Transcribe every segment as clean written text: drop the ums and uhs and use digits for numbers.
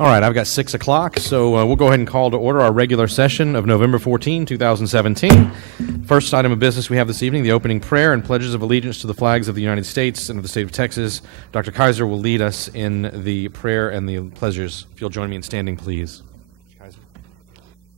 All right, I've got 6 o'clock, so we'll go ahead and call to order our regular session of November 14, 2017. First item of business we have this evening, the opening prayer and pledges of allegiance to the flags of the United States and of the state of Texas. Dr. Kaiser will lead us in the prayer and the pledges. If you'll join me in standing, please. Kaiser.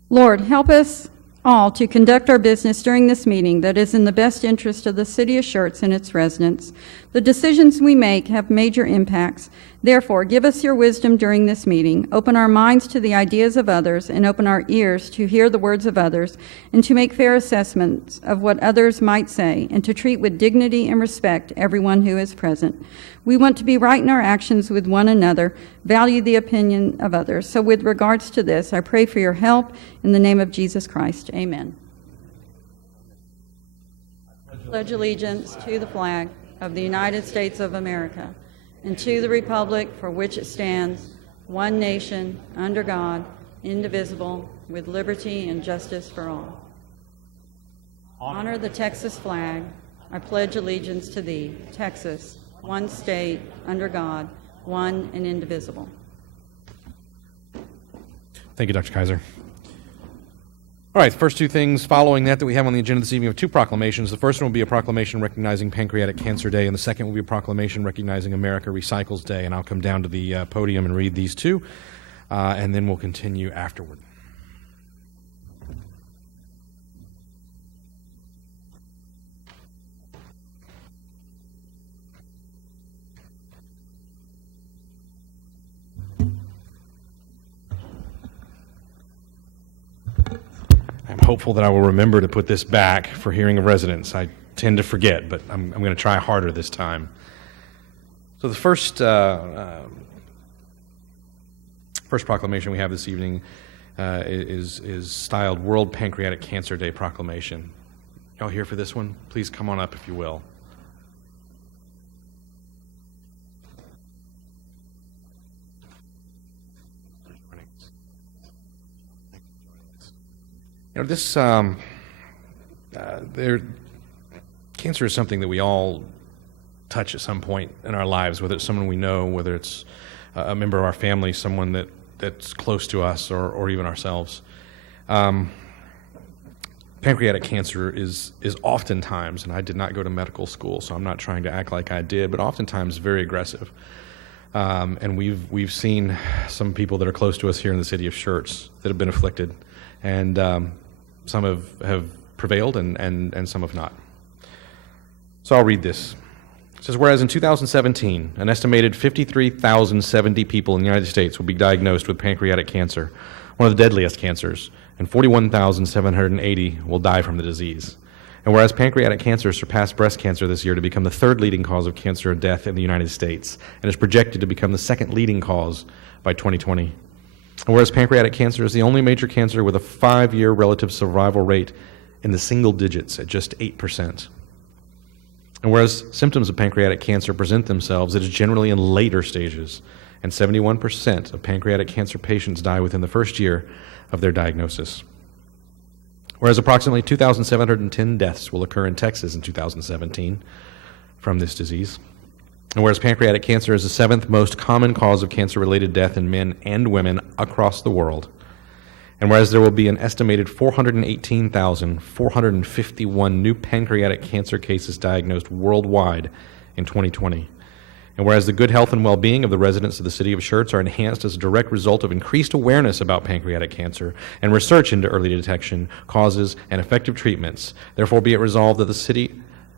Lord, help us all to conduct our business during this meeting that is in the best interest of the city of Schertz and its residents. The decisions we make have major impacts. Therefore, give us your wisdom during this meeting. Open our minds to the ideas of others and open our ears to hear the words of others and to make fair assessments of what others might say and to treat with dignity and respect everyone who is present. We want to be right in our actions with one another, value the opinion of others. So with regards to this, I pray for your help in the name of Jesus Christ. Amen. I pledge allegiance to the flag of the United States of America and to the republic for which it stands, one nation, under God, indivisible, with liberty and justice for all. Honor the Texas flag. I pledge allegiance to thee, Texas, one state, under God, one and indivisible. Thank you, Dr. Kaiser. All right, the first two things following that we have on the agenda this evening are two proclamations. The first one will be a proclamation recognizing Pancreatic Cancer Day, and the second will be a proclamation recognizing America Recycles Day. And I'll come down to the podium and read these two, and then we'll continue afterward. I'm hopeful that I will remember to put this back for hearing of residents. I tend to forget, but I'm going to try harder this time. So the first proclamation we have this evening is styled World Pancreatic Cancer Day Proclamation. Y'all here for this one? Please come on up if you will. You know, this cancer is something that we all touch at some point in our lives, whether it's someone we know, whether it's a member of our family, someone that's close to us, or even ourselves. Pancreatic cancer is oftentimes, and I did not go to medical school, so I'm not trying to act like I did, but oftentimes very aggressive. And we've seen some people that are close to us here in the city of Schertz that have been afflicted, and some have prevailed and some have not. So I'll read this. It says, whereas in 2017, an estimated 53,070 people in the United States will be diagnosed with pancreatic cancer, one of the deadliest cancers, and 41,780 will die from the disease. And whereas pancreatic cancer surpassed breast cancer this year to become the third leading cause of cancer and death in the United States, and is projected to become the second leading cause by 2020. And whereas pancreatic cancer is the only major cancer with a 5-year relative survival rate in the single digits at just 8%. And whereas symptoms of pancreatic cancer present themselves, it is generally in later stages, and 71% of pancreatic cancer patients die within the first year of their diagnosis. Whereas approximately 2,710 deaths will occur in Texas in 2017 from this disease. And whereas pancreatic cancer is the 7th most common cause of cancer-related death in men and women across the world. And whereas there will be an estimated 418,451 new pancreatic cancer cases diagnosed worldwide in 2020. And whereas the good health and well-being of the residents of the city of Schertz are enhanced as a direct result of increased awareness about pancreatic cancer and research into early detection, causes, and effective treatments, therefore be it resolved that the City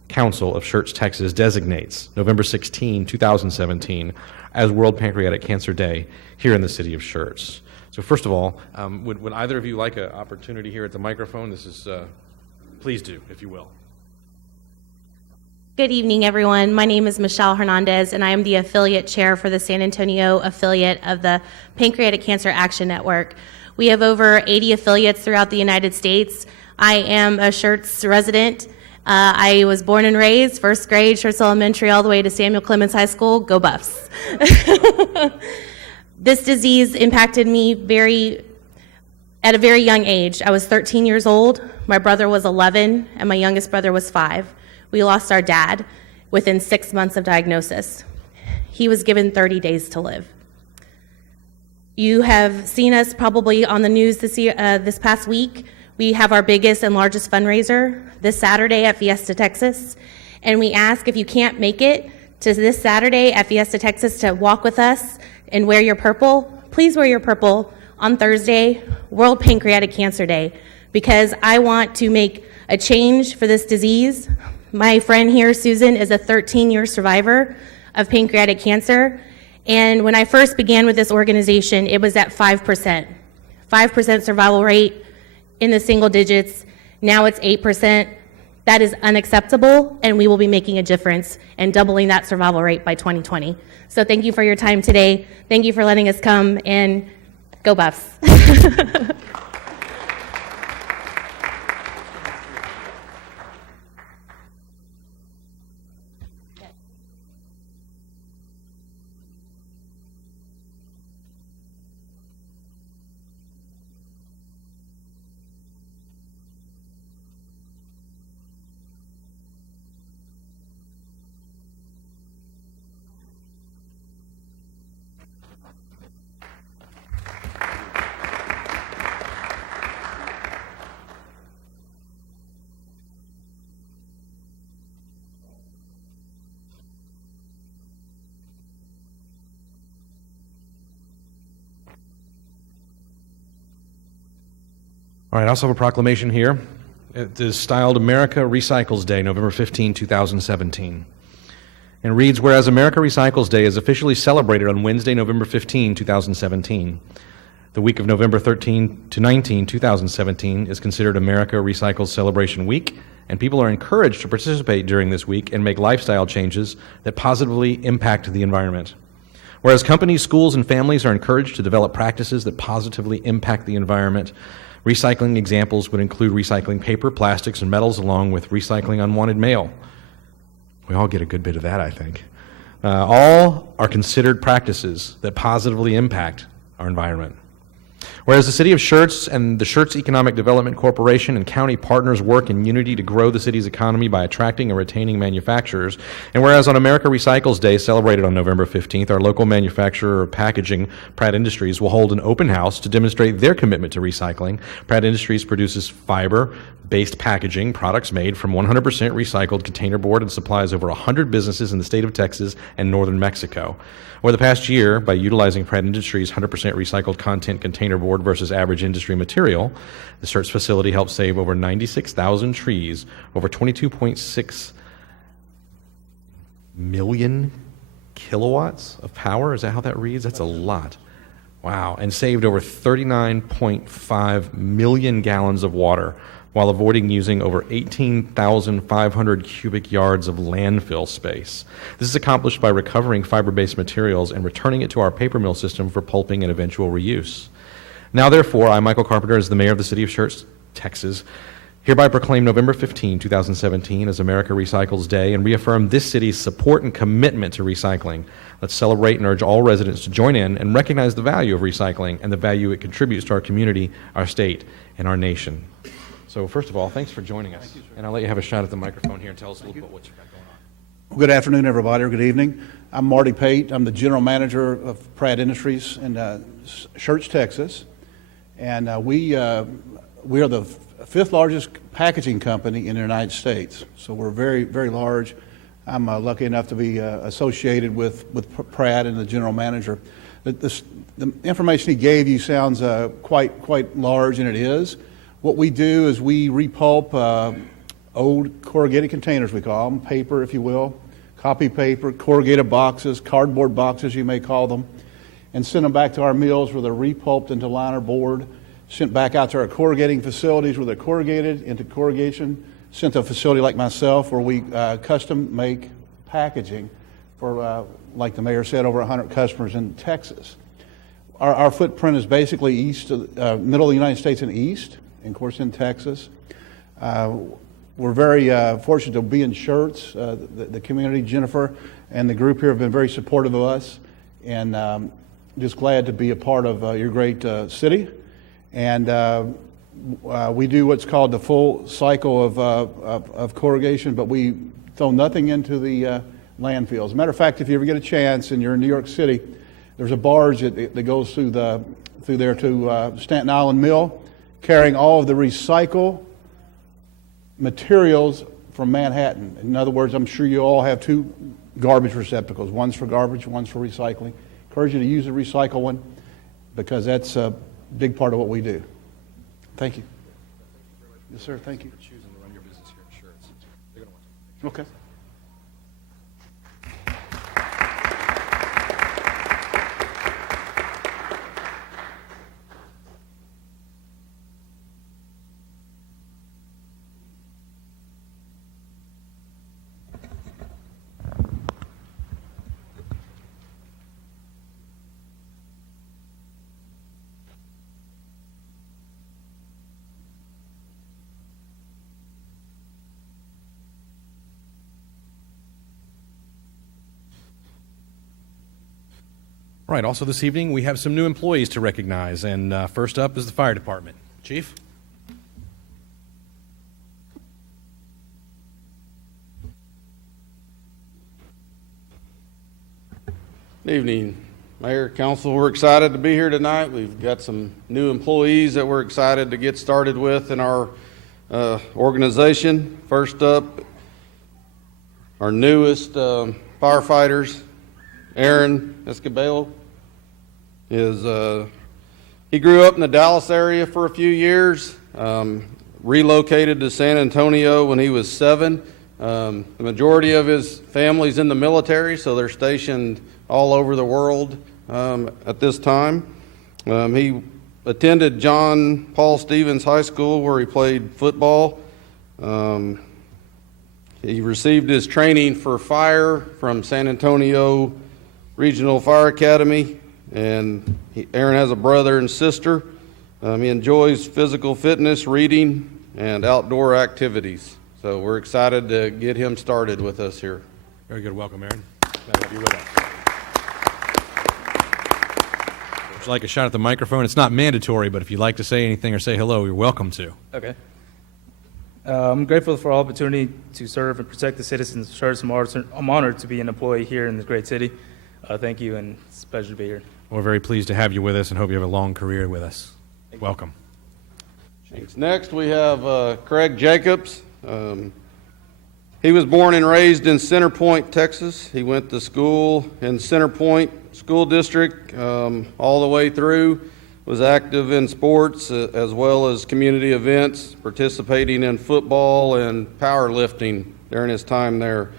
Council of Schertz, Texas designates November 16, 2017 as World Pancreatic Cancer Day here in the city of Schertz. So first of all, would either of you like an opportunity here at the microphone? This is, please do, if you will. Good evening, everyone. My name is Michelle Hernandez, and I am the affiliate chair for the San Antonio affiliate of the Pancreatic Cancer Action Network. We have over 80 affiliates throughout the United States. I am a Schertz resident. I was born and raised, first grade, Schertz Elementary, all the way to Samuel Clemens High School. Go Buffs. This disease impacted me at a very young age. I was 13 years old, my brother was 11, and my youngest brother was 5. We lost our dad within 6 months of diagnosis. He was given 30 days to live. You have seen us probably on the news this past week. We have our biggest and largest fundraiser this Saturday at Fiesta, Texas, and we ask if you can't make it to this Saturday at Fiesta, Texas to walk with us and wear your purple. Please wear your purple on Thursday, World Pancreatic Cancer Day, because I want to make a change for this disease. My friend here, Susan, is a 13-year survivor of pancreatic cancer, and when I first began with this organization, it was at 5%. 5% survival rate in the single digits. Now it's 8%. That is unacceptable, and we will be making a difference and doubling that survival rate by 2020. So thank you for your time today. Thank you for letting us come, and go Buffs. All right, I also have a proclamation here. It is styled America Recycles Day, November 15, 2017. And reads, whereas America Recycles Day is officially celebrated on Wednesday, November 15, 2017. The week of November 13 to 19, 2017 is considered America Recycles Celebration Week, and people are encouraged to participate during this week and make lifestyle changes that positively impact the environment. Whereas companies, schools, and families are encouraged to develop practices that positively impact the environment, recycling examples would include recycling paper, plastics, and metals, along with recycling unwanted mail. We all get a good bit of that, I think. All are considered practices that positively impact our environment. Whereas the City of Schertz and the Schertz Economic Development Corporation and county partners work in unity to grow the city's economy by attracting and retaining manufacturers, and whereas on America Recycles Day, celebrated on November 15th, our local manufacturer of packaging, Pratt Industries, will hold an open house to demonstrate their commitment to recycling. Pratt Industries produces fiber-based packaging, products made from 100% recycled container board, and supplies over 100 businesses in the state of Texas and northern Mexico. Over the past year, by utilizing Pratt Industries' 100% recycled content container board versus average industry material, the Schertz facility helped save over 96,000 trees, over 22.6 million kilowatts of power. Is that how that reads? That's a lot. Wow. And saved over 39.5 million gallons of water, while avoiding using over 18,500 cubic yards of landfill space. This is accomplished by recovering fiber-based materials and returning it to our paper mill system for pulping and eventual reuse. Now, therefore, I, Michael Carpenter, as the mayor of the city of Schertz, Texas, hereby proclaim November 15, 2017 as America Recycles Day and reaffirm this city's support and commitment to recycling. Let's celebrate and urge all residents to join in and recognize the value of recycling and the value it contributes to our community, our state, and our nation. So first of all, thanks for joining us. And I'll let you have a shot at the microphone here and tell us a little bit what you've got going on. Good afternoon, everybody, or good evening. I'm Marty Pate. I'm the general manager of Pratt Industries in Schertz, Texas. And we are the fifth largest packaging company in the United States. So we're very, very large. I'm lucky enough to be associated with Pratt and the general manager. The information he gave you sounds quite large, and it is. What we do is we repulp old corrugated containers, we call them, paper, if you will, copy paper, corrugated boxes, cardboard boxes, you may call them, and send them back to our mills where they're repulped into liner board, sent back out to our corrugating facilities where they're corrugated into corrugation, sent to a facility like myself where we custom make packaging for, like the mayor said, over 100 customers in Texas. Our footprint is basically middle of the United States and east, and of course in Texas. We're very fortunate to be in Schertz. The community, Jennifer, and the group here have been very supportive of us. And just glad to be a part of your great city. And we do what's called the full cycle of corrugation, but we throw nothing into the landfill. As a matter of fact, if you ever get a chance and you're in New York City, there's a barge that goes through there to Staten Island Mill, carrying all of the recycled materials from Manhattan. In other words, I'm sure you all have two garbage receptacles. One's for garbage, one's for recycling. Encourage you to use the recycle one because that's a big part of what we do. Thank you. Yes, sir. Thank you. For choosing to run your business here at Schertz. They're going to want to. Okay. Right, also this evening we have some new employees to recognize, and first up is the fire department. Chief? Good evening, Mayor, Council. We're excited to be here tonight. We've got some new employees that we're excited to get started with in our organization. First up, our newest firefighters, Aaron Escobedo. He grew up in the Dallas area for a few years, relocated to San Antonio when he was 7. The majority of his family's in the military, so they're stationed all over the world at this time. He attended John Paul Stevens High School where he played football. He received his training for fire from San Antonio Regional Fire Academy, and Aaron has a brother and sister. He enjoys physical fitness, reading, and outdoor activities. So we're excited to get him started with us here. Very good. Welcome, Aaron. Glad to have you with us. Would you like a shot at the microphone? It's not mandatory, but if you'd like to say anything or say hello, you're welcome to. Okay. I'm grateful for the opportunity to serve and protect the citizens of Schertz. I'm honored to be an employee here in this great city. Thank you, and it's a pleasure to be here. We're very pleased to have you with us and hope you have a long career with us. Welcome. Thanks. Next, we have Craig Jacobs. He was born and raised in Center Point, Texas. He went to school in Center Point School District all the way through, was active in sports as well as community events, participating in football and powerlifting during his time there.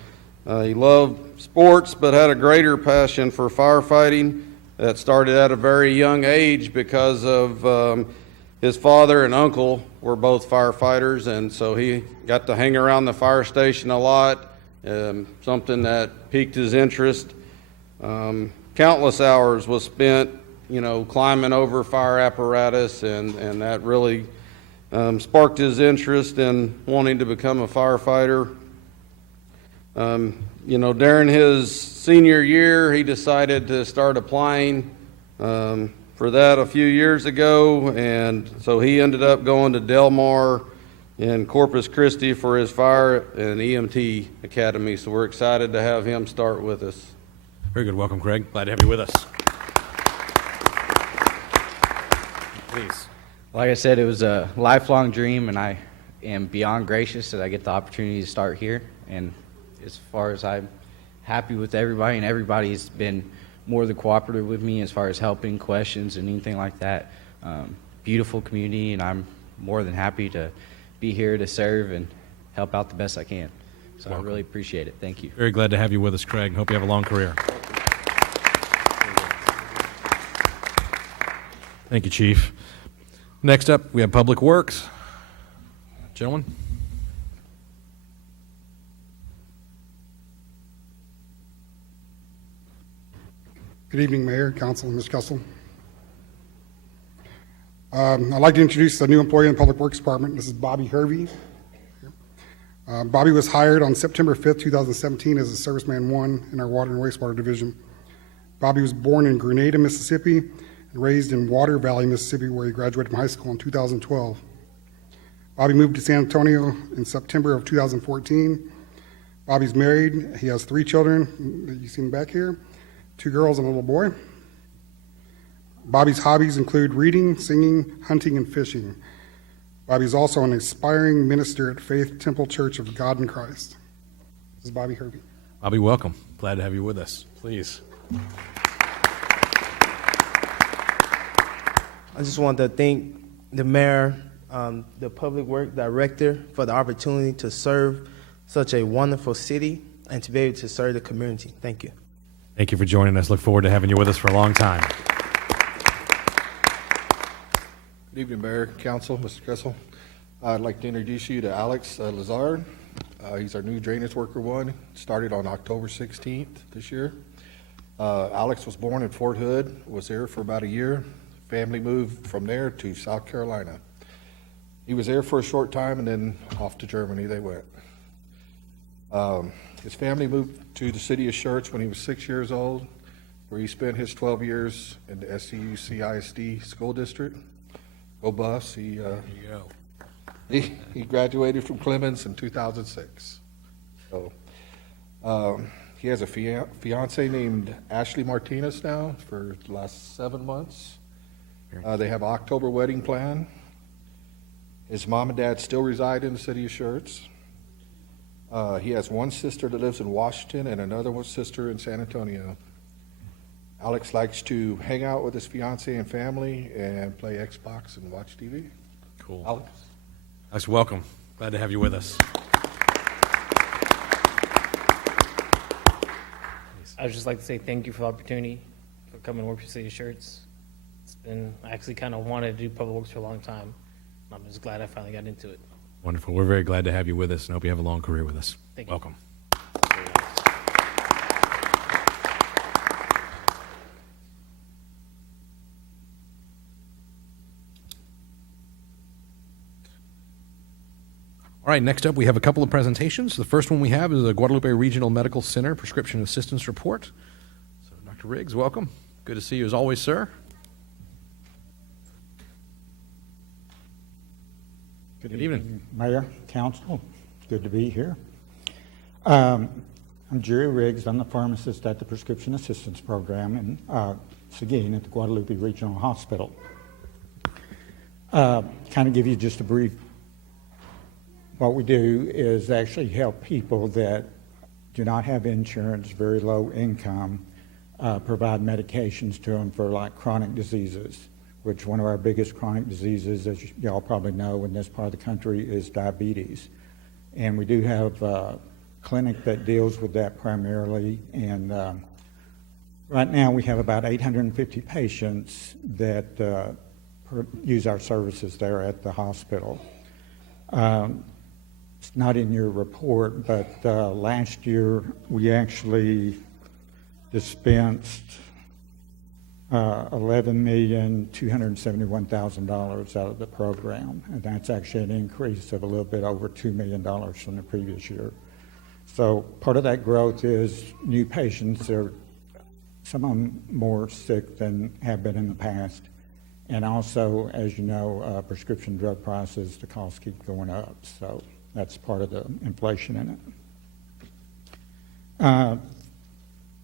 He loved sports but had a greater passion for firefighting that started at a very young age because of his father and uncle were both firefighters, and so he got to hang around the fire station a lot, something that piqued his interest. Countless hours was spent, climbing over fire apparatus, and that really sparked his interest in wanting to become a firefighter. During his senior year, he decided to start applying for that a few years ago, and so he ended up going to Del Mar in Corpus Christi for his fire and EMT academy, so we're excited to have him start with us. Very good. Welcome, Craig. Glad to have you with us. Please. Like I said, it was a lifelong dream, and I am beyond gracious that I get the opportunity to start here. And as far as I'm happy with everybody, and everybody's been more than cooperative with me as far as helping questions and anything like that. Beautiful community, and I'm more than happy to be here to serve and help out the best I can. So welcome. I really appreciate it. Thank you. Very glad to have you with us, Craig. Hope you have a long career. Thank you, Chief. Next up, we have Public Works. Gentlemen. Good evening, Mayor, Council, and Ms. Kessel. I'd like to introduce a new employee in the Public Works Department. This is Bobby Hervey. Bobby was hired on September 5th, 2017 as a Serviceman 1 in our Water and Wastewater Division. Bobby was born in Grenada, Mississippi, and raised in Water Valley, Mississippi, where he graduated from high school in 2012. Bobby moved to San Antonio in September of 2014. Bobby's married. He has 3 children that you see back here, 2 girls and a little boy. Bobby's hobbies include reading, singing, hunting, and fishing. Bobby's also an aspiring minister at Faith Temple Church of God in Christ. This is Bobby Hervey. Bobby, welcome. Glad to have you with us. Please. I just want to thank the mayor, the public work director for the opportunity to serve such a wonderful city and to be able to serve the community. Thank you. Thank you for joining us. Look forward to having you with us for a long time. Good evening, Mayor, Council, Mr. Kressel. I'd like to introduce you to Alex Lazard. He's our new drainage worker 1, started on October 16th this year. Alex was born in Fort Hood, was there for about a year. Family moved from there to South Carolina. He was there for a short time and then off to Germany they went. His family moved to the city of Schertz when he was 6 years old, where he spent his 12 years in the SCUC ISD school district. Go Buffs. He graduated from Clemens in 2006. So he has a fiance named Ashley Martinez now for the last 7 months. They have an October wedding plan. His mom and dad still reside in the city of Schertz. He has 1 sister that lives in Washington and another sister in San Antonio. Alex likes to hang out with his fiance and family and play Xbox and watch TV. Cool. Alex, welcome. Glad to have you with us. I would just like to say thank you for the opportunity for coming to work for City of Schertz. I actually kind of wanted to do public works for a long time. I'm just glad I finally got into it. Wonderful. We're very glad to have you with us and hope you have a long career with us. Thank you. Welcome. All right, next up we have a couple of presentations. The first one we have is the Guadalupe Regional Medical Center Prescription Assistance Report. So Dr. Riggs, welcome. Good to see you as always, sir. Good evening. Mayor, Council, good to be here. I'm Jerry Riggs. I'm the pharmacist at the Prescription Assistance Program in Seguin at the Guadalupe Regional Hospital. Kind of give you just a brief. What we do is actually help people that do not have insurance, very low income, provide medications to them for like chronic diseases, which one of our biggest chronic diseases, as y'all probably know in this part of the country, is diabetes. And we do have a clinic that deals with that primarily. And right now we have about 850 patients that use our services there at the hospital. It's not in your report, but last year we actually dispensed $11,271,000 out of the program, and that's actually an increase of a little bit over $2 million from the previous year. So part of that growth is new patients. Some of them more sick than have been in the past, and also, as you know, prescription drug prices, the costs keep going up, so that's part of the inflation in it.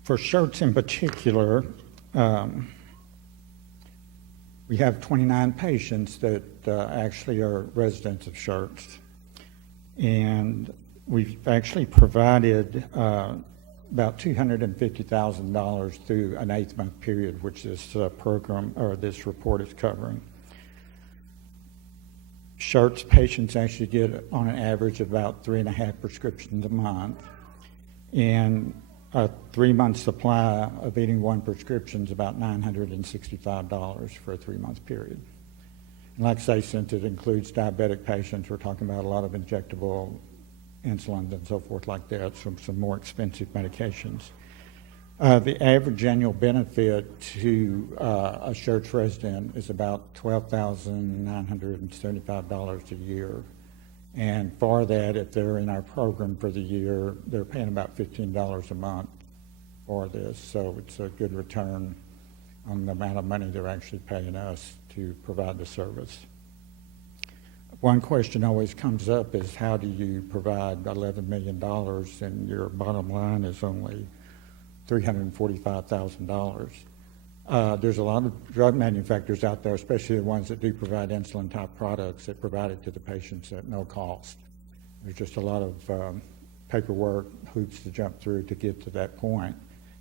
For Schertz in particular, we have 29 patients that actually are residents of Schertz. And we've actually provided about $250,000 through an 8-month period, which this program or this report is covering. Schertz patients actually get on an average about 3.5 prescriptions a month. And a 3-month supply of 81 prescriptions, about $965 for a 3-month period. And like I say, since it includes diabetic patients, we're talking about a lot of injectable insulin and so forth like that, some more expensive medications. The average annual benefit to a Schertz resident is about $12,975 a year. And for that, if they're in our program for the year, they're paying about $15 a month for this, so it's a good return on the amount of money they're actually paying us to provide the service. One question always comes up is how do you provide $11 million and your bottom line is only $345,000? There's a lot of drug manufacturers out there, especially the ones that do provide insulin-type products, that provide it to the patients at no cost. There's just a lot of paperwork, hoops to jump through to get to that point.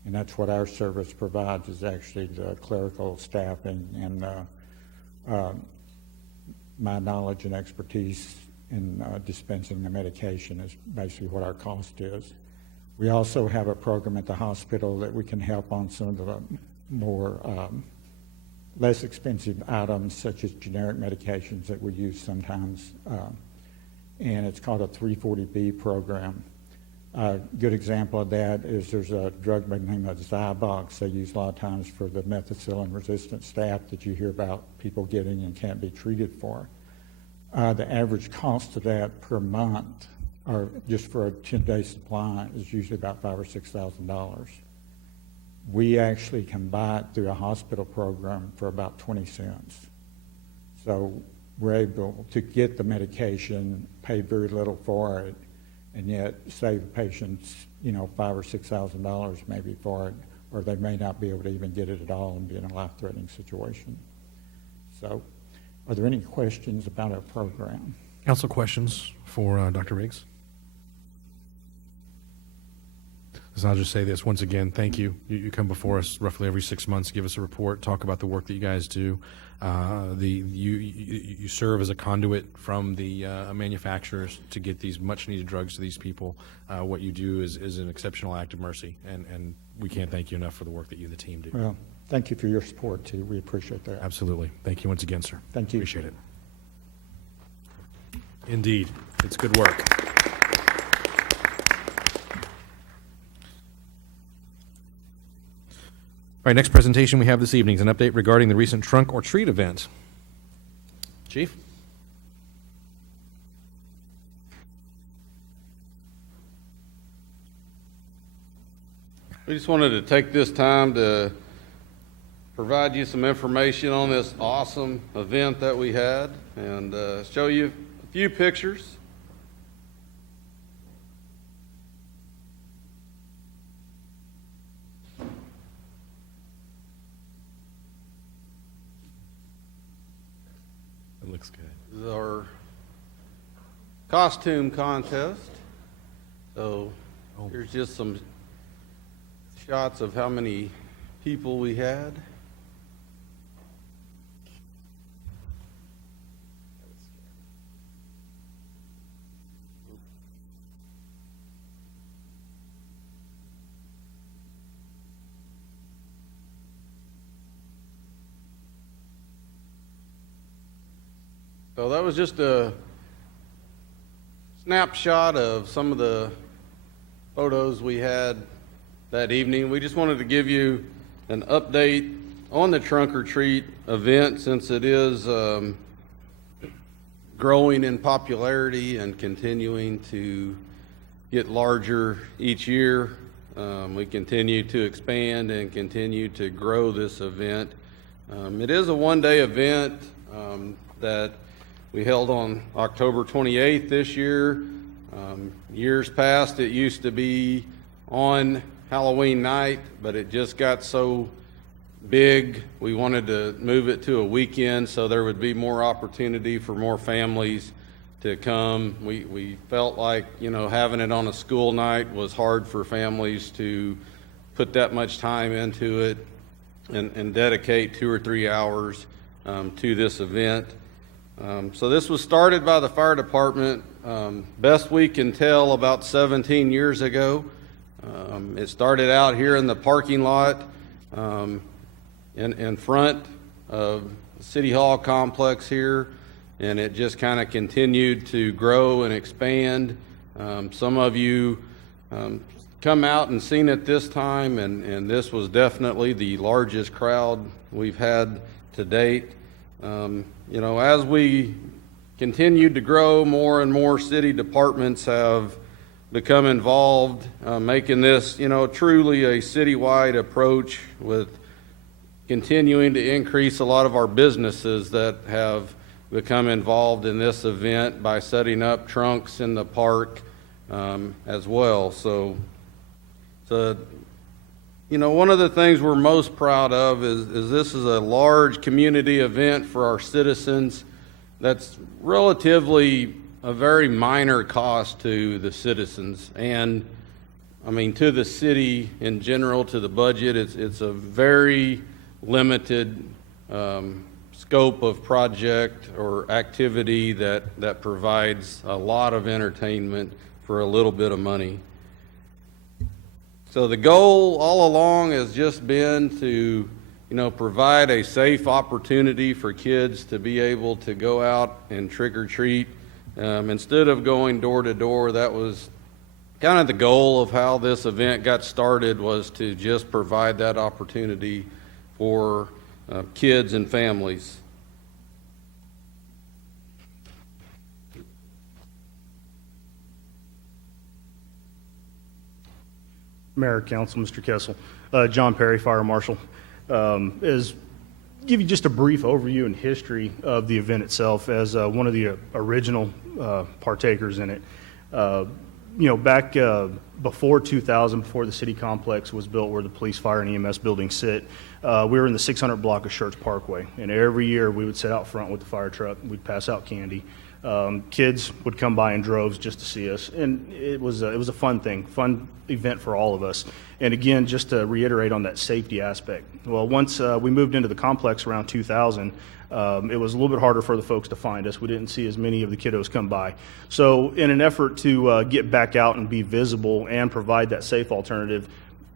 And that's what our service provides, is actually the clerical staffing and my knowledge and expertise in dispensing the medication is basically what our cost is. We also have a program at the hospital that we can help on some of the more less expensive items, such as generic medications that we use sometimes, and it's called a 340B program. A good example of that is there's a drug by the name of Zybox they use a lot of times for the methicillin-resistant staph that you hear about people getting and can't be treated for. The average cost of that per month, or just for a 10-day supply, is usually about $5,000 or $6,000. We actually can buy it through a hospital program for about 20 cents. So we're able to get the medication, pay very little for it, and yet save patients, $5,000 or $6,000 maybe for it, or they may not be able to even get it at all and be in a life-threatening situation. So, are there any questions about our program? Council questions for Dr. Riggs? So I'll just say this once again, thank you. You come before us roughly every 6 months, give us a report, talk about the work that you guys do. You serve as a conduit from the manufacturers to get these much-needed drugs to these people. What you do is an exceptional act of mercy, and we can't thank you enough for the work that you and the team do. Well, thank you for your support, too. We appreciate that. Absolutely. Thank you once again, sir. Thank you. Appreciate it. Indeed. It's good work. All right, next presentation we have this evening is an update regarding the recent Trunk or Treat event. Chief? We just wanted to take this time to provide you some information on this awesome event that we had and show you a few pictures. Looks good. This is our costume contest. So here's just some shots of how many people we had. So that was just a snapshot of some of the photos we had that evening. We just wanted to give you an update on the Trunk or Treat event, since it is growing in popularity and continuing to get larger each year. We continue to expand and continue to grow this event. It is a one-day event that we held on October 28th this year. Years past, it used to be on Halloween night, but it just got so big, we wanted to move it to a weekend so there would be more opportunity for more families to come. We felt like, having it on a school night was hard for families to put that much time into it and dedicate 2 or 3 hours to this event. So this was started by the fire department, best we can tell, about 17 years ago. It started out here in the parking lot in front of the City Hall complex here, and it just kind of continued to grow and expand. Some of you come out and seen it this time, and this was definitely the largest crowd we've had to date. As we continued to grow, more and more city departments have become involved, making this, truly a citywide approach with continuing to increase a lot of our businesses that have become involved in this event by setting up trunks in the park as well. So, one of the things we're most proud of is this is a large community event for our citizens that's relatively a very minor cost to the citizens and, to the city in general, to the budget. It's a very limited scope of project or activity that provides a lot of entertainment for a little bit of money. So the goal all along has just been to, provide a safe opportunity for kids to be able to go out and trick or treat. Instead of going door to door, that was kind of the goal of how this event got started, was to just provide that opportunity for kids and families. Mayor, Council, Mr. Kessel, John Perry, Fire Marshal, give you just a brief overview and history of the event itself as one of the original partakers in it. Back before 2000, before the city complex was built where the police, fire, and EMS buildings sit, we were in the 600 block of Schertz Parkway, and every year we would sit out front with the fire truck. We'd pass out candy. Kids would come by in droves just to see us, and it was a fun event for all of us. And again, just to reiterate on that safety aspect, well, once we moved into the complex around 2000, it was a little bit harder for the folks to find us. We didn't see as many of the kiddos come by. So in an effort to get back out and be visible and provide that safe alternative,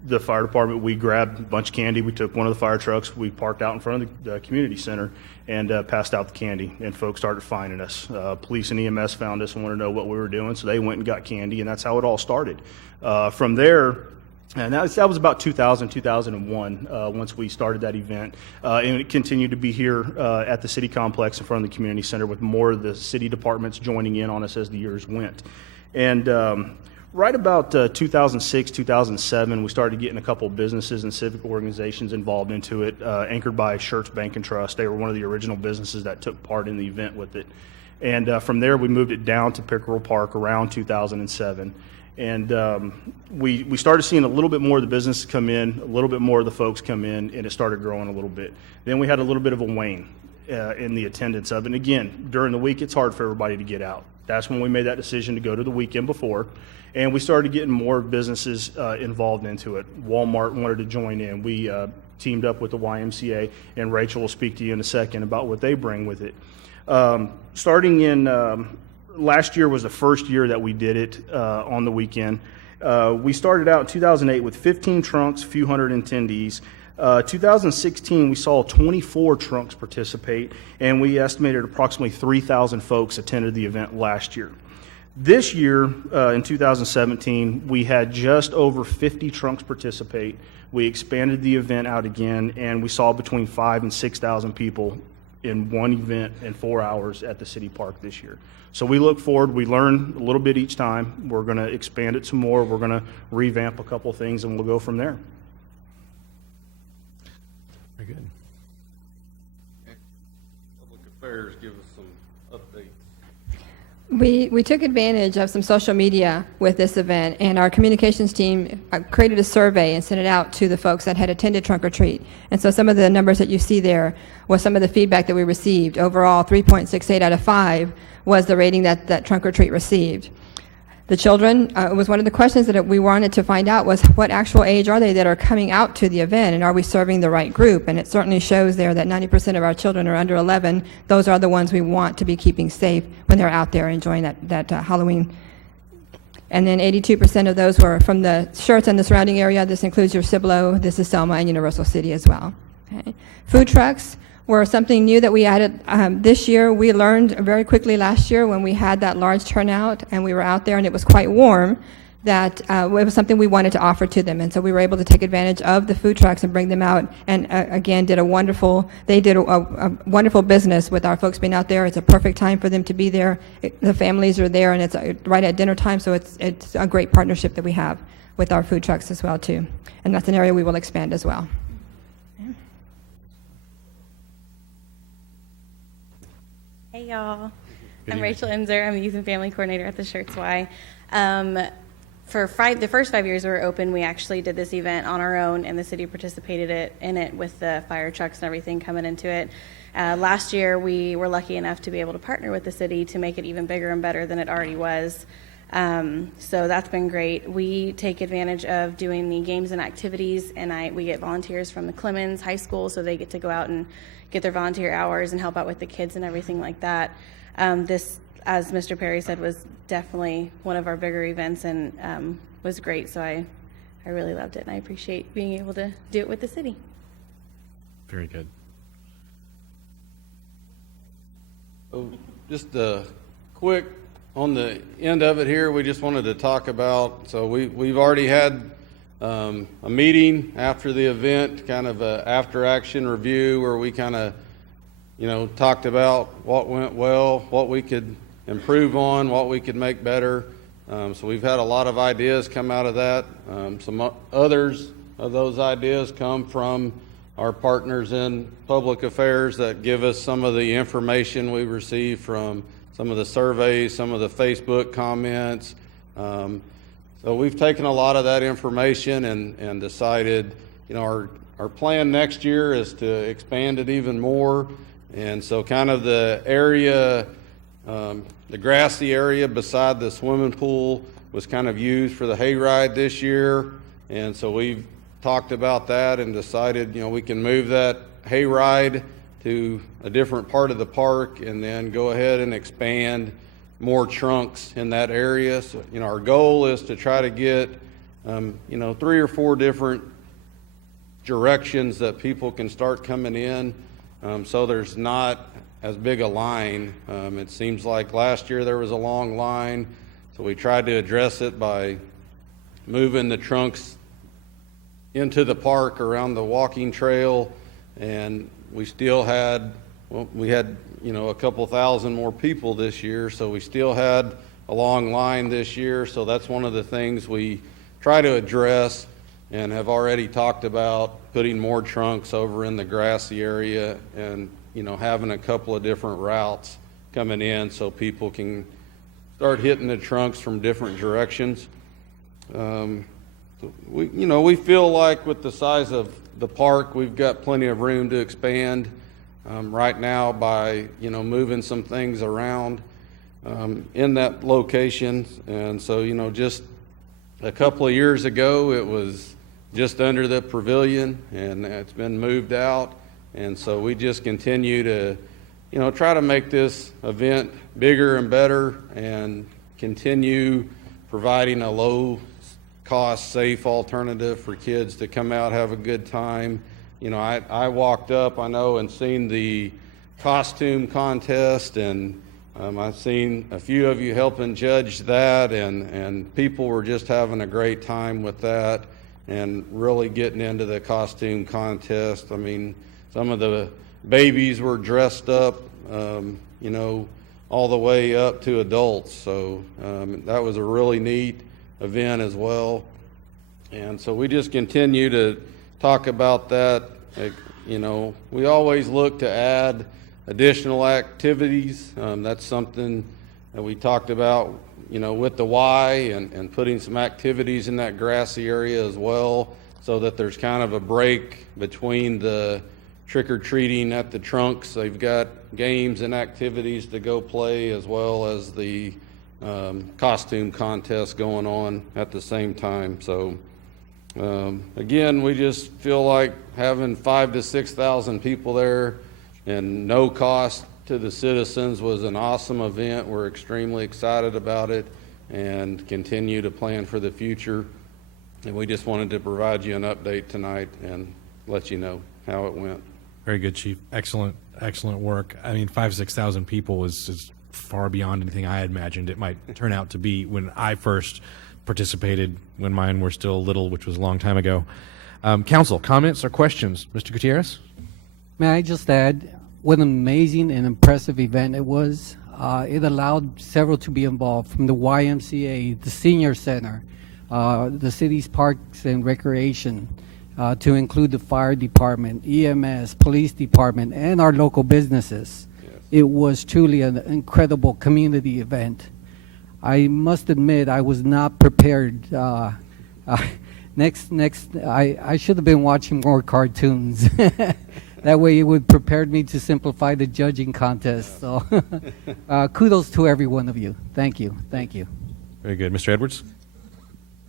the fire department, we grabbed a bunch of candy. We took one of the fire trucks, we parked out in front of the community center and passed out the candy, and folks started finding us. Police and EMS found us and wanted to know what we were doing, so they went and got candy, and that's how it all started. From there, and that was about 2000, 2001, once we started that event. And it continued to be here at the city complex in front of the community center, with more of the city departments joining in on us as the years went. And right about 2006, 2007, we started getting a couple of businesses and civic organizations involved into it, anchored by Schertz Bank and Trust. They were one of the original businesses that took part in the event with it. And from there, we moved it down to Pickerel Park around 2007. And we started seeing a little bit more of the business come in, a little bit more of the folks come in, and it started growing a little bit. Then we had a little bit of a wane in the attendance of it. And again, during the week, it's hard for everybody to get out. That's when we made that decision to go to the weekend before. And we started getting more businesses involved into it. Walmart wanted to join in. We teamed up with the YMCA, and Rachel will speak to you in a second about what they bring with it. Starting in last year was the first year that we did it on the weekend. We started out in 2008 with 15 trunks, a few hundred attendees. 2016, we saw 24 trunks participate, and we estimated approximately 3,000 folks attended the event last year. This year, in 2017, we had just over 50 trunks participate. We expanded the event out again, and we saw between 5,000 and 6,000 people in one event in 4 hours at the city park this year. So we look forward. We learn a little bit each time. We're going to expand it some more. We're going to revamp a couple of things, and we'll go from there. Very good. Public Affairs, give us some updates. We took advantage of some social media with this event, and our communications team created a survey and sent it out to the folks that had attended Trunk or Treat. And so some of the numbers that you see there was some of the feedback that we received. Overall, 3.68 out of 5 was the rating that Trunk or Treat received. The children, was one of the questions that we wanted to find out was what actual age are they that are coming out to the event, and are we serving the right group? And it certainly shows there that 90% of our children are under 11. Those are the ones we want to be keeping safe when they're out there enjoying that Halloween. And then 82% of those were from the Schertz and the surrounding area. This includes your Cibolo, this is Selma, and Universal City as well. Okay. Food trucks were something new that we added this year. We learned very quickly last year when we had that large turnout and we were out there and it was quite warm that it was something we wanted to offer to them. And so we were able to take advantage of the food trucks and bring them out. And again, they did a wonderful business with our folks being out there. It's a perfect time for them to be there. The families are there, and it's right at dinner time. So it's a great partnership that we have with our food trucks as well too. And that's an area we will expand as well. Hey y'all, I'm Rachel Imser. I'm the Youth and Family Coordinator at the Schertz Y. For the first 5 years we were open, we actually did this event on our own, and the city participated in it with the fire trucks and everything coming into it. Last year, we were lucky enough to be able to partner with the city to make it even bigger and better than it already was. So that's been great. We take advantage of doing the games and activities, and we get volunteers from the Clemens High School, so they get to go out and get their volunteer hours and help out with the kids and everything like that. This, as Mr. Perry said, was definitely one of our bigger events, and was great. So I really loved it, and I appreciate being able to do it with the city. Very good. Oh, just quick on the end of it here, we just wanted to talk about, so we've already had a meeting after the event, kind of a after action review where we kind of, talked about what went well, what we could improve on, what we could make better. So we've had a lot of ideas come out of that. Some others of those ideas come from our partners in public affairs that give us some of the information we receive from some of the surveys, some of the Facebook comments. So we've taken a lot of that information and decided, our plan next year is to expand it even more. And so kind of the area, the grassy area beside the swimming pool was kind of used for the hayride this year. And so we've talked about that and decided, we can move that hayride to a different part of the park and then go ahead and expand more trunks in that area. So, our goal is to try to get, 3 or 4 different directions that people can start coming in, so there's not as big a line. It seems like last year there was a long line, so we tried to address it by moving the trunks into the park around the walking trail, and we still had, a couple thousand more people this year, so we still had a long line this year. So that's one of the things we try to address and have already talked about, putting more trunks over in the grassy area and, having a couple of different routes coming in so people can start hitting the trunks from different directions. We feel like with the size of the park, we've got plenty of room to expand right now by, moving some things around in that location. And so, just a couple of years ago, it was just under the pavilion, and it's been moved out. And so we just continue to, try to make this event bigger and better and continue providing a low-cost, safe alternative for kids to come out, have a good time. I walked up, and seen the costume contest, and I've seen a few of you helping judge that, and people were just having a great time with that and really getting into the costume contest. Some of the babies were dressed up, all the way up to adults. So that was a really neat event as well. And so we just continue to talk about that. We always look to add additional activities. That's something that we talked about, with the Y and putting some activities in that grassy area as well, so that there's kind of a break between the trick-or-treating at the trunks. They've got games and activities to go play, as well as the costume contest going on at the same time. So again, we just feel like having 5,000 to 6,000 people there and no cost to the citizens was an awesome event. We're extremely excited about it and continue to plan for the future. And we just wanted to provide you an update tonight and let you know how it went. Very good, Chief. Excellent work. 5,000 to 6,000 people is far beyond anything I had imagined it might turn out to be when I first participated when mine were still little, which was a long time ago. Council, comments or questions? Mr. Gutierrez? May I just add what an amazing and impressive event it was. It allowed several to be involved, from the YMCA, the Senior Center, the city's Parks and Recreation, to include the fire department, EMS, police department, and our local businesses. Yes. It was truly an incredible community event. I must admit I was not prepared. I should have been watching more cartoons. That way it would prepare me to simplify the judging contest. So kudos to every one of you. Thank you. Thank you. Very good. Mr. Edwards?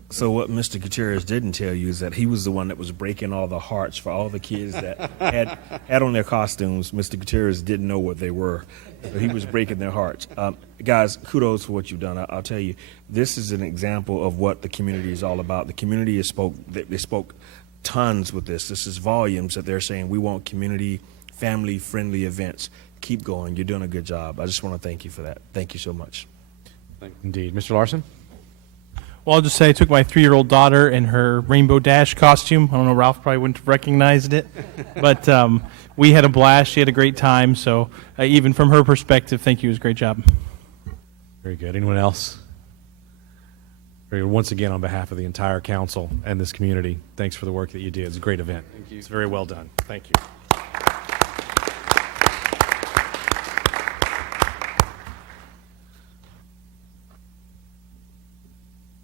So what Mr. Gutierrez didn't tell you is that he was the one that was breaking all the hearts for all the kids that had on their costumes. Mr. Gutierrez didn't know what they were, so he was breaking their hearts. Guys, kudos for what you've done. I'll tell you, this is an example of what the community is all about. The community they spoke tons with this. This is volumes that they're saying we want community, family-friendly events. Keep going. You're doing a good job. I just want to thank you for that. Thank you so much. Indeed. Mr. Larson? Well, I'll just say I took my 3-year-old daughter in her Rainbow Dash costume. I don't know, Ralph probably wouldn't have recognized it. But we had a blast. She had a great time. So even from her perspective, thank you. It was a great job. Very good. Anyone else? Very good. Once again, on behalf of the entire council and this community, thanks for the work that you did. It's a great event. Thank you. It's very well done. Thank you.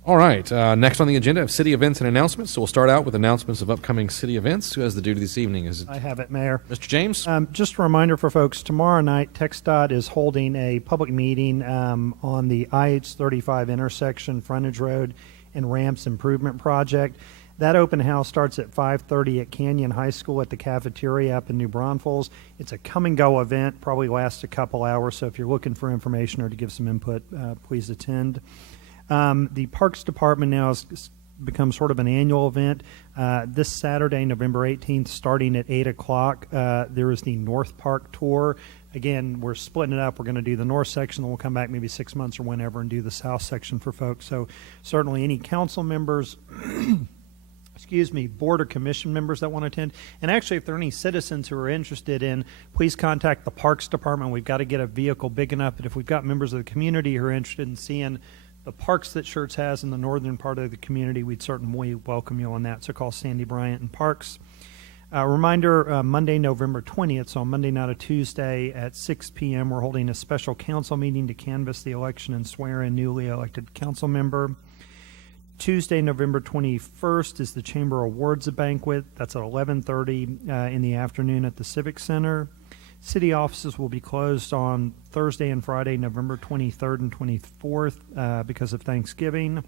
All right, next on the agenda of city events and announcements. So we'll start out with announcements of upcoming city events. Who has the duty this evening? Is it I have it, Mayor. Mr. James? Just a reminder for folks, tomorrow night, TxDOT is holding a public meeting on the IH-35 intersection, frontage road, and ramps improvement project. That open house starts at 5:30 at Canyon High School at the cafeteria up in New Braunfels. It's a come-and-go event, probably lasts a couple hours, so if you're looking for information or to give some input, please attend. The Parks Department now has become sort of an annual event. This Saturday, November 18th, starting at 8 o'clock, there is the North Park Tour. Again, we're splitting it up. We're going to do the north section, then we'll come back maybe 6 months or whenever and do the south section for folks. So certainly any council members, board or commission members that want to attend. And actually, if there are any citizens who are interested in, please contact the Parks Department. We've got to get a vehicle big enough that if we've got members of the community who are interested in seeing the parks that Schertz has in the northern part of the community, we'd certainly welcome you on that. So call Sandy Bryant and Parks. Reminder, Monday, November 20th, so on Monday, not a Tuesday, at 6 p.m., we're holding a special council meeting to canvass the election and swear in newly elected council member. Tuesday, November 21st, is the Chamber Awards banquet. That's at 11:30 in the afternoon at the Civic Center. City offices will be closed on Thursday and Friday, November 23rd and 24th because of Thanksgiving.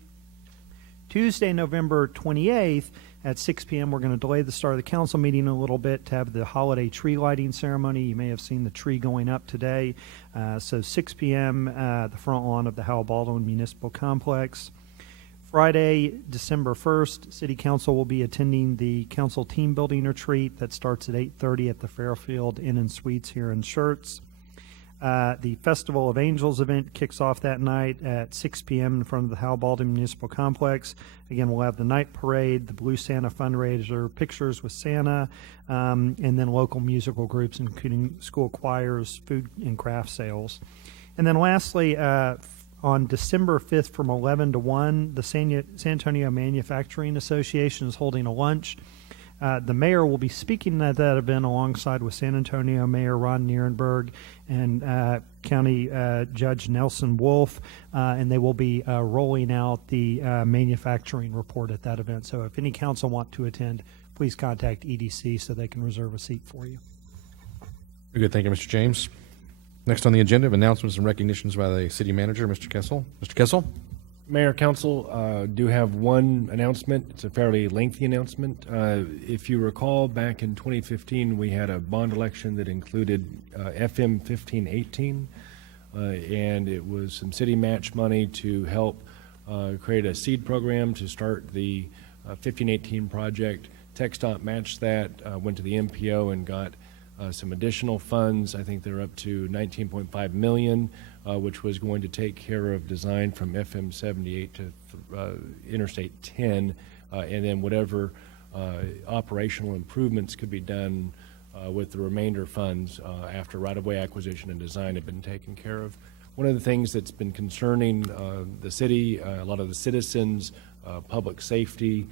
Tuesday, November 28th at 6 p.m., we're going to delay the start of the council meeting a little bit to have the holiday tree lighting ceremony. You may have seen the tree going up today. So 6 p.m., the front lawn of the Howell Baldwin Municipal Complex. Friday, December 1st, City Council will be attending the Council Team Building Retreat that starts at 8:30 at the Fairfield Inn and Suites here in Schertz. The Festival of Angels event kicks off that night at 6 p.m. in front of the Howell Baldwin Municipal Complex. Again, we'll have the night parade, the Blue Santa fundraiser, pictures with Santa, and then local musical groups, including school choirs, food and craft sales. And then lastly, on December 5th from 11 to 1, the San Antonio Manufacturing Association is holding a lunch. The mayor will be speaking at that event alongside with San Antonio Mayor Ron Nierenberg and County Judge Nelson Wolf, and they will be rolling out the manufacturing report at that event. So if any council want to attend, please contact EDC so they can reserve a seat for you. Very good. Thank you, Mr. James. Next on the agenda of announcements and recognitions by the city manager, Mr. Kessel. Mr. Kessel? Mayor, Council, do have one announcement. It's a fairly lengthy announcement. If you recall, back in 2015, we had a bond election that included FM 1518, and it was some city match money to help create a seed program to start the 1518 project. TxDOT matched that, went to the MPO and got some additional funds. I think they're up to $19.5 million, which was going to take care of design from FM 78 to Interstate 10, and then whatever operational improvements could be done with the remainder funds after right-of-way acquisition and design have been taken care of. One of the things that's been concerning the city, a lot of the citizens, public safety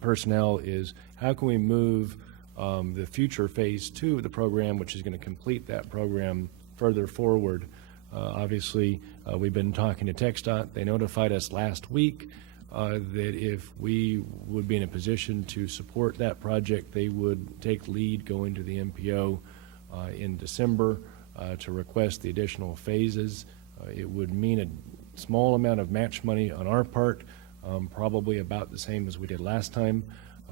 personnel, is how can we move the future phase 2 of the program, which is going to complete that program, further forward. Obviously, we've been talking to TxDOT. They notified us last week that if we would be in a position to support that project, they would take lead going to the MPO in December to request the additional phases. It would mean a small amount of match money on our part, probably about the same as we did last time,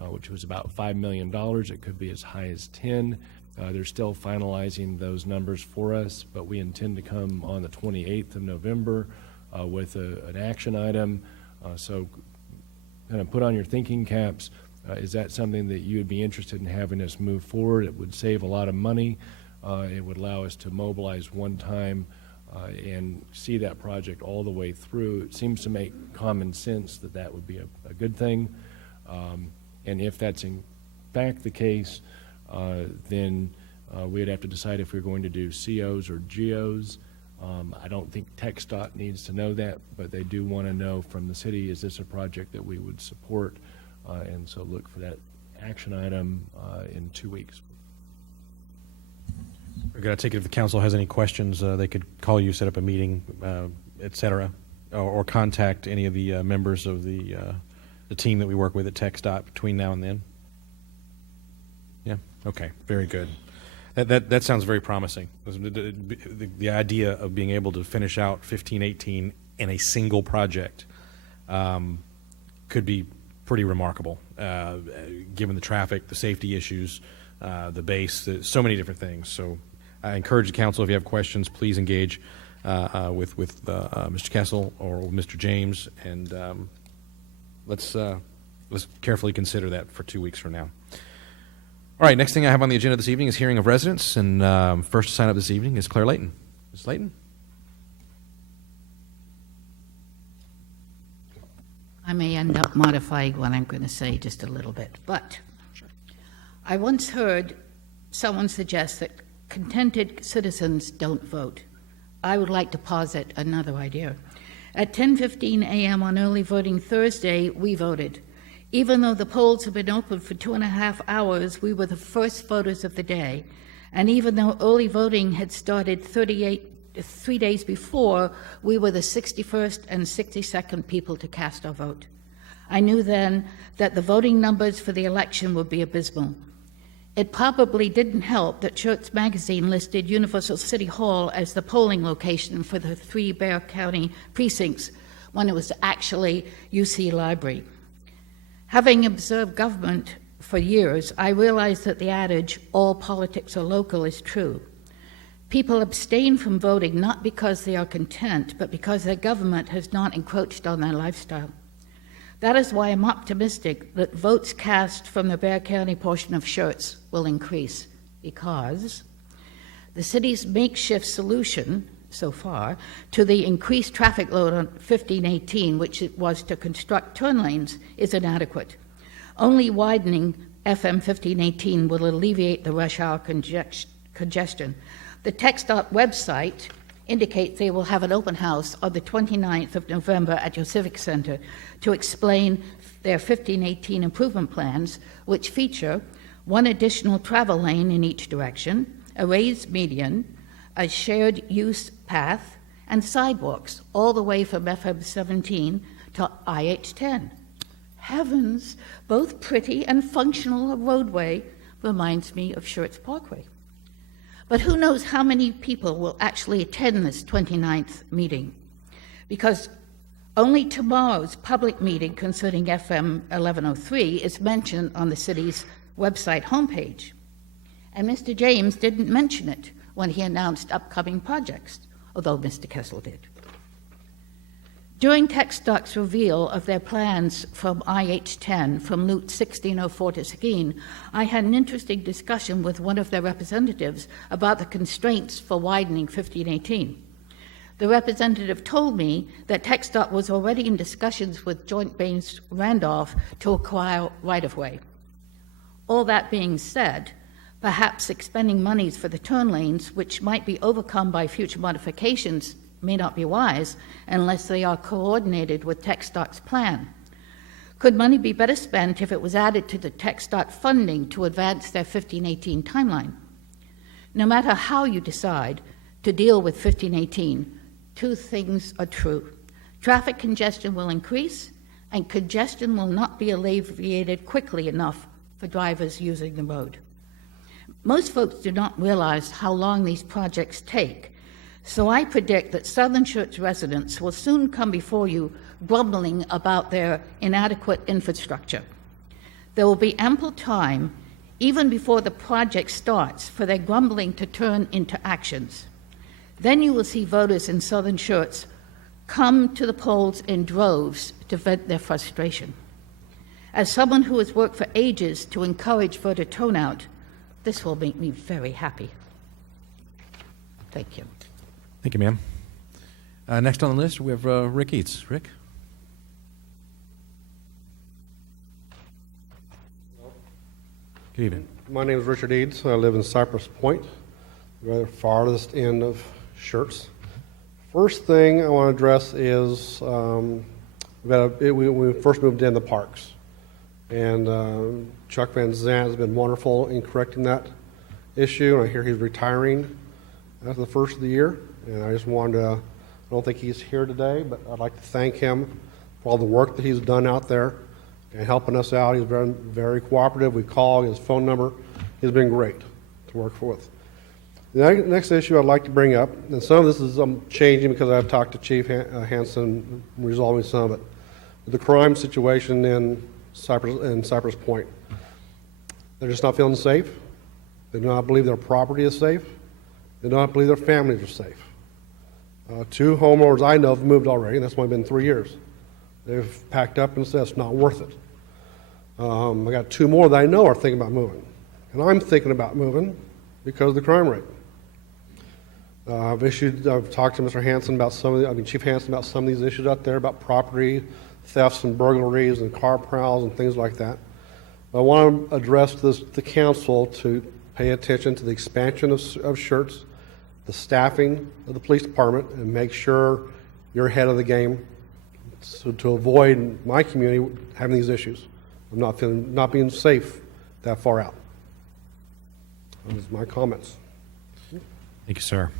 which was about $5 million. It could be as high as 10. They're still finalizing those numbers for us, but we intend to come on the 28th of November with an action item. So kind of put on your thinking caps. Is that something that you would be interested in having us move forward? It would save a lot of money. It would allow us to mobilize one time and see that project all the way through. It seems to make common sense that that would be a good thing. And if that's in fact the case, then we'd have to decide if we're going to do COs or GOs. I don't think TxDOT needs to know that, but they do want to know from the city, is this a project that we would support? And so look for that action item in 2 weeks. We're going to take it if the council has any questions, they could call you, set up a meeting, et cetera, or contact any of the members of the team that we work with at TxDOT between now and then. Yeah, okay, very good. That sounds very promising. The idea of being able to finish out 15-18 in a single project could be pretty remarkable, given the traffic, the safety issues, the base, so many different things. So I encourage the council, if you have questions, please engage with Mr. Kessel or Mr. James, and let's carefully consider that for 2 weeks from now. All right, next thing I have on the agenda this evening is hearing of residents, and first to sign up this evening is Claire Layton. Ms. Layton? I may end up modifying what I'm going to say just a little bit, but I once heard someone suggest that contented citizens don't vote. I would like to posit another idea. At 10:15 a.m. on early voting Thursday, we voted. Even though the polls had been open for 2.5 hours, we were the first voters of the day. And even though early voting had started 3 days before, we were the 61st and 62nd people to cast our vote. I knew then that the voting numbers for the election would be abysmal. It probably didn't help that Schertz magazine listed Universal City Hall as the polling location for the 3 Bexar County precincts when it was actually UC Library. Having observed government for years, I realized that the adage, all politics are local, is true. People abstain from voting not because they are content, but because their government has not encroached on their lifestyle. That is why I'm optimistic that votes cast from the Bexar County portion of Schertz will increase, because the city's makeshift solution so far to the increased traffic load on 1518, which it was to construct turn lanes, is inadequate. Only widening FM 1518 will alleviate the rush hour congestion. The TxDOT website indicates they will have an open house on the 29th of November at your Civic Center to explain their 1518 improvement plans, which feature 1 additional travel lane in each direction, a raised median, a shared use path, and sidewalks all the way from FM 17 to IH 10. Heavens, both pretty and functional a roadway reminds me of Schertz Parkway. But who knows how many people will actually attend this 29th meeting? Because only tomorrow's public meeting concerning FM 1103 is mentioned on the city's website homepage. And Mr. James didn't mention it when he announced upcoming projects, although Mr. Kessel did. During TxDOT's reveal of their plans from IH-10, from Route 1604 to Seguin, I had an interesting discussion with one of their representatives about the constraints for widening 1518. The representative told me that TxDOT was already in discussions with Joint Base Randolph to acquire right-of-way. All that being said, perhaps expending monies for the turn lanes, which might be overcome by future modifications, may not be wise unless they are coordinated with TxDOT's plan. Could money be better spent if it was added to the TxDOT funding to advance their 1518 timeline? No matter how you decide to deal with 1518, two things are true. Traffic congestion will increase, and congestion will not be alleviated quickly enough for drivers using the road. Most folks do not realize how long these projects take, so I predict that Southern Schertz residents will soon come before you grumbling about their inadequate infrastructure. There will be ample time, even before the project starts, for their grumbling to turn into actions. Then you will see voters in Southern Schertz come to the polls in droves to vent their frustration. As someone who has worked for ages to encourage voter turnout, this will make me very happy. Thank you. Thank you, ma'am. Next on the list, we have Rick Eats. Rick? Good evening. My name is Richard Eads. I live in Cypress Point, the farthest end of Schertz. First thing I want to address is when we first moved in the parks. And Chuck Van Zant has been wonderful in correcting that issue. And I hear he's retiring after the first of the year. And I just wanted to, I don't think he's here today, but I'd like to thank him for all the work that he's done out there and helping us out. He's been very cooperative. We call his phone number. He's been great to work with. The next issue I'd like to bring up, and some of this is changing because I've talked to Chief Hansen resolving some of it, the crime situation in Cypress Point. They're just not feeling safe. They do not believe their property is safe. They do not believe their families are safe. Two homeowners I know have moved already, and that's only been 3 years. They've packed up and said it's not worth it. I got two more that I know are thinking about moving. And I'm thinking about moving because of the crime rate. I've talked to Mr. Hansen about Chief Hansen about some of these issues out there about property thefts and burglaries and car prowls and things like that. I want to address the council to pay attention to the expansion of Schertz, the staffing of the police department, and make sure you're ahead of the game so to avoid my community having these issues of not being safe that far out. Those are my comments. Thank you, sir.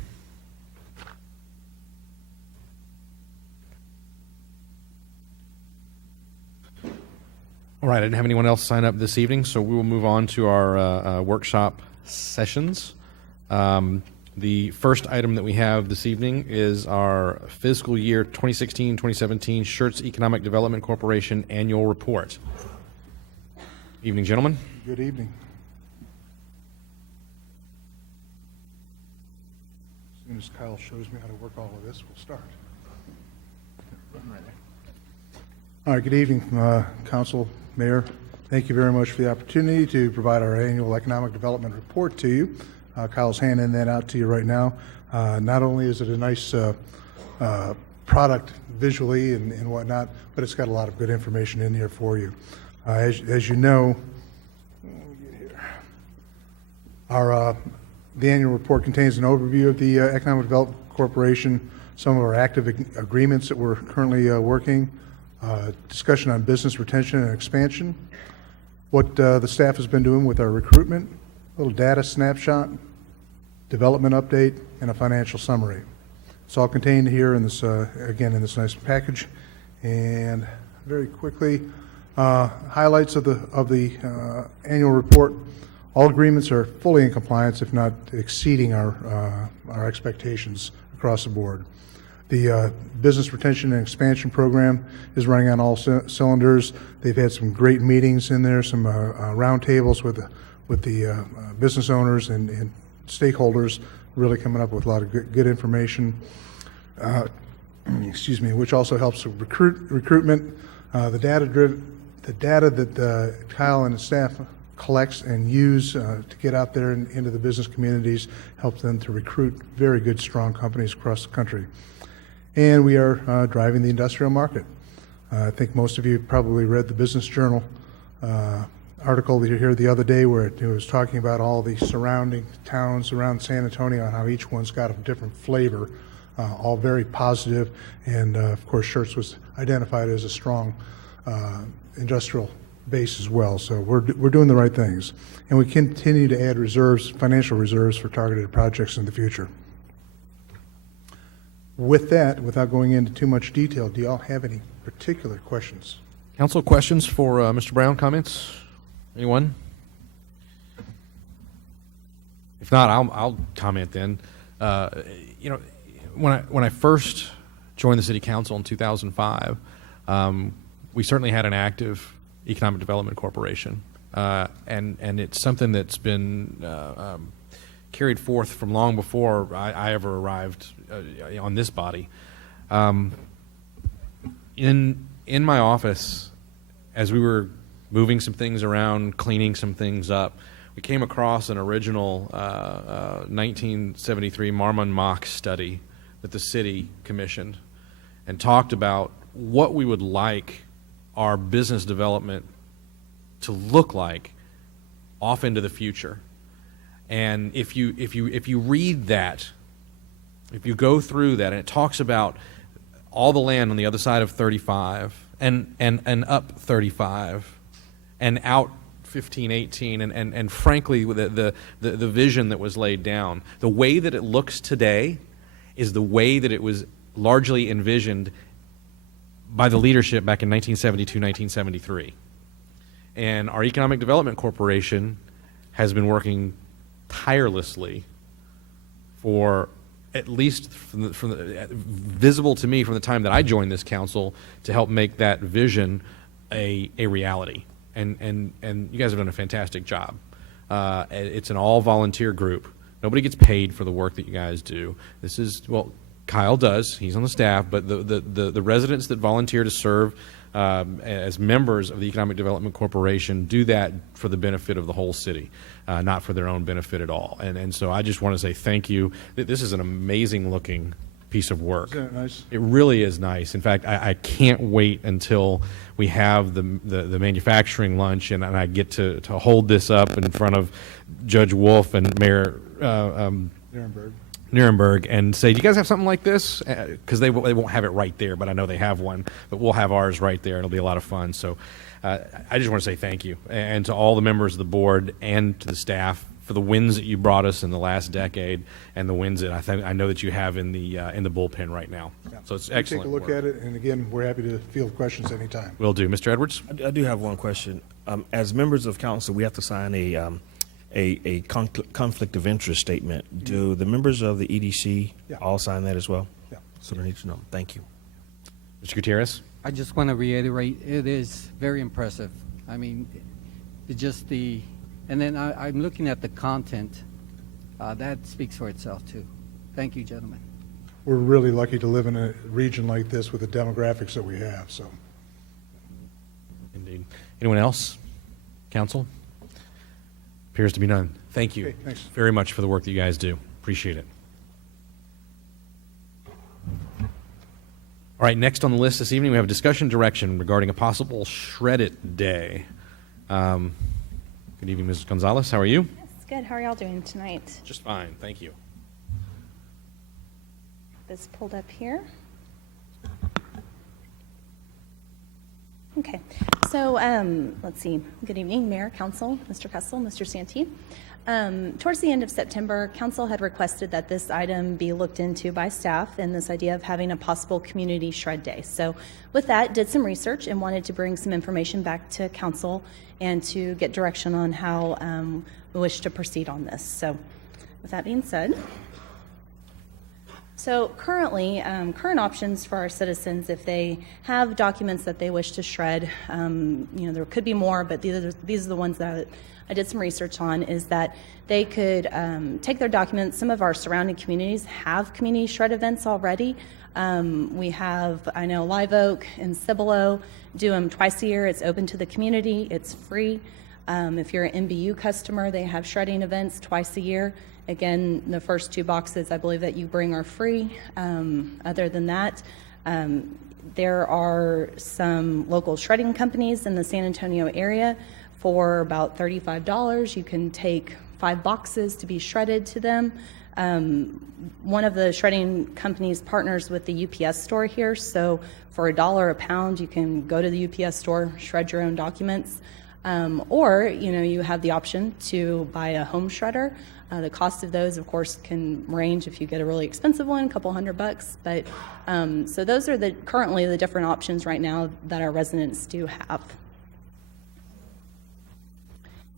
All right, I didn't have anyone else sign up this evening, so we will move on to our workshop sessions. The first item that we have this evening is our fiscal year 2016-2017 Schertz Economic Development Corporation Annual Report. Evening, gentlemen. Good evening. As soon as Kyle shows me how to work all of this, we'll start. Run right there. All right, good evening, Council, Mayor. Thank you very much for the opportunity to provide our annual economic development report to you. Kyle's handing that out to you right now. Not only is it a nice product visually and whatnot, but it's got a lot of good information in here for you. As you know, the annual report contains an overview of the Economic Development Corporation, some of our active agreements that we're currently working, discussion on business retention and expansion, what the staff has been doing with our recruitment, a little data snapshot, development update, and a financial summary. It's all contained here in this, again, in this nice package. And very quickly, highlights of the annual report. All agreements are fully in compliance, if not exceeding our expectations across the board. The business retention and expansion program is running on all cylinders. They've had some great meetings in there, some roundtables with the business owners and stakeholders, really coming up with a lot of good information. excuse me, which also helps with recruitment. The data that Kyle and his staff collects and use to get out there and into the business communities helps them to recruit very good, strong companies across the country. And we are driving the industrial market. I think most of you probably read the Business Journal article that you heard the other day where it was talking about all the surrounding towns around San Antonio and how each one's got a different flavor, all very positive. And of course, Schertz was identified as a strong industrial base as well. So we're doing the right things. And we continue to add reserves, financial reserves for targeted projects in the future. With that, without going into too much detail, do y'all have any particular questions? Council, questions for Mr. Brown, comments? Anyone? If not, I'll comment then. You know, when I first joined the City Council in 2005, we certainly had an active Economic Development Corporation, and it's something that's been carried forth from long before I ever arrived on this body. In my office, as we were moving some things around, cleaning some things up, we came across an original 1973 Marmon Mach study that the city commissioned and talked about what we would like our business development to look like off into the future. And if you read that, if you go through that, and it talks about all the land on the other side of 35 and up 35 and out 15, 18, and frankly the vision that was laid down, the way that it looks today is the way that it was largely envisioned by the leadership back in 1972, 1973. And our Economic Development Corporation has been working tirelessly for at least visible to me from the time that I joined this council to help make that vision a reality. And you guys have done a fantastic job. It's an all-volunteer group. Nobody gets paid for the work that you guys do. This is, well, Kyle does. He's on the staff, but the residents that volunteer to serve as members of the Economic Development Corporation do that for the benefit of the whole city, not for their own benefit at all. And so I just want to say thank you. This is an amazing-looking piece of work. Isn't it nice? It really is nice. In fact, I can't wait until we have the manufacturing lunch and I get to hold this up in front of Judge Wolf and Mayor Nirenberg and say, do you guys have something like this? Because they won't have it right there, but I know they have one. But we'll have ours right there. It'll be a lot of fun. So I just want to say thank you. And to all the members of the board and to the staff for the wins that you brought us in the last decade and the wins that I know that you have in the bullpen right now. Yeah. So it's We excellent take a look work. at it, and again, we're happy to field questions anytime. Will do. Mr. Edwards? I do have one question. As members of council, we have to sign a conflict of interest statement. Do the members of the EDC all sign that as well? Yeah. So they need to know. Thank you. Mr. Gutierrez? I just want to reiterate, it is very impressive. I mean, and then I'm looking at the content. That speaks for itself, too. Thank you, gentlemen. We're really lucky to live in a region like this with the demographics that we have. So, Indeed. Anyone else? Council? Appears to be none. Thank you Okay, thanks. very much for the work that you guys do. Appreciate it. All right, next on the list this evening, we have discussion direction regarding a possible Shred It Day. Good evening, Mrs. Gonzalez. How are you? Yes, good. How are y'all doing tonight? Just fine. Thank you. This pulled up here. Okay, so let's see. Good evening, Mayor, Council, Mr. Kessel, Mr. Santee. Towards the end of September, Council had requested that this item be looked into by staff and this idea of having a possible community shred day. So with that, did some research and wanted to bring some information back to Council and to get direction on how we wish to proceed on this. So with that being said, So currently, current options for our citizens, if they have documents that they wish to shred, there could be more, but these are the ones that I did some research on, is that they could take their documents. Some of our surrounding communities have community shred events already. We have, I know, Live Oak and Cibolo do them twice a year. It's open to the community. It's free. If you're an MBU customer, they have shredding events twice a year. Again, the first 2 boxes I believe that you bring are free. Other than that, there are some local shredding companies in the San Antonio area. For about $35, you can take 5 boxes to be shredded to them. One of the shredding companies partners with the UPS store here, so for $1 a pound, you can go to the UPS store, shred your own documents. Or, you have the option to buy a home shredder. The cost of those, of course, can range if you get a really expensive one, a couple $100. But so those are currently the different options right now that our residents do have.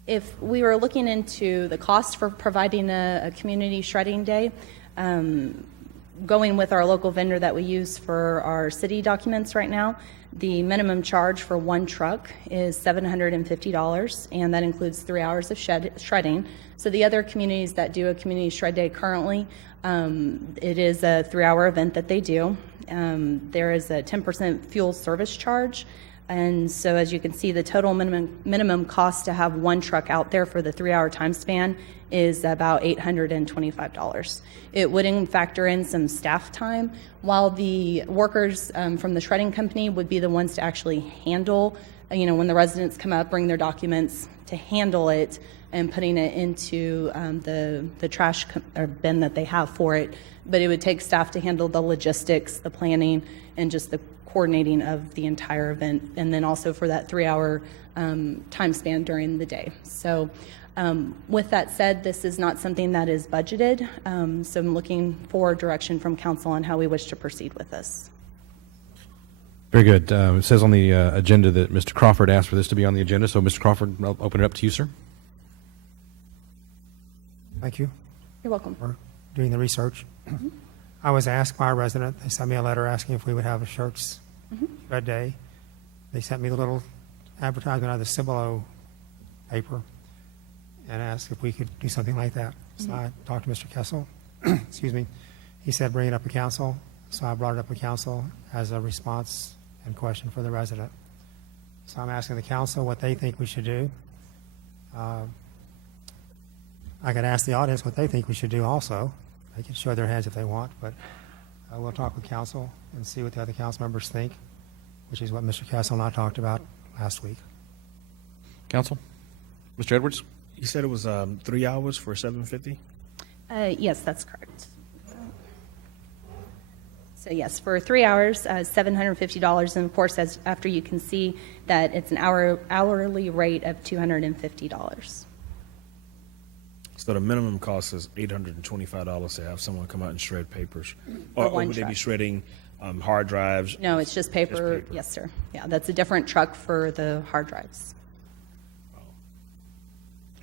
If we were looking into the cost for providing a community shredding day, going with our local vendor that we use for our city documents right now, the minimum charge for 1 truck is $750, and that includes 3 hours of shredding. So the other communities that do a community shred day currently, it is a 3-hour event that they do. There is a 10% fuel service charge. And so as you can see, the total minimum cost to have 1 truck out there for the 3-hour time span is about $825. It wouldn't factor in some staff time, while the workers from the shredding company would be the ones to actually handle, when the residents come up, bring their documents, to handle it and putting it into the trash or bin that they have for it. But it would take staff to handle the logistics, the planning, and just the coordinating of the entire event, and then also for that 3-hour time span during the day. So with that said, this is not something that is budgeted, so I'm looking for direction from council on how we wish to proceed with this. Very good. It says on the agenda that Mr. Crawford asked for this to be on the agenda, so Mr. Crawford, I'll open it up to you, sir. Thank you. You're welcome. For doing the research. I was asked by a resident, they sent me a letter asking if we would have a Schertz shred day. They sent me a little advertisement out of the Cibolo paper and asked if we could do something like that. So I talked to Mr. Kessel, excuse me. He said bring it up to council, so I brought it up to council as a response and question for the resident. So I'm asking the council what they think we should do. I could ask the audience what they think we should do also. They can show their hands if they want, but we'll talk with council and see what the other council members think, which is what Mr. Kessel and I talked about last week. Council? Mr. Edwards? You said it was 3 hours for $750? Yes, that's correct. So yes, for 3 hours, $750, and of course, after you can see that it's an hourly rate of $250. So the minimum cost is $825 to have someone come out and shred papers. Or would they be shredding hard drives? No, it's just paper. Yes, sir. Yeah, that's a different truck for the hard drives.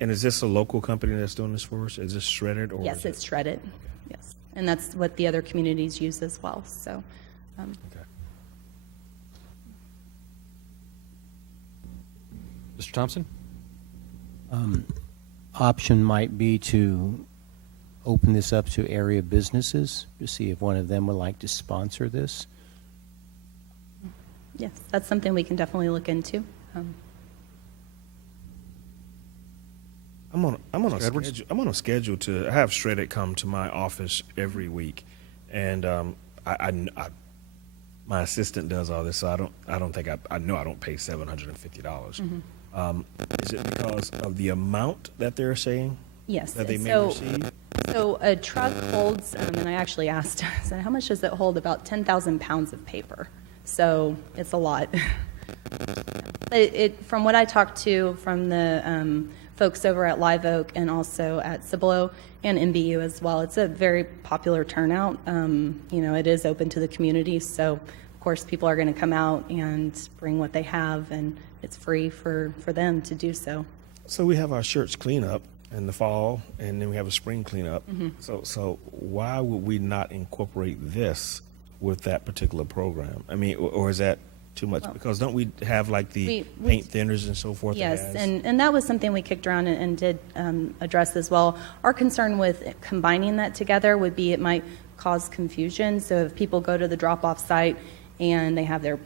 And is this a local company that's doing this for us? Is this shredded? Or yes, it's shredded. Okay. Yes, and that's what the other communities use as well. So. Okay. Mr. Thompson? Option might be to open this up to area businesses to see if one of them would like to sponsor this. Yes, that's something we can definitely look into. I'm on a schedule to have Shredded come to my office every week, and my assistant does all this, so I don't think I know I don't pay $750. Is it because of the amount that they're saying? Yes. That they may receive? So a truck holds, and I actually asked, I said, how much does it hold? About 10,000 pounds of paper. So it's a lot. From what I talked to from the folks over at Live Oak and also at Cibolo and MBU as well, it's a very popular turnout. It is open to the community, so of course people are going to come out and bring what they have, and it's free for them to do so. So we have our Schertz cleanup, in the fall, and then we have a spring cleanup. So why would we not incorporate this with that particular program? I mean, or is that too much? Well, Because don't we have like the we- paint thinners and so forth? Yes, that has- and that was something we kicked around and did address as well. Our concern with combining that together would be it might cause confusion. So if people go to the drop-off site and they have their,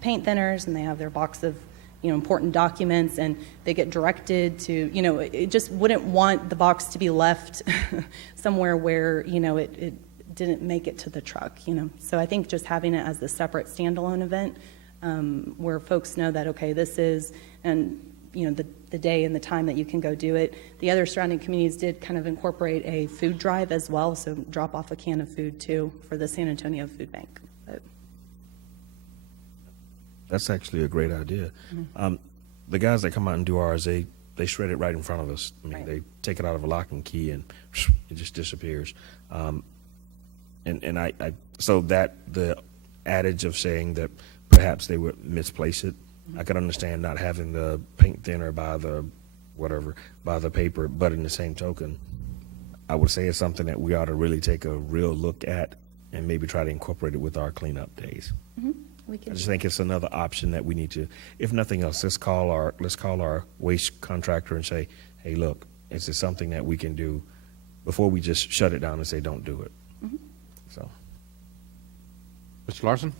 paint thinners and they have their box of, important documents, and they get directed to, it just wouldn't want the box to be left somewhere where, it didn't make it to the truck, So I think just having it as a separate standalone event where folks know that, okay, this is, and, the day and the time that you can go do it. The other surrounding communities did kind of incorporate a food drive as well, so drop off a can of food too for the San Antonio Food Bank. But, That's actually a great idea. The guys that come out and do ours, they shred it right in front of us. I mean, Right. they take it out of a lock and key, and it just disappears. So that the adage of saying that perhaps they would misplace it, I could understand not having the paint thinner by the paper, but in the same token, I would say it's something that we ought to really take a real look at and maybe try to incorporate it with our cleanup days. we I can, just think it's another option that we need to, if nothing else, let's call our waste contractor and say, hey, look, is this something that we can do before we just shut it down and say, don't do it? So, Mr. Larson?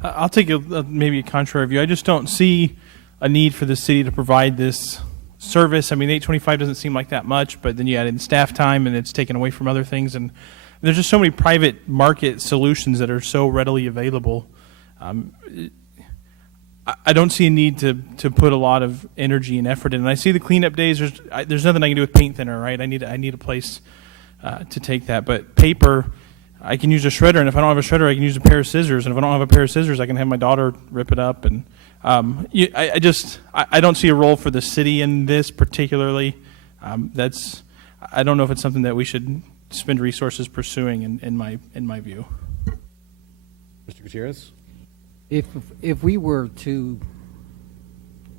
I'll take maybe a contrary view. I just don't see a need for the city to provide this service. I mean, $825 doesn't seem like that much, but then you add in staff time and it's taken away from other things. And there's just so many private market solutions that are so readily available. I don't see a need to put a lot of energy and effort in. And I see the cleanup days. There's nothing I can do with paint thinner, right? I need a place to take that. But paper, I can use a shredder, and if I don't have a shredder, I can use a pair of scissors. And if I don't have a pair of scissors, I can have my daughter rip it up. And I don't see a role for the city in this particularly. I don't know if it's something that we should spend resources pursuing in my view. Mr. Gutierrez? If we were to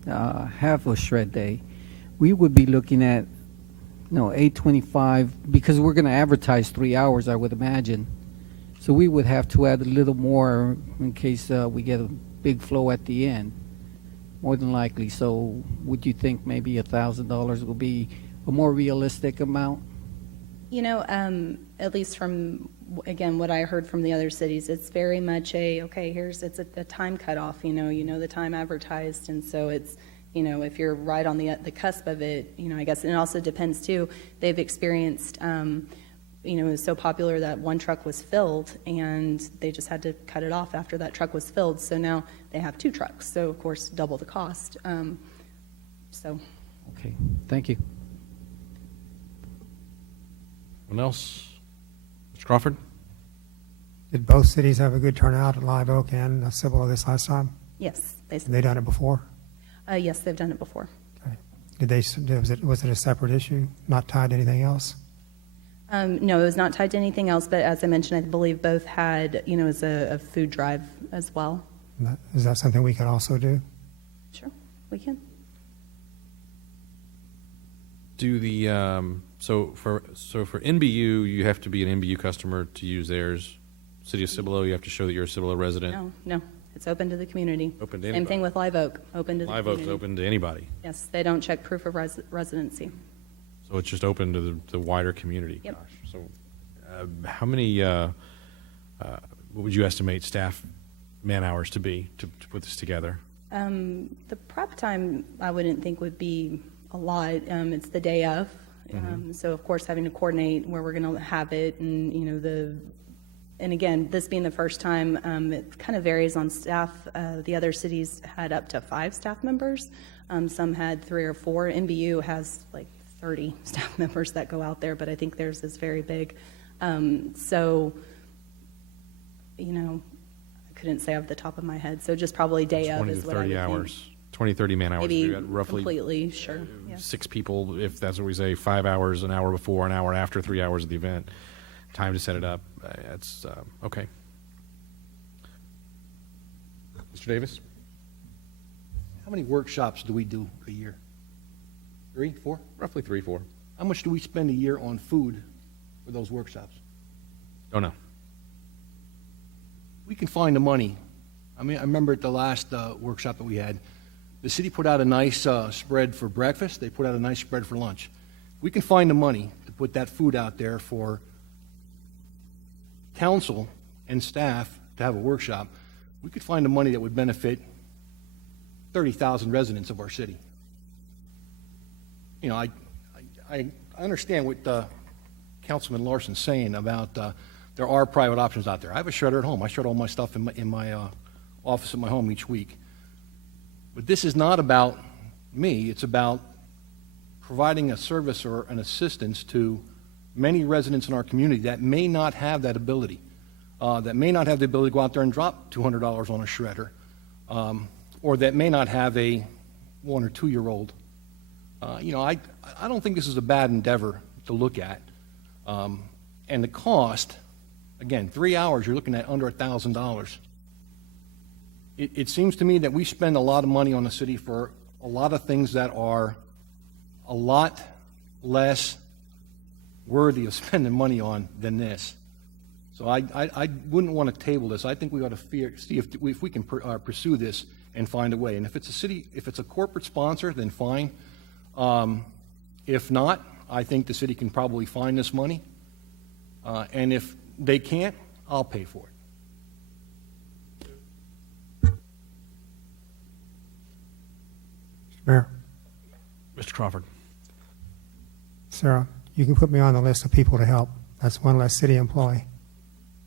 have a shred day, we would be looking at $825 because we're going to advertise 3 hours, I would imagine. So we would have to add a little more in case we get a big flow at the end, more than likely. So would you think maybe $1,000 will be a more realistic amount? At least from, again, what I heard from the other cities, it's very much it's a time cutoff, the time advertised, and so it's, if you're right on the cusp of it, I guess, and it also depends too, they've experienced, it was so popular that one truck was filled and they just had to cut it off after that truck was filled, so now they have 2 trucks, so of course double the cost. Okay, thank you. Anyone else? Mr. Crawford? Did both cities have a good turnout at Live Oak and Cibolo this last time? Yes, Have they done it before? yes, they've done it before. Was it a separate issue, not tied to anything else? No, it was not tied to anything else, but as I mentioned, I believe both had, as a food drive as well. Is that something we could also do? Sure, we can. Do the so for NBU, you have to be an NBU customer to use theirs. City of Cibolo, you have to show that you're a Cibolo resident. No, it's open to the community. Open to Same anybody. thing with Live Oak, open to the Live community. Oak's open to anybody, Yes, they don't check proof of residency. so it's just open to the wider community. Yep. Gosh. So, how many? What would you estimate staff man hours to be to put this together? The prep time, I wouldn't think would be a lot. It's the day of, so of course having to coordinate where we're going to have it, and and again, this being the first time, it kind of varies on staff. The other cities had up to 5 staff members. Some had 3 or 4. NBU has like 30 staff members that go out there, but I think theirs is very big. So, I couldn't say off the top of my head. So just probably day of 20 is to what I 30 would hours. think. 20, 30 man hours. Maybe You got roughly completely, sure. Yeah. 6 people, if that's what we say, 5 hours, an hour before, an hour after, 3 hours of the event. Time to set it up. That's okay. Mr. Davis? How many workshops do we do a year? 3, 4? Roughly 3, 4. How much do we spend a year on food for those workshops? Don't know. We can find the money. I mean, I remember at the last workshop that we had, the city put out a nice spread for breakfast. They put out a nice spread for lunch. We can find the money to put that food out there for council and staff to have a workshop. We could find the money that would benefit 30,000 residents of our city. You know, I understand what Councilman Larson's saying about there are private options out there. I have a shredder at home. I shred all my stuff in my office at my home each week. But this is not about me. It's about providing a service or an assistance to many residents in our community that may not have that ability, that may not have the ability to go out there and drop $200 on a shredder, or that may not have a 1 or 2 year old. You know, I don't think this is a bad endeavor to look at. And the cost, again, 3 hours, you're looking at under $1,000. It seems to me that we spend a lot of money on the city for a lot of things that are a lot less worthy of spending money on than this. So I wouldn't want to table this. I think we ought to see if we can pursue this and find a way. And if it's a corporate sponsor, then fine. If not, I think the city can probably find this money. And if they can't, I'll pay for it. Mr. Mayor. Mr. Crawford. Sarah, you can put me on the list of people to help. That's one less city employee.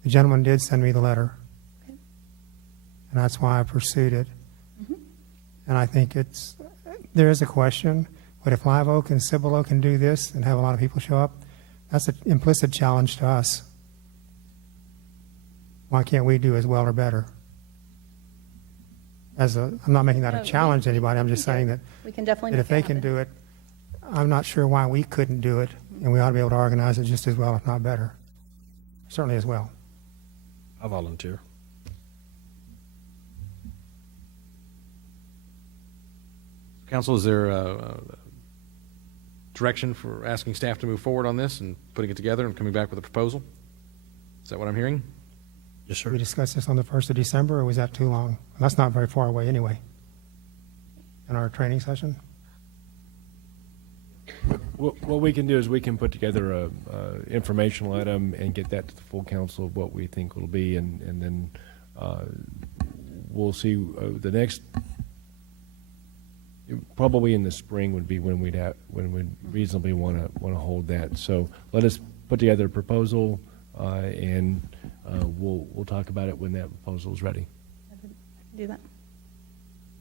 The gentleman did send me the letter. Okay. And that's why I pursued it. And I think there is a question, but if Live Oak and Cibolo can do this and have a lot of people show up, that's an implicit challenge to us. Why can't we do as well or better? I'm not making that a challenge to anybody. I'm just saying that, We can definitely that if they can do it, I'm not sure why we couldn't do it, and we ought to be able to organize it just as well, if not better. Certainly as well. I volunteer. Council, is there a direction for asking staff to move forward on this and putting it together and coming back with a proposal? Is that what I'm hearing? Yes, sir. Did we discuss this on the 1st of December, or was that too long? That's not very far away anyway. In our training session? What we can do is we can put together a informational item and get that to the full council of what we think will be, and then we'll see the next. Probably in the spring would be when we'd reasonably want to hold that. So let us put together a proposal, and we'll talk about it when that proposal is ready. I can do that.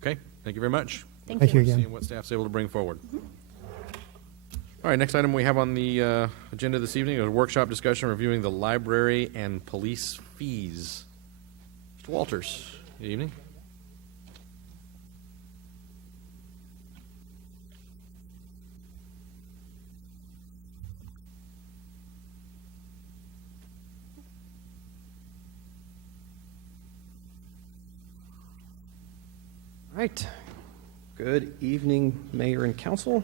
Okay, thank you very much. Thank you again. Seeing what staff's able to bring forward. All right, next item we have on the agenda this evening is a workshop discussion reviewing the library and police fees. Mr. Walters, good evening. All right. Good evening, Mayor and Council.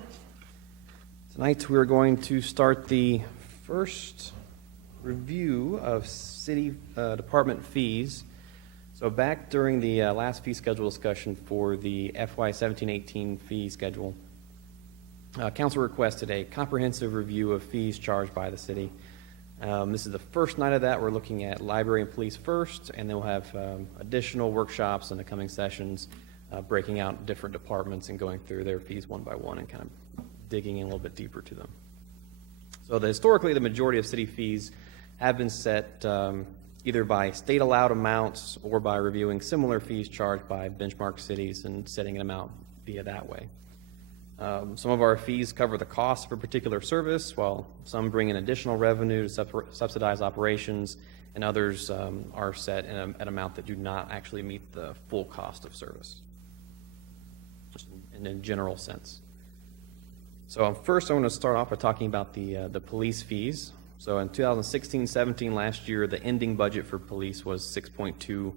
Tonight we are going to start the first review of city department fees. So back during the last fee schedule discussion for the FY 17-18 fee schedule, Council requested a comprehensive review of fees charged by the city. This is the first night of that. We're looking at library and police first, and then we'll have additional workshops in the coming sessions breaking out different departments and going through their fees one by one and kind of digging in a little bit deeper to them. So historically, the majority of city fees have been set either by state allowed amounts or by reviewing similar fees charged by benchmark cities and setting an amount via that way. Some of our fees cover the cost of a particular service, while some bring in additional revenue to subsidize operations, and others are set in an amount that do not actually meet the full cost of service, just in a general sense. So first I want to start off by talking about the police fees. So in 2016-17, last year, the ending budget for police was $6.2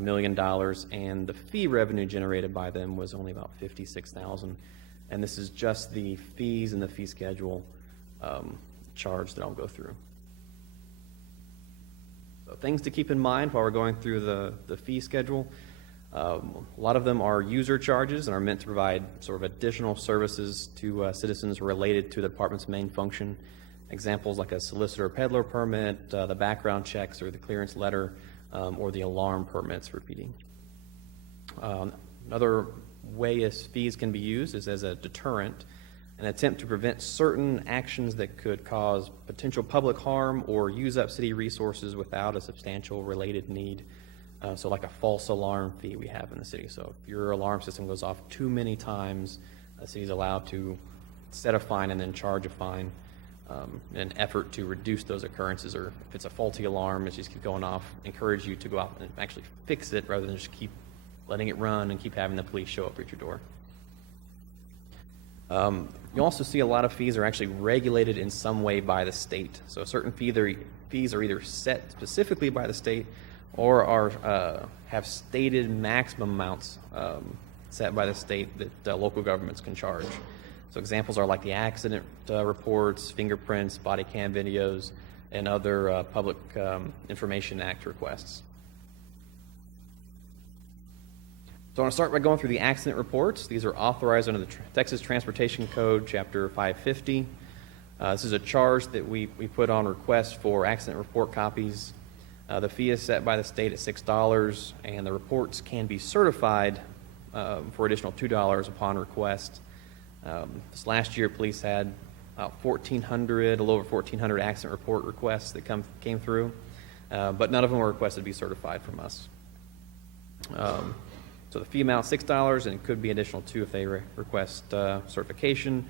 million, and the fee revenue generated by them was only about $56,000. And this is just the fees and the fee schedule charge that I'll go through. So things to keep in mind while we're going through the fee schedule. A lot of them are user charges and are meant to provide sort of additional services to citizens related to the department's main function. Examples like a solicitor peddler permit, the background checks or the clearance letter, or the alarm permits repeating. Another way as fees can be used is as a deterrent, an attempt to prevent certain actions that could cause potential public harm or use up city resources without a substantial related need. So like a false alarm fee we have in the city. So if your alarm system goes off too many times, the city's allowed to set a fine and then charge a fine in an effort to reduce those occurrences. Or if it's a faulty alarm, it just keeps going off, encourage you to go out and actually fix it rather than just keep letting it run and keep having the police show up at your door. You also see a lot of fees are actually regulated in some way by the state. So certain fees are either set specifically by the state or are have stated maximum amounts set by the state that local governments can charge. So examples are like the accident reports, fingerprints, body cam videos, and other Public Information Act requests. So I want to start by going through the accident reports. These are authorized under the Texas Transportation Code, Chapter 550. This is a charge that we put on request for accident report copies. The fee is set by the state at $6, and the reports can be certified for additional $2 upon request. This last year, police had about 1,400, a little over 1,400 accident report requests that came through, but none of them were requested to be certified from us. So the fee amount is $6, and it could be additional $2 if they request certification.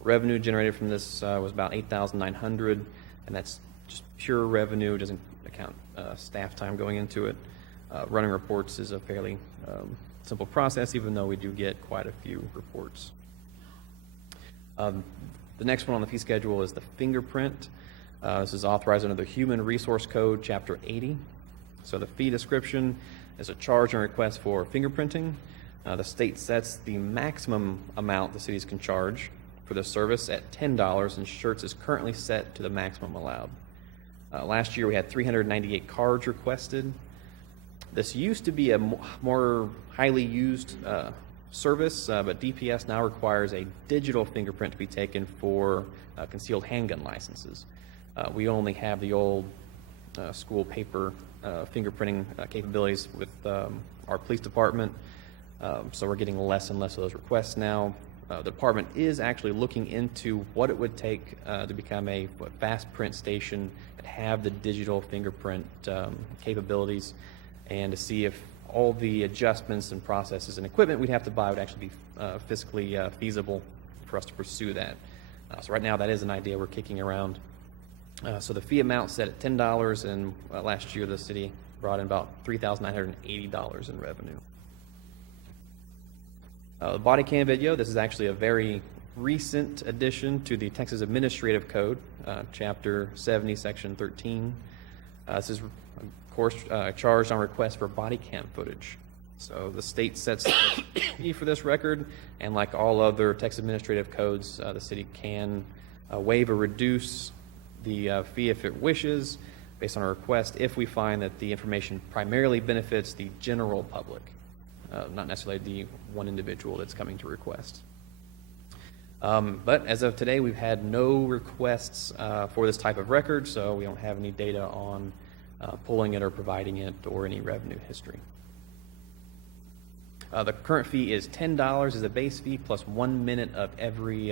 Revenue generated from this was about $8,900, and that's just pure revenue. It doesn't account staff time going into it. Running reports is a fairly simple process, even though we do get quite a few reports. The next one on the fee schedule is the fingerprint. This is authorized under the Human Resource Code, Chapter 80. So the fee description is a charge and request for fingerprinting. The state sets the maximum amount the cities can charge for this service at $10, and Schertz is currently set to the maximum allowed. Last year we had 398 cards requested. This used to be a more highly used service, but DPS now requires a digital fingerprint to be taken for concealed handgun licenses. We only have the old school paper fingerprinting capabilities with our police department, so we're getting less and less of those requests now. The department is actually looking into what it would take to become a fast print station and have the digital fingerprint capabilities, and to see if all the adjustments and processes and equipment we'd have to buy would actually be fiscally feasible for us to pursue that. So right now that is an idea we're kicking around. So the fee amount set at $10, and last year the city brought in about $3,980 in revenue. The body cam video, this is actually a very recent addition to the Texas Administrative Code, Chapter 70, Section 13. This is, of course, charged on request for body cam footage. So the state sets the fee for this record, and like all other Texas Administrative Codes, the city can waive or reduce the fee if it wishes, based on a request, if we find that the information primarily benefits the general public, not necessarily the one individual that's coming to request. But as of today, we've had no requests for this type of record, so we don't have any data on pulling it or providing it or any revenue history. The current fee is $10 as a base fee plus 1 minute of every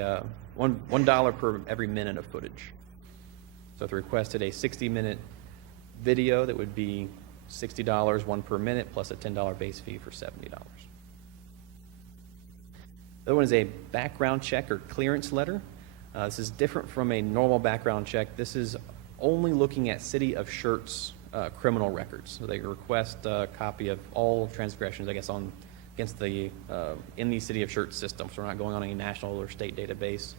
$1 per every minute of footage. So if they requested a 60-minute video, that would be $60, 1 per minute, plus a $10 base fee for $70. The other one is a background check or clearance letter. This is different from a normal background check. This is only looking at City of Schertz criminal records. So they request a copy of all transgressions, I guess, against the in the City of Schertz system. So we're not going on any national or state database,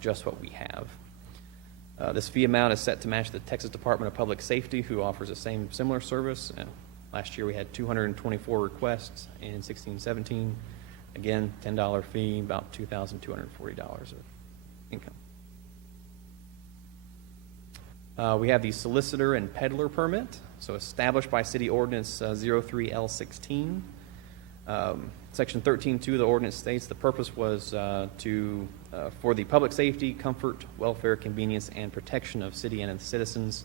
just what we have. This fee amount is set to match the Texas Department of Public Safety, who offers a similar service. Last year we had 224 requests in 16-17. Again, $10 fee, about $2,240 of income. We have the solicitor and peddler permit, so established by City Ordinance 03L16. Section 13.2 of the ordinance states the purpose was for the public safety, comfort, welfare, convenience, and protection of city and its citizens.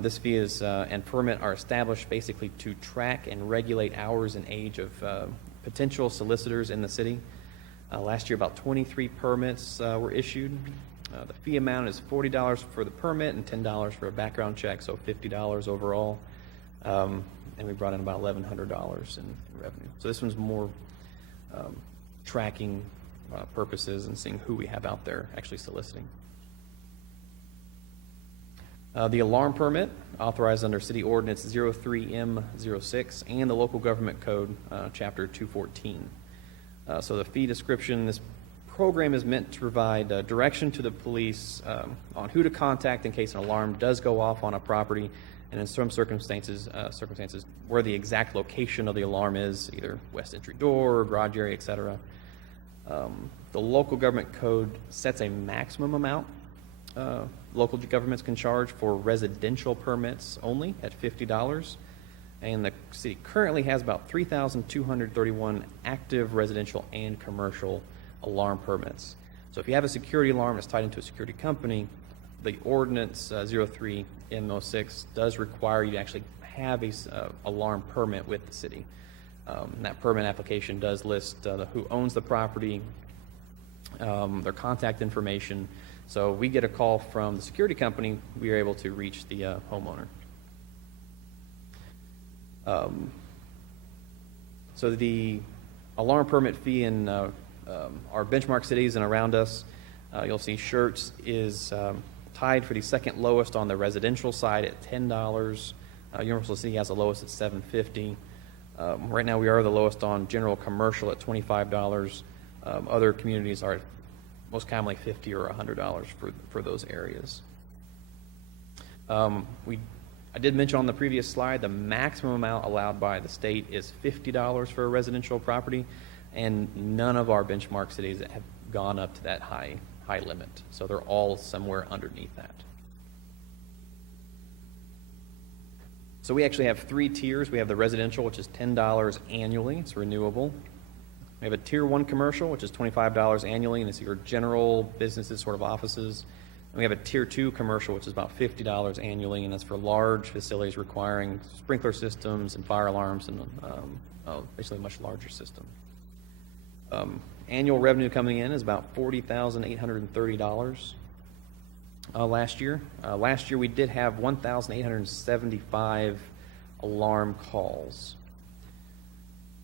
This fee is and permit are established basically to track and regulate hours and age of potential solicitors in the city. Last year, about 23 permits were issued. The fee amount is $40 for the permit and $10 for a background check, so $50 overall. And we brought in about $1,100 in revenue. So this one's more tracking purposes and seeing who we have out there actually soliciting. The alarm permit, authorized under City Ordinance 03M06 and the Local Government Code, Chapter 214. So the fee description, this program is meant to provide direction to the police on who to contact in case an alarm does go off on a property, and in some circumstances where the exact location of the alarm is, either west entry door or garage area, etc. The local government code sets a maximum amount local governments can charge for residential permits only at $50, and the city currently has about 3,231 active residential and commercial alarm permits. So if you have a security alarm that's tied into a security company, the ordinance 03M06 does require you to actually have a alarm permit with the city. And that permit application does list who owns the property, their contact information. So we get a call from the security company, we are able to reach the homeowner. So the alarm permit fee in our benchmark cities and around us, you'll see Schertz is tied for the second lowest on the residential side at $10. Universal City has the lowest at $7.50. Right now we are the lowest on general commercial at $25. Other communities are most commonly $50 or $100 for those areas. I did mention on the previous slide the maximum amount allowed by the state is $50 for a residential property, and none of our benchmark cities have gone up to that high limit. So they're all somewhere underneath that. So we actually have 3 tiers. We have the residential, which is $10 annually. It's renewable. We have a tier 1 commercial, which is $25 annually, and it's your general businesses, sort of offices. And we have a tier 2 commercial, which is about $50 annually, and that's for large facilities requiring sprinkler systems and fire alarms and basically a much larger system. Annual revenue coming in is about $40,830 last year. Last year we did have 1,875 alarm calls.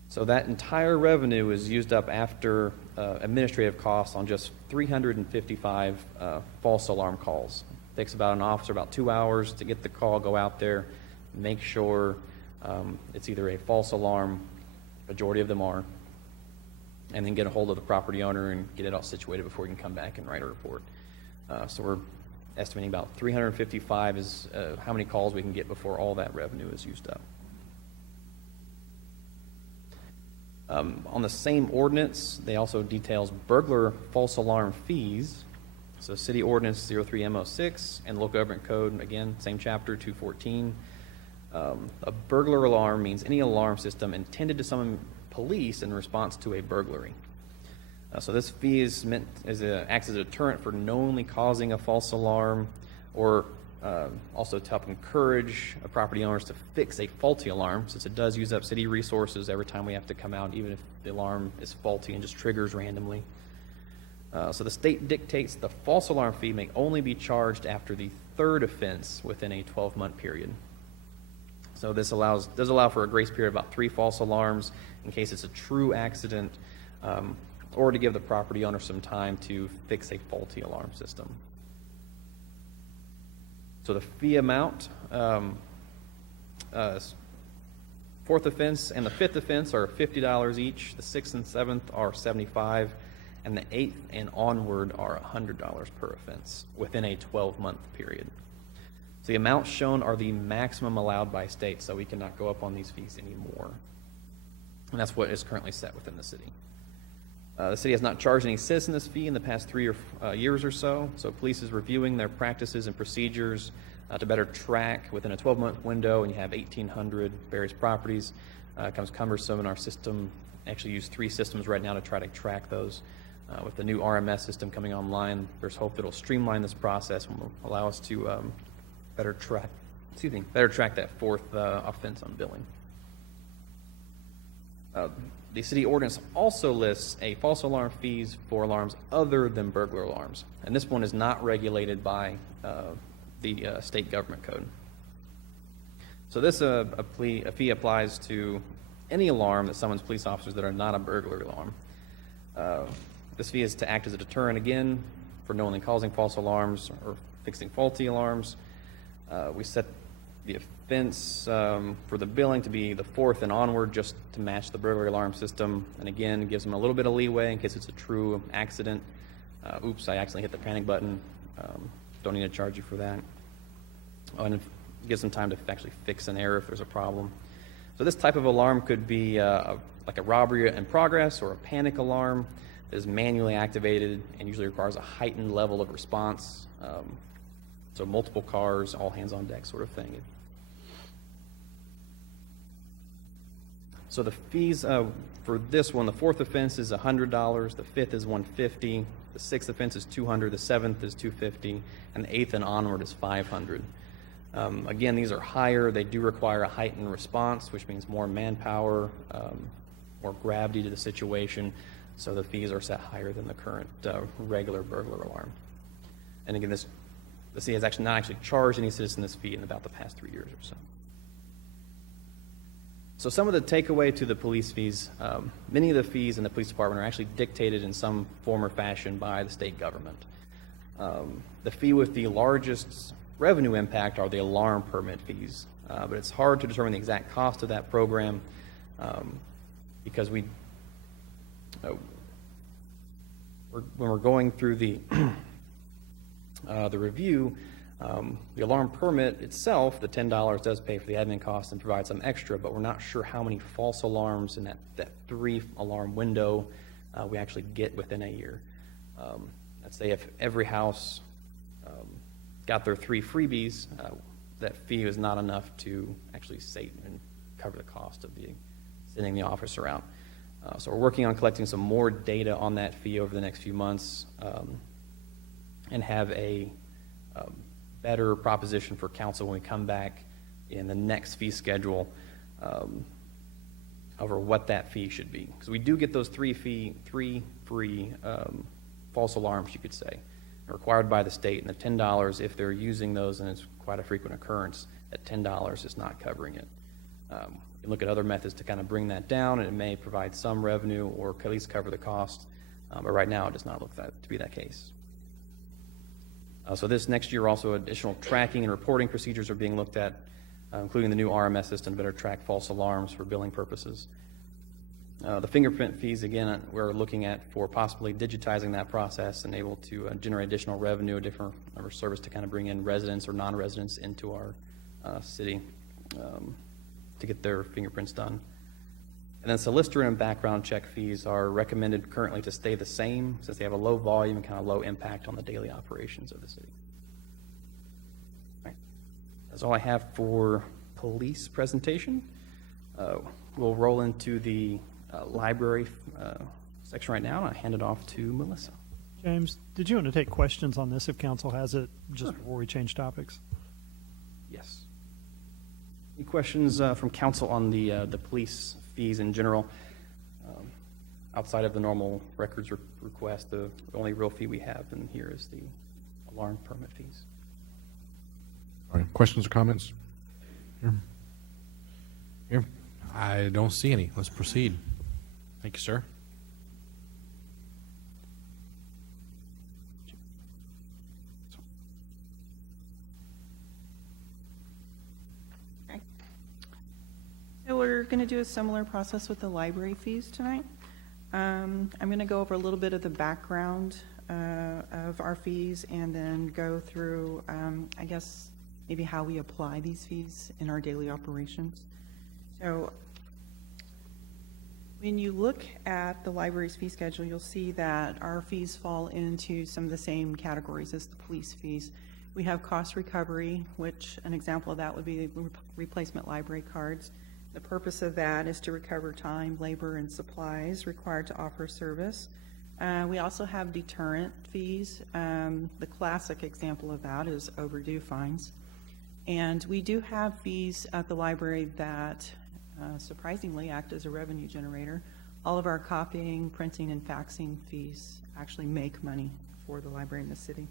So that entire revenue is used up after administrative costs on just 355 false alarm calls. It takes about an officer about 2 hours to get the call, go out there, make sure it's either a false alarm, majority of them are, and then get a hold of the property owner and get it all situated before you can come back and write a report. So we're estimating about 355 is how many calls we can get before all that revenue is used up. On the same ordinance, they also details burglar false alarm fees. So City Ordinance 03M06 and Local Government Code, again, same chapter, 214. A burglar alarm means any alarm system intended to summon police in response to a burglary. So this fee is meant acts as a deterrent for knowingly causing a false alarm, or also to help encourage property owners to fix a faulty alarm, since it does use up city resources every time we have to come out, even if the alarm is faulty and just triggers randomly. So the state dictates the false alarm fee may only be charged after the 3rd offense within a 12-month period. So this does allow for a grace period of about 3 false alarms in case it's a true accident, or to give the property owner some time to fix a faulty alarm system. So the fee amount, 4th offense and the 5th offense are $50 each. The 6th and 7th are $75, and the 8th and onward are $100 per offense within a 12-month period. So the amounts shown are the maximum allowed by state, so we cannot go up on these fees anymore. And that's what is currently set within the city. The city has not charged any citizen this fee in the past 3 years or so, so police is reviewing their practices and procedures to better track within a 12-month window, and you have 1,800 various properties. It becomes cumbersome in our system. Actually use 3 systems right now to try to track those. With the new RMS system coming online, there's hope that it'll streamline this process and will allow us to better track that 4th offense on billing. The city ordinance also lists a false alarm fees for alarms other than burglar alarms, and this one is not regulated by the state government code. So this a fee applies to any alarm that summons police officers that are not a burglary alarm. This fee is to act as a deterrent again for knowingly causing false alarms or fixing faulty alarms. We set the offense for the billing to be the 4th and onward, just to match the burglary alarm system, and again gives them a little bit of leeway in case it's a true accident. Oops, I accidentally hit the panic button. Don't need to charge you for that. Oh, and it gives them time to actually fix an error if there's a problem. So this type of alarm could be like a robbery in progress or a panic alarm that is manually activated and usually requires a heightened level of response. So multiple cars, all hands on deck sort of thing. So the fees for this one, the 4th offense is $100, the 5th is $150, the 6th offense is $200, the 7th is $250, and the 8th and onward is $500. Again, these are higher. They do require a heightened response, which means more manpower, more gravity to the situation. So the fees are set higher than the current regular burglar alarm. And again, the city has actually not charged any citizen this fee in about the past 3 years or so. So some of the takeaway to the police fees, many of the fees in the police department are actually dictated in some form or fashion by the state government. The fee with the largest revenue impact are the alarm permit fees, but it's hard to determine the exact cost of that program because when we're going through the review, the alarm permit itself, the $10 does pay for the admin costs and provide some extra, but we're not sure how many false alarms in that 3-alarm window we actually get within a year. Let's say if every house got their 3 freebies, that fee is not enough to actually save and cover the cost of sending the officer out. So we're working on collecting some more data on that fee over the next few months and have a better proposition for council when we come back in the next fee schedule over what that fee should be. Because we do get those 3 free false alarms, you could say, required by the state, and the $10, if they're using those, and it's quite a frequent occurrence, that $10 is not covering it. You can look at other methods to kind of bring that down, and it may provide some revenue or at least cover the cost, but right now it does not look to be that case. So this next year also additional tracking and reporting procedures are being looked at, including the new RMS system to better track false alarms for billing purposes. The fingerprint fees, again, we're looking at for possibly digitizing that process and able to generate additional revenue, a different service to kind of bring in residents or non-residents into our city to get their fingerprints done. And then solicitor and background check fees are recommended currently to stay the same since they have a low volume and kind of low impact on the daily operations of the city. All right. That's all I have for police presentation. We'll roll into the library section right now, and I hand it off to Melissa. James, did you want to take questions on this if council has it, just before we change topics? Yes. Any questions from council on the police fees in general? Outside of the normal records request, the only real fee we have in here is the alarm permit fees. All right, questions or comments? Here. I don't see any. Let's proceed. Thank you, sir. So we're going to do a similar process with the library fees tonight. I'm going to go over a little bit of the background of our fees and then go through, I guess, maybe how we apply these fees in our daily operations. So When you look at the library's fee schedule, you'll see that our fees fall into some of the same categories as the police fees. We have cost recovery, which an example of that would be the replacement library cards. The purpose of that is to recover time, labor, and supplies required to offer service. We also have deterrent fees. The classic example of that is overdue fines. And we do have fees at the library that surprisingly act as a revenue generator. All of our copying, printing, and faxing fees actually make money for the library in the city.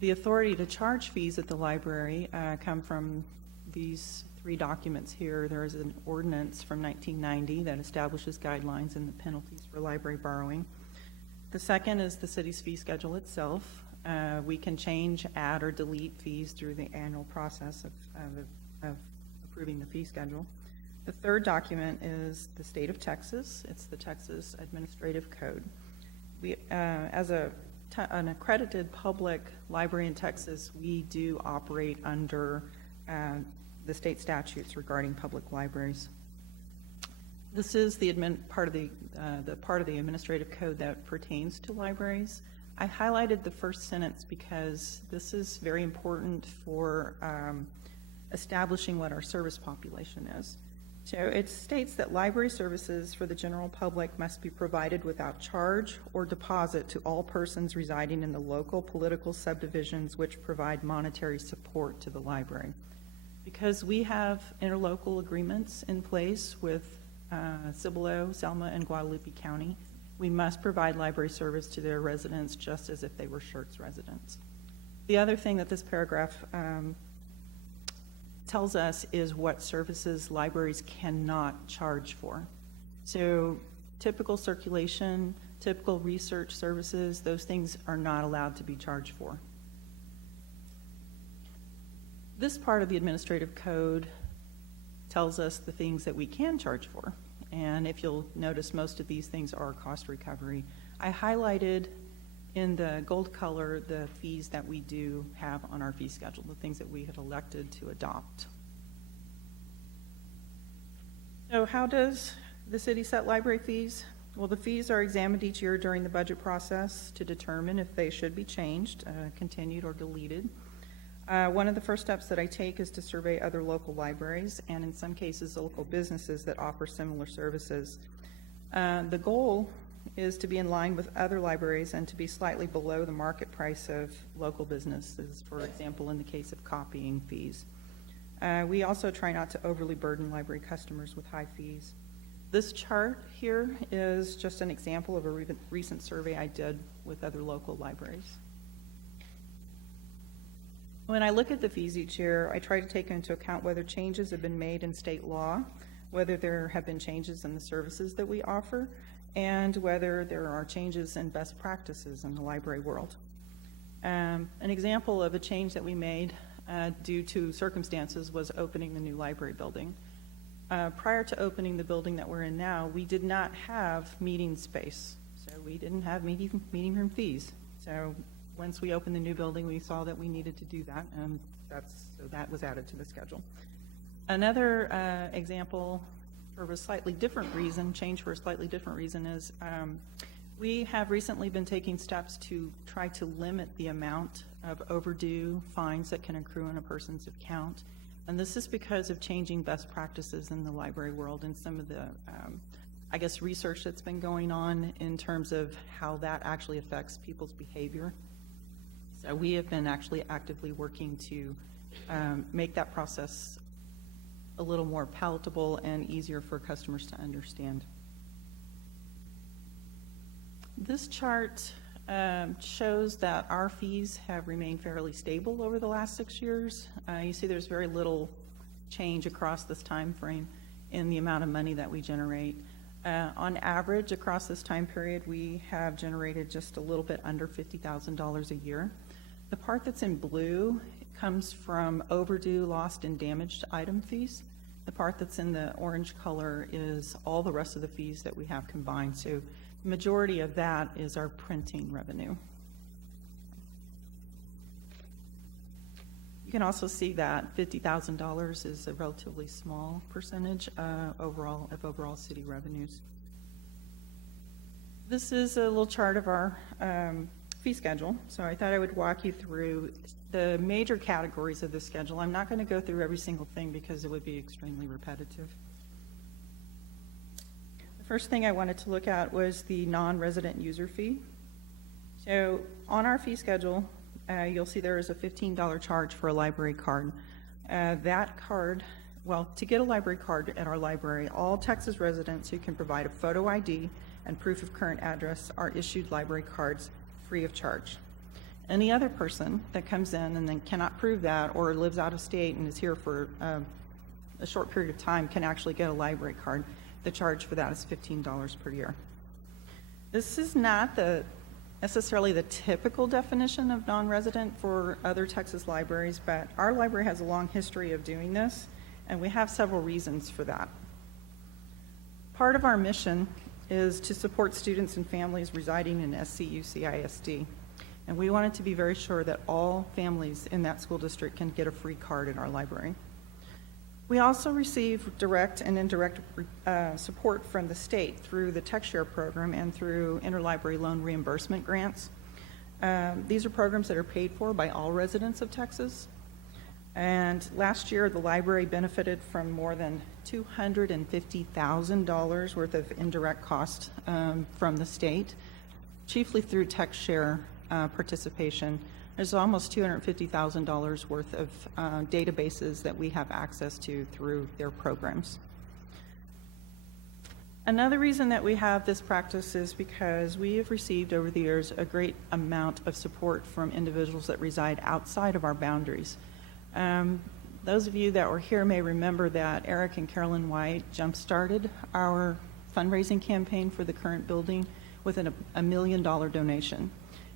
The authority to charge fees at the library come from these three documents here. There is an ordinance from 1990 that establishes guidelines and the penalties for library borrowing. The second is the city's fee schedule itself. We can change, add, or delete fees through the annual process of approving the fee schedule. The third document is the state of Texas. It's the Texas Administrative Code. We, as an accredited public library in Texas, we do operate under the state statutes regarding public libraries. This is the part of the administrative code that pertains to libraries. I highlighted the first sentence because this is very important for establishing what our service population is. So it states that library services for the general public must be provided without charge or deposit to all persons residing in the local political subdivisions which provide monetary support to the library. Because we have interlocal agreements in place with Cibolo, Selma, and Guadalupe County, we must provide library service to their residents just as if they were Schertz residents. The other thing that this paragraph tells us is what services libraries cannot charge for. So typical circulation, typical research services, those things are not allowed to be charged for. This part of the administrative code tells us the things that we can charge for. And if you'll notice, most of these things are cost recovery. I highlighted in the gold color the fees that we do have on our fee schedule, the things that we had elected to adopt. So how does the city set library fees? Well, the fees are examined each year during the budget process to determine if they should be changed, continued, or deleted. One of the first steps that I take is to survey other local libraries and in some cases local businesses that offer similar services. The goal is to be in line with other libraries and to be slightly below the market price of local businesses, for example, in the case of copying fees. We also try not to overly burden library customers with high fees. This chart here is just an example of a recent survey I did with other local libraries. When I look at the fees each year, I try to take into account whether changes have been made in state law, whether there have been changes in the services that we offer, and whether there are changes in best practices in the library world. An example of a change that we made due to circumstances was opening the new library building. Prior to opening the building that we're in now, we did not have meeting space, so we didn't have meeting room fees. So once we opened the new building, we saw that we needed to do that, and so that was added to the schedule. Another example for a slightly different reason, change for a slightly different reason, is we have recently been taking steps to try to limit the amount of overdue fines that can accrue in a person's account. And this is because of changing best practices in the library world and some of the, I guess, research that's been going on in terms of how that actually affects people's behavior. So we have been actually actively working to make that process a little more palatable and easier for customers to understand. This chart shows that our fees have remained fairly stable over the last 6 years. You see there's very little change across this time frame in the amount of money that we generate. On average, across this time period, we have generated just a little bit under $50,000 a year. The part that's in blue comes from overdue, lost, and damaged item fees. The part that's in the orange color is all the rest of the fees that we have combined. So the majority of that is our printing revenue. You can also see that $50,000 is a relatively small percentage overall of overall city revenues. This is a little chart of our fee schedule. So I thought I would walk you through the major categories of the schedule. I'm not going to go through every single thing because it would be extremely repetitive. The first thing I wanted to look at was the non-resident user fee. So on our fee schedule, you'll see there is a $15 charge for a library card. That card, well, to get a library card at our library, all Texas residents who can provide a photo ID and proof of current address are issued library cards free of charge. Any other person that comes in and then cannot prove that or lives out of state and is here for a short period of time can actually get a library card. The charge for that is $15 per year. This is not necessarily the typical definition of non-resident for other Texas libraries, but our library has a long history of doing this, and we have several reasons for that. Part of our mission is to support students and families residing in SCU-CISD, and we wanted to be very sure that all families in that school district can get a free card in our library. We also receive direct and indirect support from the state through the TechShare program and through interlibrary loan reimbursement grants. These are programs that are paid for by all residents of Texas. And last year, the library benefited from more than $250,000 worth of indirect cost from the state, chiefly through TechShare participation. There's almost $250,000 worth of databases that we have access to through their programs. Another reason that we have this practice is because we have received over the years a great amount of support from individuals that reside outside of our boundaries. Those of you that were here may remember that Eric and Carolyn White jump-started our fundraising campaign for the current building with a $1 million donation.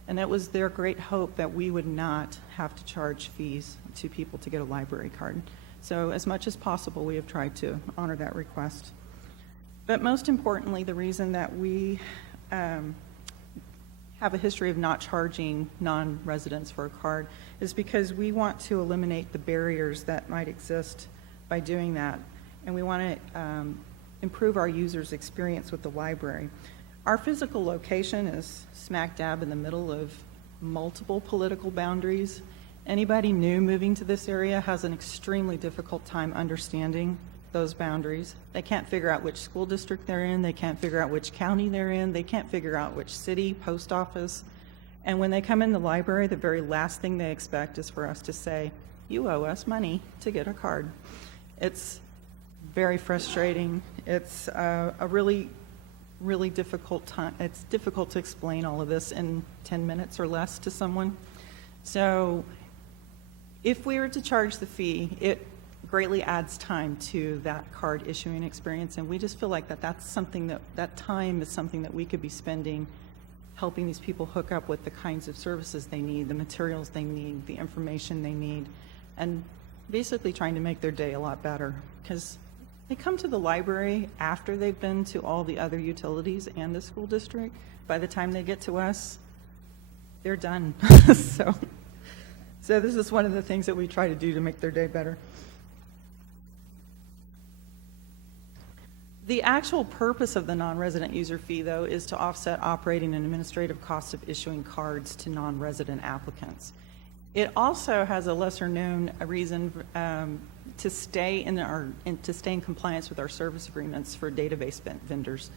And it was their great hope that we would not have to charge fees to people to get a library card. So as much as possible, we have tried to honor that request. But most importantly, the reason that we have a history of not charging non-residents for a card is because we want to eliminate the barriers that might exist by doing that. And we want to improve our users' experience with the library. Our physical location is smack dab in the middle of multiple political boundaries. Anybody new moving to this area has an extremely difficult time understanding those boundaries. They can't figure out which school district they're in. They can't figure out which county they're in. They can't figure out which city, post office. And when they come in the library, the very last thing they expect is for us to say, you owe us money to get a card. It's very frustrating. It's a really difficult time. It's difficult to explain all of this in 10 minutes or less to someone. So if we were to charge the fee, it greatly adds time to that card issuing experience, and we just feel like that's something that time is something that we could be spending helping these people hook up with the kinds of services they need, the materials they need, the information they need, and basically trying to make their day a lot better. Because they come to the library after they've been to all the other utilities and the school district. By the time they get to us, they're done. So this is one of the things that we try to do to make their day better. The actual purpose of the non-resident user fee, though, is to offset operating and administrative costs of issuing cards to non-resident applicants. It also has a lesser-known reason to stay in compliance with our service agreements for database vendors.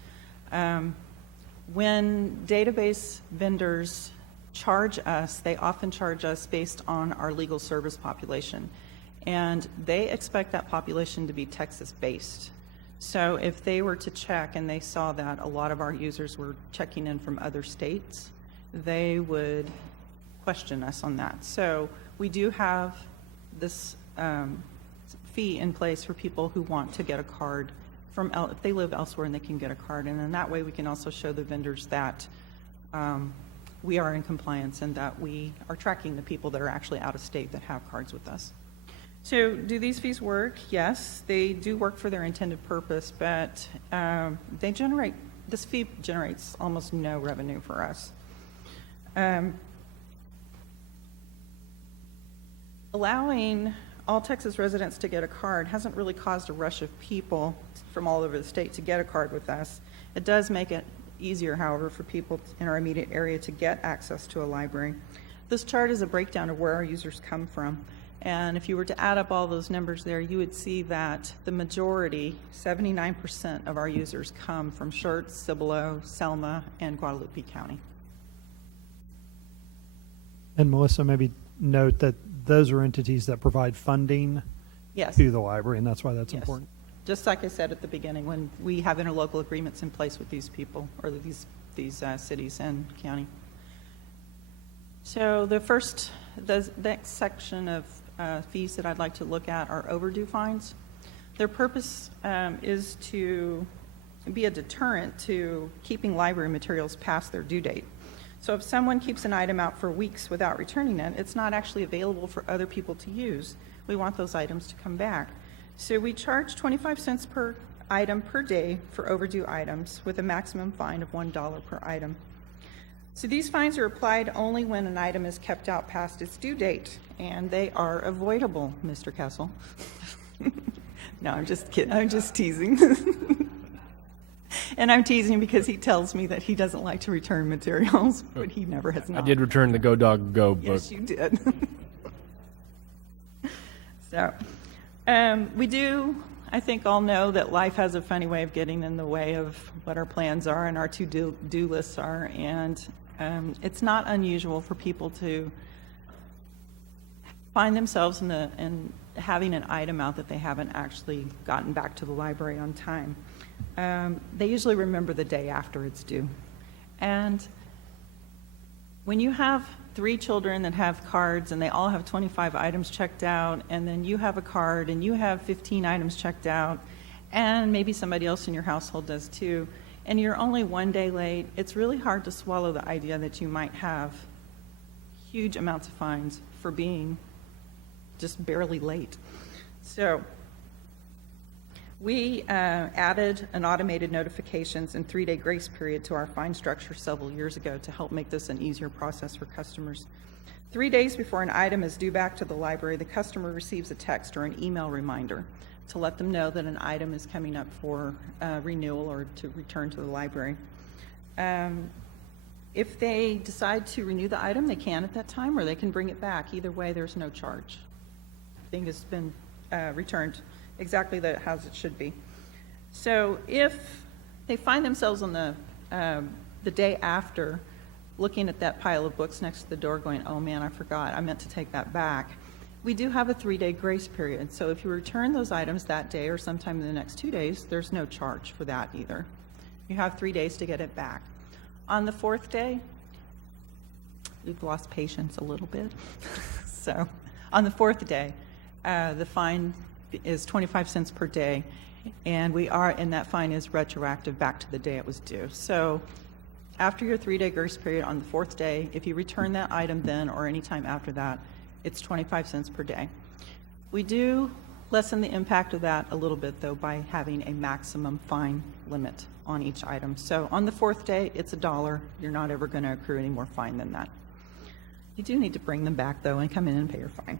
When database vendors charge us, they often charge us based on our legal service population, and they expect that population to be Texas-based. So if they were to check and they saw that a lot of our users were checking in from other states, they would question us on that. So we do have this fee in place for people who want to get a card from if they live elsewhere and they can get a card. And in that way, we can also show the vendors that we are in compliance and that we are tracking the people that are actually out of state that have cards with us. So do these fees work? Yes, they do work for their intended purpose, but this fee generates almost no revenue for us. allowing all Texas residents to get a card hasn't really caused a rush of people from all over the state to get a card with us. It does make it easier, however, for people in our immediate area to get access to a library. This chart is a breakdown of where our users come from. And if you were to add up all those numbers there, you would see that the majority, 79% of our users come from Schertz, Cibolo, Selma, and Guadalupe County. And Melissa, maybe note that those are entities that provide funding Yes. to the library, and that's why that's Yes. important. Just like I said at the beginning, when we have interlocal agreements in place with these people, or these cities and county. So the next section of fees that I'd like to look at are overdue fines. Their purpose is to be a deterrent to keeping library materials past their due date. So if someone keeps an item out for weeks without returning it, it's not actually available for other people to use. We want those items to come back. So we charge 25 cents per item per day for overdue items with a maximum fine of $1 per item. So these fines are applied only when an item is kept out past its due date, and they are avoidable, Mr. Kessel. No, I'm just kidding. I'm just teasing. And I'm teasing because he tells me that he doesn't like to return materials, but he never has not. I did return the Go Dog Go book. Yes, you did. So, we do, I think, all know that life has a funny way of getting in the way of what our plans are and our to-do lists are, and it's not unusual for people to find themselves in having an item out that they haven't actually gotten back to the library on time. They usually remember the day after it's due. And when you have 3 children that have cards and they all have 25 items checked out, and then you have a card and you have 15 items checked out, and maybe somebody else in your household does too, and you're only 1 day late, it's really hard to swallow the idea that you might have huge amounts of fines for being just barely late. So we added an automated notifications and 3-day grace period to our fine structure several years ago to help make this an easier process for customers. 3 days before an item is due back to the library, the customer receives a text or an email reminder to let them know that an item is coming up for renewal or to return to the library. If they decide to renew the item, they can at that time, or they can bring it back. Either way, there's no charge. The thing has been returned exactly as it should be. So if they find themselves on the day after looking at that pile of books next to the door going, oh man, I forgot, I meant to take that back, we do have a 3-day grace period. So if you return those items that day or sometime in the next 2 days, there's no charge for that either. You have 3 days to get it back. On the 4th day, we've lost patience a little bit. So on the 4th day, the fine is 25 cents per day, and that fine is retroactive back to the day it was due. So after your 3-day grace period on the 4th day, if you return that item then or any time after that, it's 25 cents per day. We do lessen the impact of that a little bit, though, by having a maximum fine limit on each item. So on the 4th day, it's $1. You're not ever going to accrue any more fine than that. You do need to bring them back, though, and come in and pay your fine.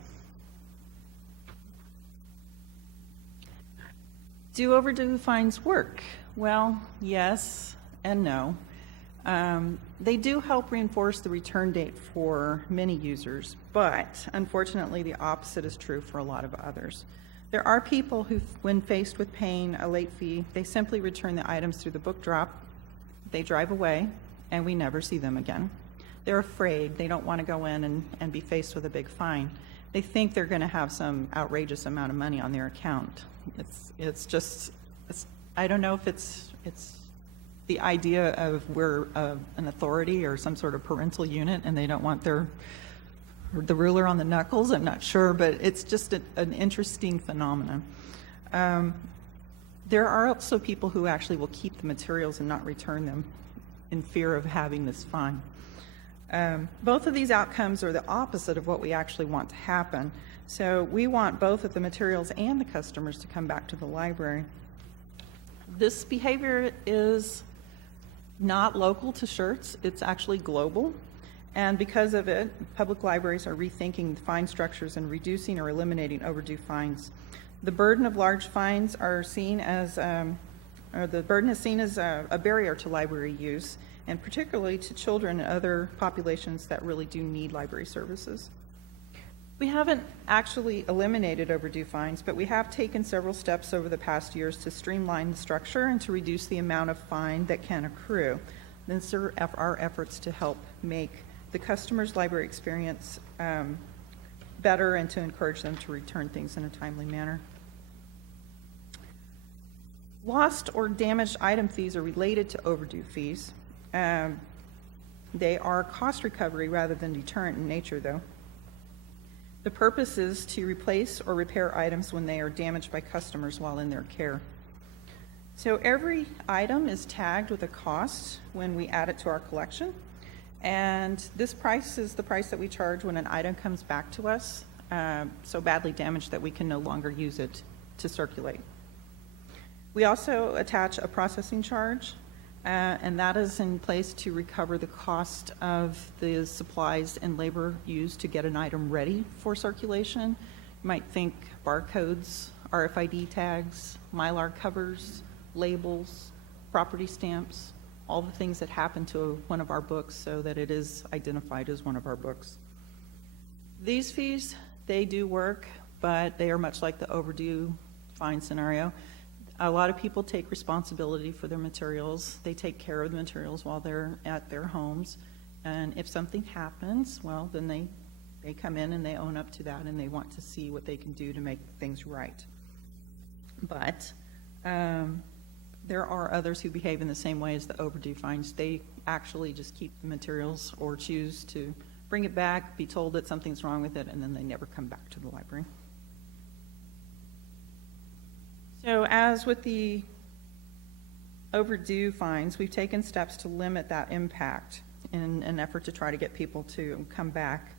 Do overdue fines work? Well, yes and no. They do help reinforce the return date for many users, but unfortunately the opposite is true for a lot of others. There are people who, when faced with paying a late fee, they simply return the items through the book drop, they drive away, and we never see them again. They're afraid. They don't want to go in and be faced with a big fine. They think they're going to have some outrageous amount of money on their account. I don't know if it's the idea of we're an authority or some sort of parental unit and they don't want the ruler on the knuckles. I'm not sure, but it's just an interesting phenomenon. There are also people who actually will keep the materials and not return them in fear of having this fine. Both of these outcomes are the opposite of what we actually want to happen. So we want both of the materials and the customers to come back to the library. This behavior is not local to Schertz. It's actually global. And because of it, public libraries are rethinking fine structures and reducing or eliminating overdue fines. The burden of large fines are seen as, or the burden is seen as a barrier to library use, and particularly to children and other populations that really do need library services. We haven't actually eliminated overdue fines, but we have taken several steps over the past years to streamline the structure and to reduce the amount of fine that can accrue. These are our efforts to help make the customer's library experience better and to encourage them to return things in a timely manner. Lost or damaged item fees are related to overdue fees. They are cost recovery rather than deterrent in nature, though. The purpose is to replace or repair items when they are damaged by customers while in their care. So every item is tagged with a cost when we add it to our collection. And this price is the price that we charge when an item comes back to us, so badly damaged that we can no longer use it to circulate. We also attach a processing charge, and that is in place to recover the cost of the supplies and labor used to get an item ready for circulation. You might think barcodes, RFID tags, Mylar covers, labels, property stamps, all the things that happen to one of our books so that it is identified as one of our books. These fees, they do work, but they are much like the overdue fine scenario. A lot of people take responsibility for their materials. They take care of the materials while they're at their homes. And if something happens, well, then they come in and they own up to that and they want to see what they can do to make things right. But there are others who behave in the same way as the overdue fines. They actually just keep the materials or choose to bring it back, be told that something's wrong with it, and then they never come back to the library. So as with the overdue fines, we've taken steps to limit that impact in an effort to try to get people to come back.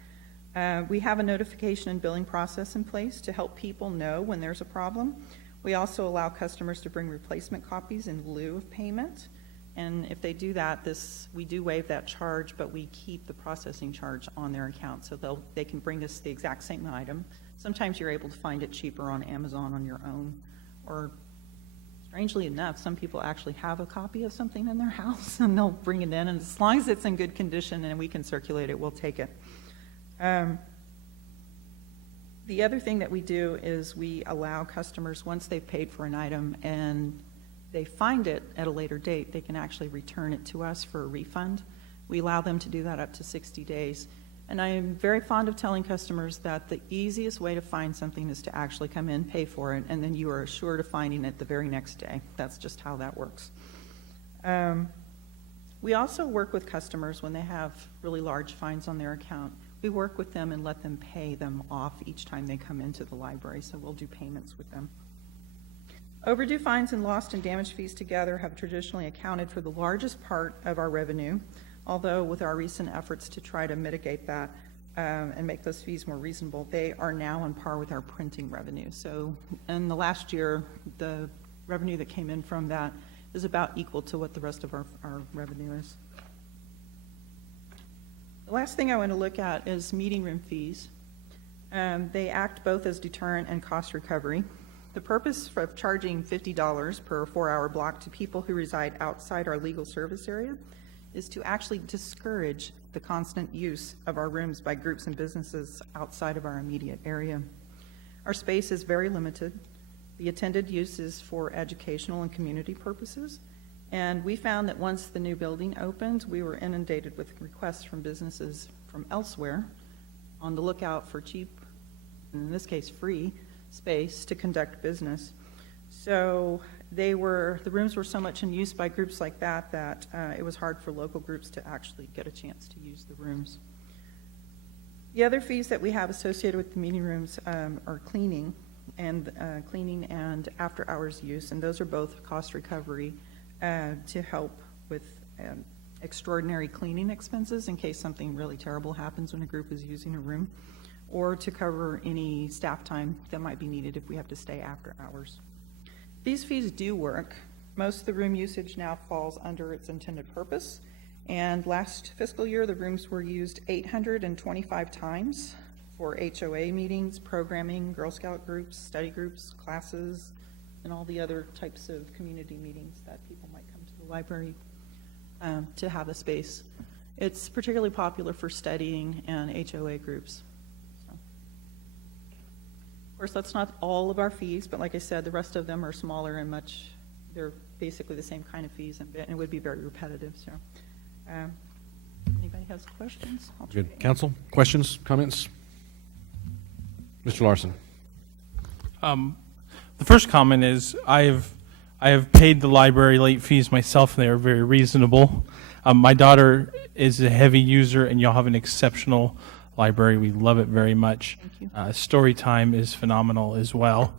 We have a notification and billing process in place to help people know when there's a problem. We also allow customers to bring replacement copies in lieu of payment. And if they do that, we do waive that charge, but we keep the processing charge on their account. So they can bring us the exact same item. Sometimes you're able to find it cheaper on Amazon on your own. Or strangely enough, some people actually have a copy of something in their house and they'll bring it in. And as long as it's in good condition and we can circulate it, we'll take it. The other thing that we do is we allow customers, once they've paid for an item and they find it at a later date, they can actually return it to us for a refund. We allow them to do that up to 60 days. And I am very fond of telling customers that the easiest way to find something is to actually come in, pay for it, and then you are assured of finding it the very next day. That's just how that works. We also work with customers when they have really large fines on their account. We work with them and let them pay them off each time they come into the library, so we'll do payments with them. Overdue fines and lost and damaged fees together have traditionally accounted for the largest part of our revenue, although with our recent efforts to try to mitigate that and make those fees more reasonable, they are now on par with our printing revenue. So in the last year, the revenue that came in from that is about equal to what the rest of our revenue is. The last thing I want to look at is meeting room fees. They act both as deterrent and cost recovery. The purpose of charging $50 per 4-hour block to people who reside outside our legal service area is to actually discourage the constant use of our rooms by groups and businesses outside of our immediate area. Our space is very limited. The intended use is for educational and community purposes. And we found that once the new building opened, we were inundated with requests from businesses from elsewhere on the lookout for cheap, and in this case free, space to conduct business. So the rooms were so much in use by groups like that it was hard for local groups to actually get a chance to use the rooms. The other fees that we have associated with the meeting rooms are cleaning and after hours use, and those are both cost recovery to help with extraordinary cleaning expenses in case something really terrible happens when a group is using a room, or to cover any staff time that might be needed if we have to stay after hours. These fees do work. Most of the room usage now falls under its intended purpose, And last fiscal year, the rooms were used 825 times for HOA meetings, programming, Girl Scout groups, study groups, classes, and all the other types of community meetings that people might come to the library to have a space. It's particularly popular for studying and HOA groups. So. Of course, that's not all of our fees, but like I said, the rest of them are smaller and they're basically the same kind of fees, and it would be very repetitive. So, anybody has questions? Good. Council, questions, comments? Mr. Larson. The first comment is I have paid the library late fees myself, and they are very reasonable. My daughter is a heavy user, and y'all have an exceptional library. We love it very much. Thank you. Story time is phenomenal as well.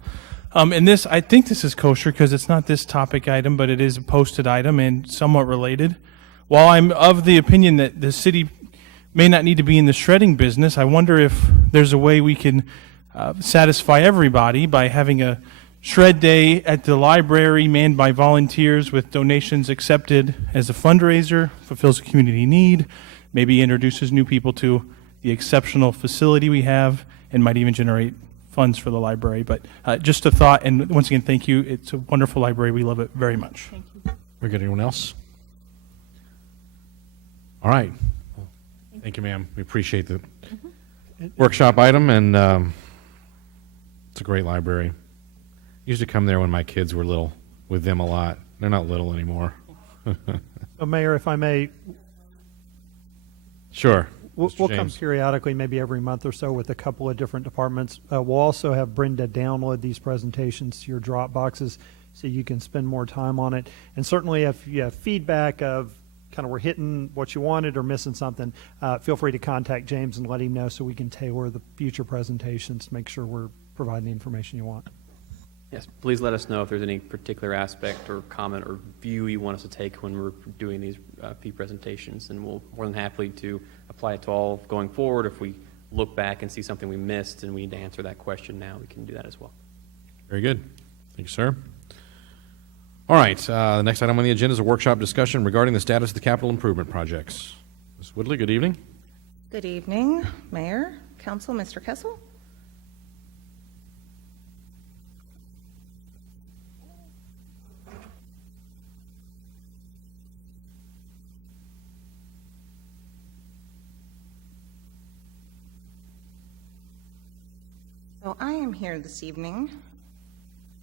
And I think this is kosher because it's not this topic item, but it is a posted item and somewhat related. While I'm of the opinion that the city may not need to be in the shredding business, I wonder if there's a way we can satisfy everybody by having a shred day at the library manned by volunteers with donations accepted as a fundraiser, fulfills a community need, maybe introduces new people to the exceptional facility we have, and might even generate funds for the library. But just a thought, and once again, thank you. It's a wonderful library. We love it very much. Thank you. Very good. Anyone else? All right. Thank you, ma'am. We appreciate the workshop item, and it's a great library. Used to come there when my kids were little, with them a lot. They're not little anymore. So, Mayor, if I may, Sure. we'll come James. periodically, maybe every month or so, with a couple of different departments. We'll also have Brenda download these presentations to your Dropboxes so you can spend more time on it. And certainly, if you have feedback of kind of we're hitting what you wanted or missing something, feel free to contact James and let him know so we can tailor the future presentations to make sure we're providing the information you want. Yes, please let us know if there's any particular aspect or comment or view you want us to take when we're doing these fee presentations, and we'll more than happily to apply it to all going forward. If we look back and see something we missed and we need to answer that question now, we can do that as well. Very good. Thank you, sir. All right. The next item on the agenda is a workshop discussion regarding the status of the capital improvement projects. Ms. Woodley, good evening. Good evening, Mayor, Council, Mr. Kessel. So I am here this evening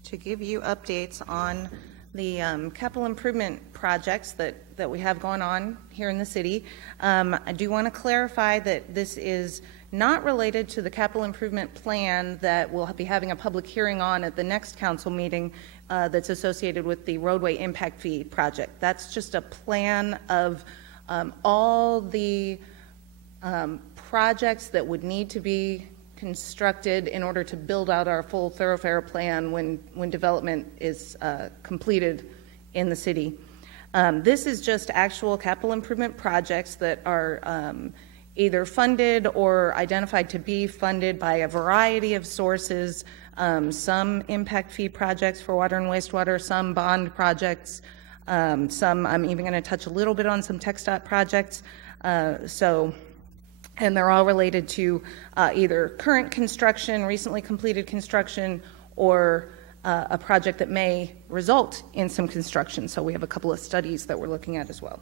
to give you updates on the capital improvement projects that we have going on here in the city. I do want to clarify that this is not related to the capital improvement plan that we'll be having a public hearing on at the next council meeting that's associated with the roadway impact fee project. That's just a plan of all the projects that would need to be constructed in order to build out our full thoroughfare plan when development is completed in the city. This is just actual capital improvement projects that are either funded or identified to be funded by a variety of sources, some impact fee projects for water and wastewater, some bond projects, some I'm even going to touch a little bit on some TxDOT projects. And they're all related to either current construction, recently completed construction, or a project that may result in some construction. So we have a couple of studies that we're looking at as well.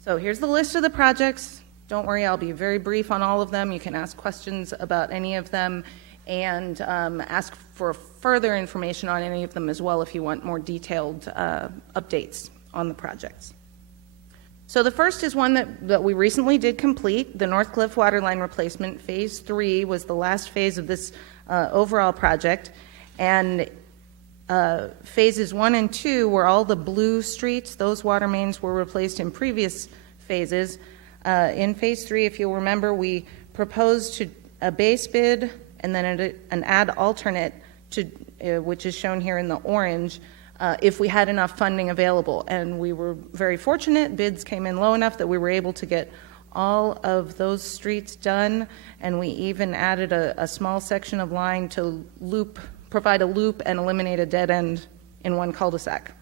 So here's the list of the projects. Don't worry, I'll be very brief on all of them. You can ask questions about any of them and ask for further information on any of them as well if you want more detailed updates on the projects. So the first is one that we recently did complete, the North Cliff Waterline Replacement. Phase 3 was the last phase of this overall project. And phases 1 and 2 were all the blue streets. Those water mains were replaced in previous phases. In phase 3, if you'll remember, we proposed a base bid and then an add alternate, which is shown here in the orange, if we had enough funding available. And we were very fortunate. Bids came in low enough that we were able to get all of those streets done, and we even added a small section of line to provide a loop and eliminate a dead end in one cul-de-sac.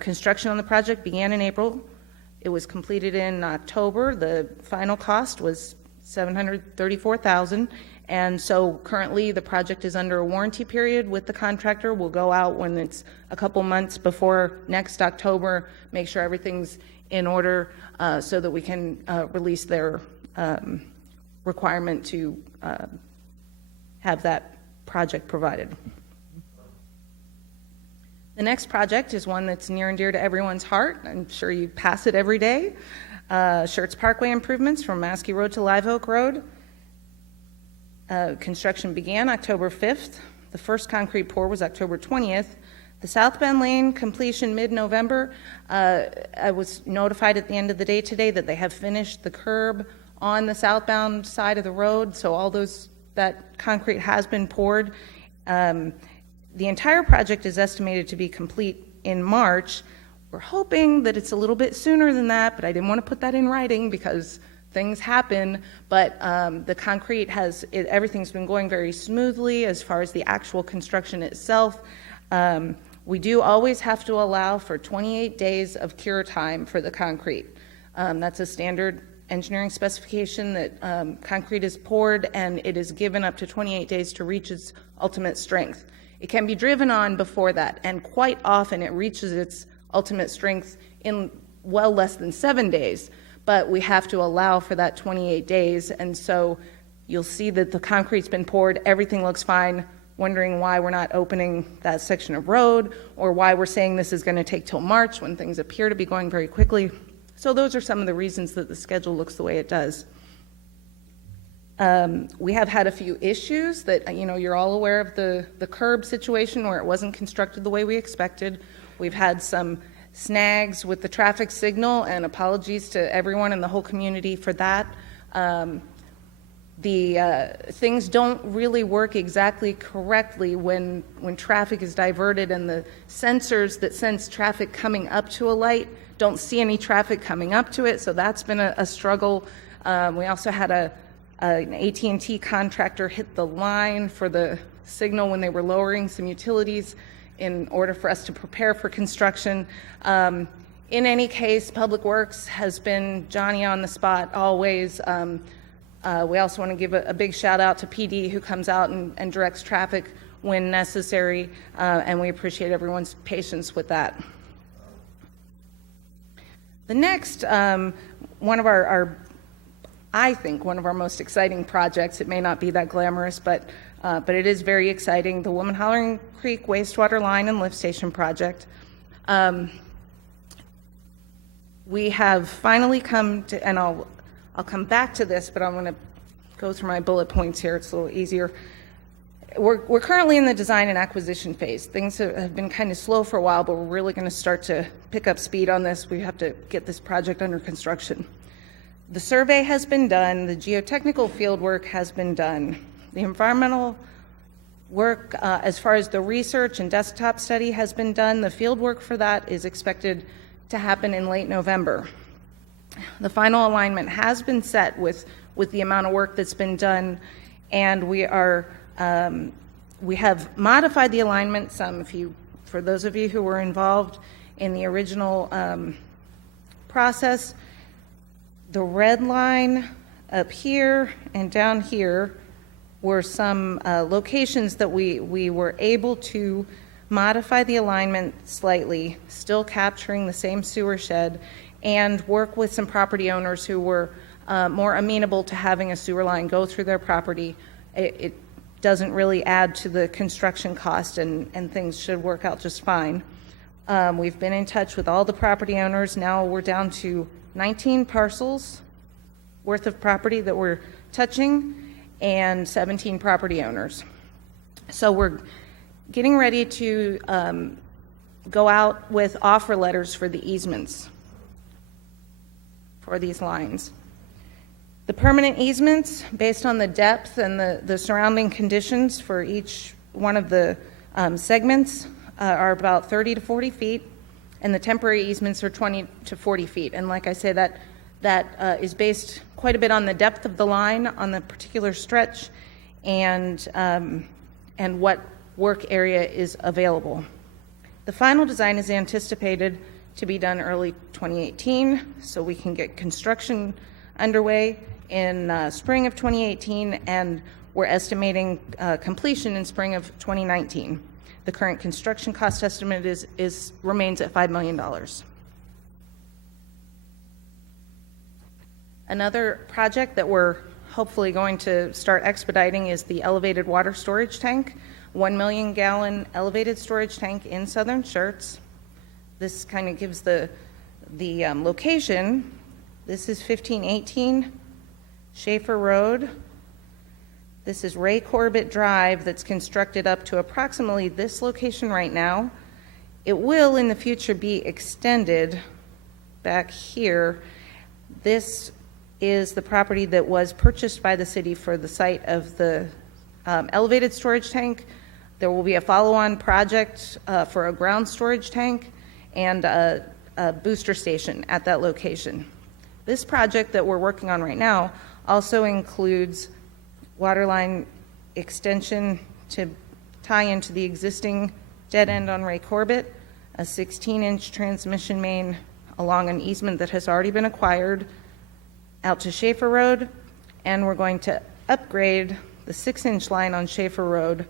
Construction on the project began in April. It was completed in October. The final cost was $734,000. And so currently the project is under a warranty period with the contractor. We'll go out when it's a couple months before next October, make sure everything's in order so that we can release their requirement to have that project provided. The next project is one that's near and dear to everyone's heart. I'm sure you pass it every day. Schertz Parkway improvements from Maskey Road to Live Oak Road. Construction began October 5th. The first concrete pour was October 20th. The South Bend Lane completion mid-November. I was notified at the end of the day today that they have finished the curb on the southbound side of the road, so all that concrete has been poured. The entire project is estimated to be complete in March. We're hoping that it's a little bit sooner than that, but I didn't want to put that in writing because things happen. But the concrete everything's been going very smoothly as far as the actual construction itself. We do always have to allow for 28 days of cure time for the concrete. That's a standard engineering specification that concrete is poured and it is given up to 28 days to reach its ultimate strength. It can be driven on before that, and quite often it reaches its ultimate strength in well less than 7 days, but we have to allow for that 28 days, and so you'll see that the concrete's been poured, everything looks fine, wondering why we're not opening that section of road, or why we're saying this is going to take till March when things appear to be going very quickly. So those are some of the reasons that the schedule looks the way it does. We have had a few issues that, you're all aware of the curb situation where it wasn't constructed the way we expected. We've had some snags with the traffic signal, and apologies to everyone in the whole community for that. Things don't really work exactly correctly when traffic is diverted, and the sensors that sense traffic coming up to a light don't see any traffic coming up to it, so that's been a struggle. We also had an AT&T contractor hit the line for the signal when they were lowering some utilities in order for us to prepare for construction. In any case, Public Works has been Johnny on the spot always. We also want to give a big shout out to PD, who comes out and directs traffic when necessary, and we appreciate everyone's patience with that. The next, one of I think one of our most exciting projects, it may not be that glamorous, but it is very exciting, the Woman Hollering Creek Wastewater Line and Lift Station project. We have finally come to, and I'll come back to this, but I'm going to go through my bullet points here. It's a little easier. We're currently in the design and acquisition phase. Things have been kind of slow for a while, but we're really going to start to pick up speed on this. We have to get this project under construction. The survey has been done. The geotechnical field work has been done. The environmental work, as far as the research and desktop study, has been done. The field work for that is expected to happen in late November. The final alignment has been set with the amount of work that's been done, and we have modified the alignment some. For those of you who were involved in the original process, the red line up here and down here were some locations that we were able to modify the alignment slightly, still capturing the same sewer shed, and work with some property owners who were more amenable to having a sewer line go through their property. It doesn't really add to the construction cost, and things should work out just fine. We've been in touch with all the property owners. Now we're down to 19 parcels worth of property that we're touching and 17 property owners. So we're getting ready to go out with offer letters for the easements for these lines. The permanent easements, based on the depth and the surrounding conditions for each one of the segments, are about 30 to 40 feet, and the temporary easements are 20 to 40 feet. And like I say, that is based quite a bit on the depth of the line on the particular stretch and what work area is available. The final design is anticipated to be done early 2018, so we can get construction underway in spring of 2018, and we're estimating completion in spring of 2019. The current construction cost estimate remains at $5 million. Another project that we're hopefully going to start expediting is the elevated water storage tank, 1 million gallon elevated storage tank in southern Schertz. This kind of gives the location. This is 1518 Schaefer Road. This is Ray Corbett Drive that's constructed up to approximately this location right now. It will in the future be extended back here. This is the property that was purchased by the city for the site of the elevated storage tank. There will be a follow-on project for a ground storage tank and a booster station at that location. This project that we're working on right now also includes waterline extension to tie into the existing dead end on Ray Corbett, a 16-inch transmission main along an easement that has already been acquired out to Schaefer Road, and we're going to upgrade the 6-inch line on Schaefer Road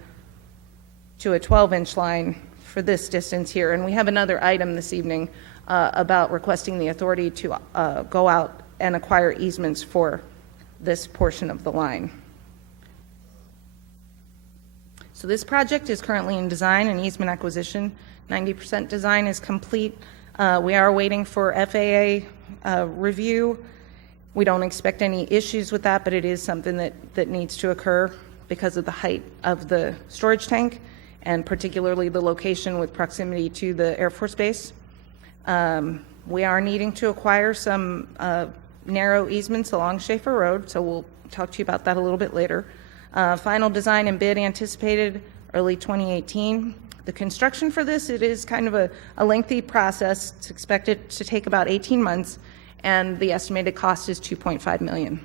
to a 12-inch line for this distance here. And we have another item this evening about requesting the authority to go out and acquire easements for this portion of the line. So this project is currently in design and easement acquisition. 90% design is complete. We are waiting for FAA review. We don't expect any issues with that, but it is something that needs to occur because of the height of the storage tank and particularly the location with proximity to the Air Force Base. We are needing to acquire some narrow easements along Schaefer Road, so we'll talk to you about that a little bit later. Final design and bid anticipated early 2018. The construction for this, it is kind of a lengthy process. It's expected to take about 18 months, and the estimated cost is $2.5 million.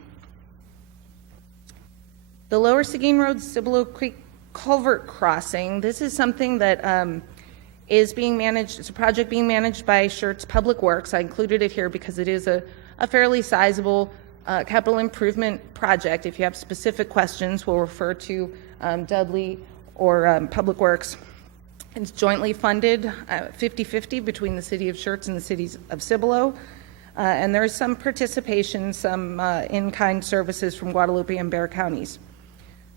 The Lower Seguin Road Cibolo Creek Culvert Crossing, this is something that is being managed, it's a project being managed by Schertz Public Works. I included it here because it is a fairly sizable capital improvement project. If you have specific questions, we'll refer to Dudley or Public Works. It's jointly funded 50-50 between the city of Schertz and the cities of Cibolo. And there is some participation, some in-kind services from Guadalupe and Bexar counties.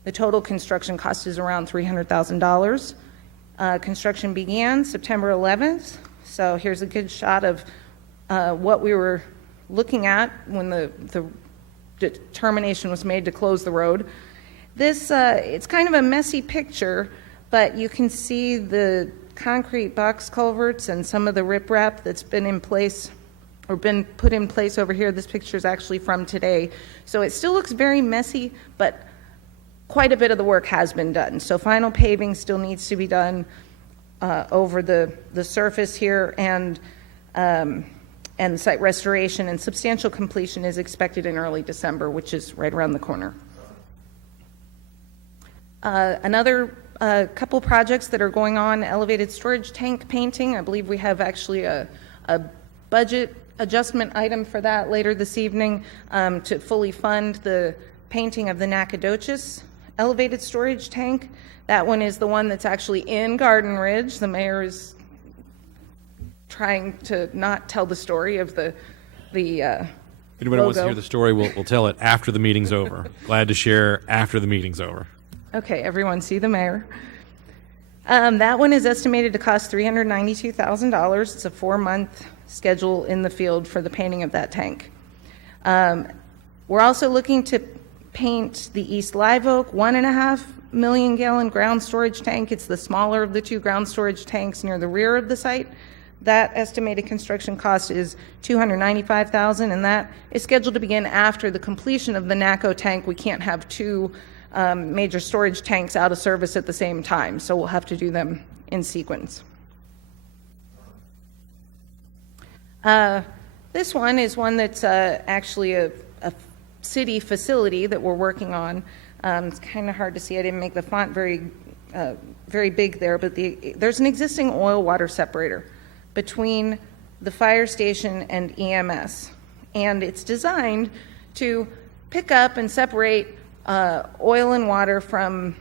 The total construction cost is around $300,000. Construction began September 11th. So here's a good shot of what we were looking at when the determination was made to close the road. This, it's kind of a messy picture, but you can see the concrete box culverts and some of the riprap that's been in place or been put in place over here. This picture is actually from today. So it still looks very messy, but quite a bit of the work has been done. So final paving still needs to be done over the surface here, and site restoration and substantial completion is expected in early December, which is right around the corner. Another couple projects that are going on, elevated storage tank painting. I believe we have actually a budget adjustment item for that later this evening to fully fund the painting of the Nacogdoches elevated storage tank. That one is the one that's actually in Garden Ridge. The mayor is trying to not tell the story of the If anybody wants to hear the story, we'll tell it after the meeting's over. Glad to share after the meeting's over. Okay, everyone see the mayor. That one is estimated to cost $392,000. It's a 4-month schedule in the field for the painting of that tank. We're also looking to paint the East Live Oak 1.5 million gallon ground storage tank. It's the smaller of the two ground storage tanks near the rear of the site. That estimated construction cost is $295,000, and that is scheduled to begin after the completion of the NACO tank. We can't have two major storage tanks out of service at the same time, so we'll have to do them in sequence. This one is one that's actually a city facility that we're working on. It's kind of hard to see. I didn't make the font very big there, but there's an existing oil water separator between the fire station, and EMS. And it's designed to pick up and separate oil and water from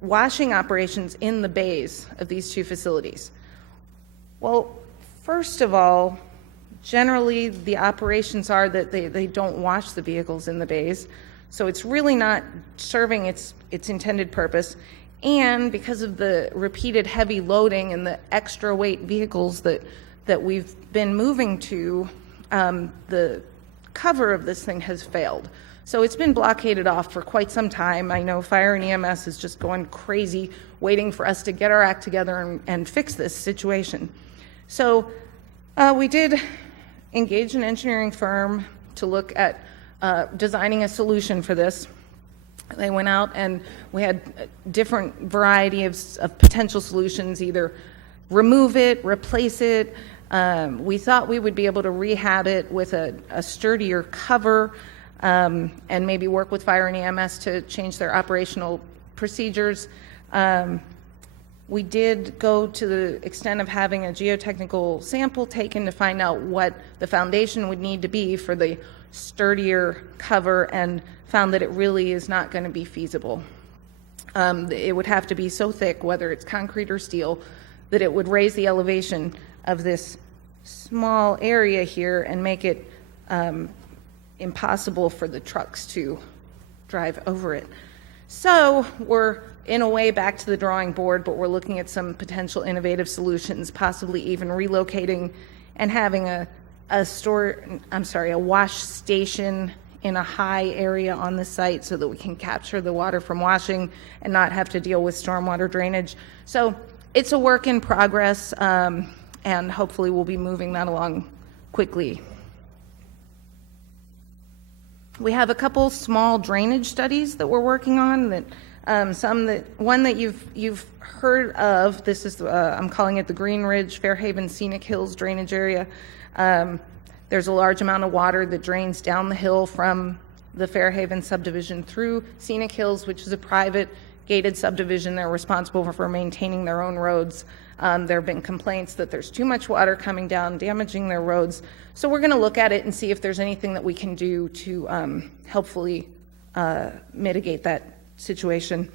washing operations in the bays of these two facilities. Well, first of all, generally the operations are that they don't wash the vehicles in the bays, so it's really not serving its intended purpose. And because of the repeated heavy loading and the extra weight vehicles that we've been moving to, the cover of this thing has failed. So it's been blockaded off for quite some time. I know fire and EMS is just going crazy waiting for us to get our act together and fix this situation. So we did engage an engineering firm to look at designing a solution for this. They went out and we had a different variety of potential solutions, either remove it, replace it. We thought we would be able to rehab it with a sturdier cover, and maybe work with fire and EMS to change their operational procedures. We did go to the extent of having a geotechnical sample taken to find out what the foundation would need to be for the sturdier cover, and found that it really is not going to be feasible. It would have to be so thick, whether it's concrete or steel, that it would raise the elevation of this small area here and make it impossible for the trucks to drive over it. So we're in a way back to the drawing board, but we're looking at some potential innovative solutions, possibly even relocating and having a wash station in a high area on the site so that we can capture the water from washing and not have to deal with stormwater drainage. So it's a work in progress, and hopefully we'll be moving that along quickly. We have a couple small drainage studies that we're working on. One that you've heard of. This is I'm calling it the Green Ridge Fairhaven Scenic Hills drainage area. There's a large amount of water that drains down the hill from the Fairhaven subdivision through Scenic Hills, which is a private gated subdivision. They're responsible for maintaining their own roads. There have been complaints that there's too much water coming down, damaging their roads. So we're going to look at it and see if there's anything that we can do to helpfully mitigate that situation.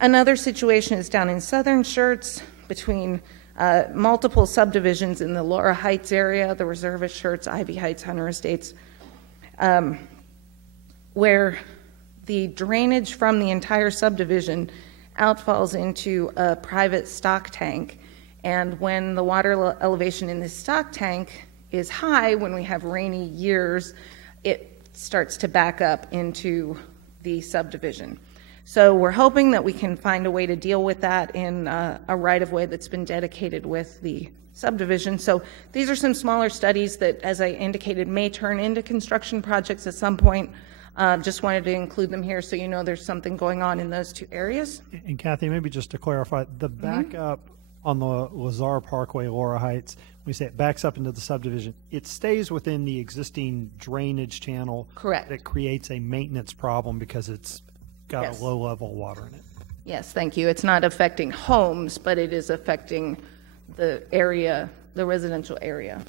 Another situation is down in southern Schertz, between multiple subdivisions in the Laura Heights area, the Reservist Schertz, Ivy Heights, Hunter Estates, where the drainage from the entire subdivision outfalls into a private stock tank. And when the water elevation in this stock tank is high, when we have rainy years, it starts to back up into the subdivision. So we're hoping that we can find a way to deal with that in a right-of-way that's been dedicated with the subdivision. So these are some smaller studies that, as I indicated, may turn into construction projects at some point. Just wanted to include them here so you know there's something going on in those two areas. And Kathy, maybe just to clarify, the backup on the Lazar Parkway, Laura Heights, we say it backs up into the subdivision, it stays within the existing drainage channel. Correct. That creates a maintenance problem because it's got a low level of water in it. Yes, thank you. It's not affecting homes, but it is affecting the area, the residential area.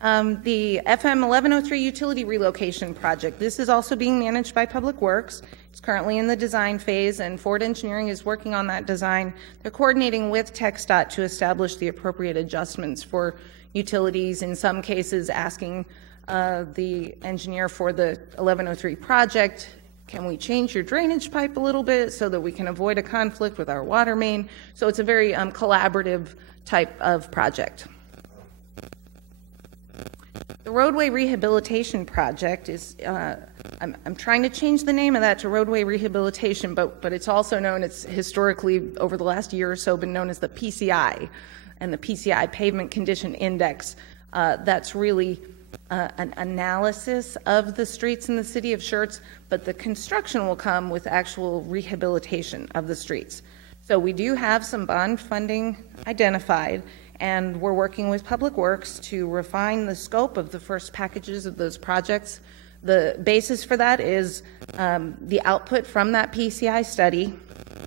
The FM 1103 utility relocation project. This is also being managed by Public Works. It's currently in the design phase, and Ford Engineering is working on that design. They're coordinating with TxDOT to establish the appropriate adjustments for utilities, in some cases asking the engineer for the 1103 project, can we change your drainage pipe a little bit so that we can avoid a conflict with our water main? So it's a very collaborative type of project. The roadway rehabilitation project is, I'm trying to change the name of that to roadway rehabilitation, but it's also known, it's historically over the last year or so been known as the PCI, and the PCI Pavement Condition Index. That's really an analysis of the streets in the city of Schertz, but the construction will come with actual rehabilitation of the streets. So we do have some bond funding identified, and we're working with Public Works to refine the scope of the first packages of those projects. The basis for that is the output from that PCI study.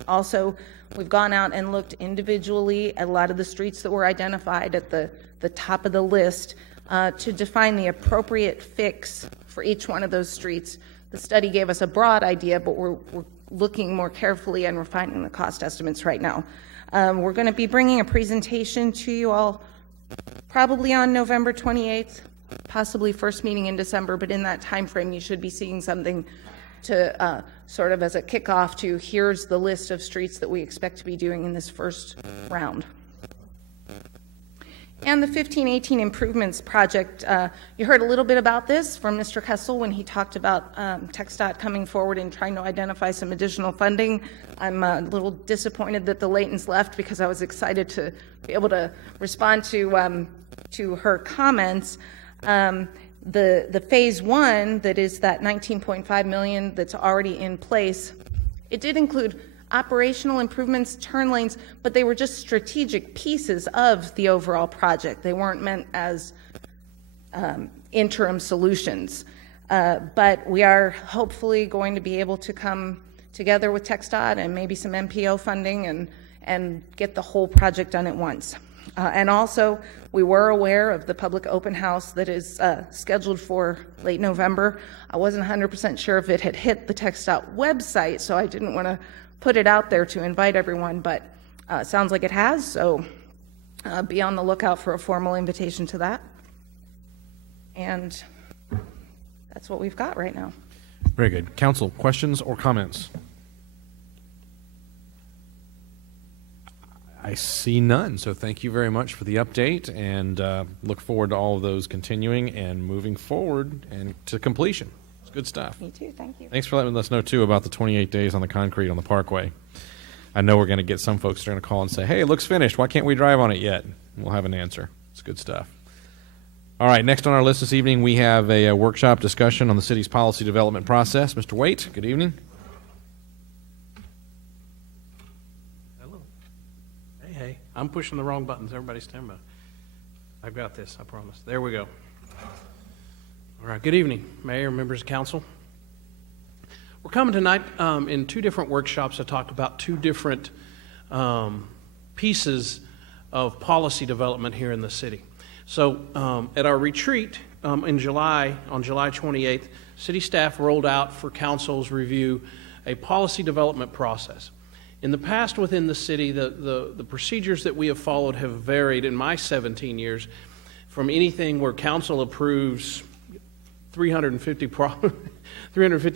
Also, We've gone out and looked individually at a lot of the streets that were identified at the top of the list to define the appropriate fix for each one of those streets. The study gave us a broad idea, but we're looking more carefully and refining the cost estimates right now. We're going to be bringing a presentation to you all probably on November 28th, possibly first meeting in December, but in that time frame you should be seeing something to sort of as a kickoff to here's the list of streets that we expect to be doing in this first round. And the 1518 improvements project, you heard a little bit about this from Mr. Kessel when he talked about TxDOT coming forward and trying to identify some additional funding. I'm a little disappointed that the Laytons left because I was excited to be able to respond to her comments. The phase one, that is that $19.5 million that's already in place, it did include operational improvements, turn lanes, but they were just strategic pieces of the overall project. They weren't meant as interim solutions. But we are hopefully going to be able to come together with TxDOT and maybe some MPO funding and get the whole project done at once. And also, we were aware of the public open house that is scheduled for late November. I wasn't 100% sure if it had hit the TxDOT website, so I didn't want to put it out there to invite everyone, but it sounds like it has, so be on the lookout for a formal invitation to that. And that's what we've got right now. Very good. Council, questions or comments? I see none, so thank you very much for the update, and look forward to all of those continuing and moving forward and to completion. It's good stuff. Me too, thank you. Thanks for letting us know, too, about the 28 days on the concrete on the Parkway. I know we're going to get some folks that are going to call and say, hey, it looks finished. Why can't we drive on it yet? We'll have an answer. It's good stuff. All right, next on our list this evening, we have a workshop discussion on the city's policy development process. Mr. Waite, good evening. Hey, I'm pushing the wrong buttons. Everybody stand by. I've got this, I promise. There we go. All right, good evening, Mayor, members of council. We're coming tonight in two different workshops to talk about two different pieces of policy development here in the city. So at our retreat in July, on July 28th, city staff rolled out for council's review a policy development process. In the past within the city, the procedures that we have followed have varied in my 17 years from anything where council approves 350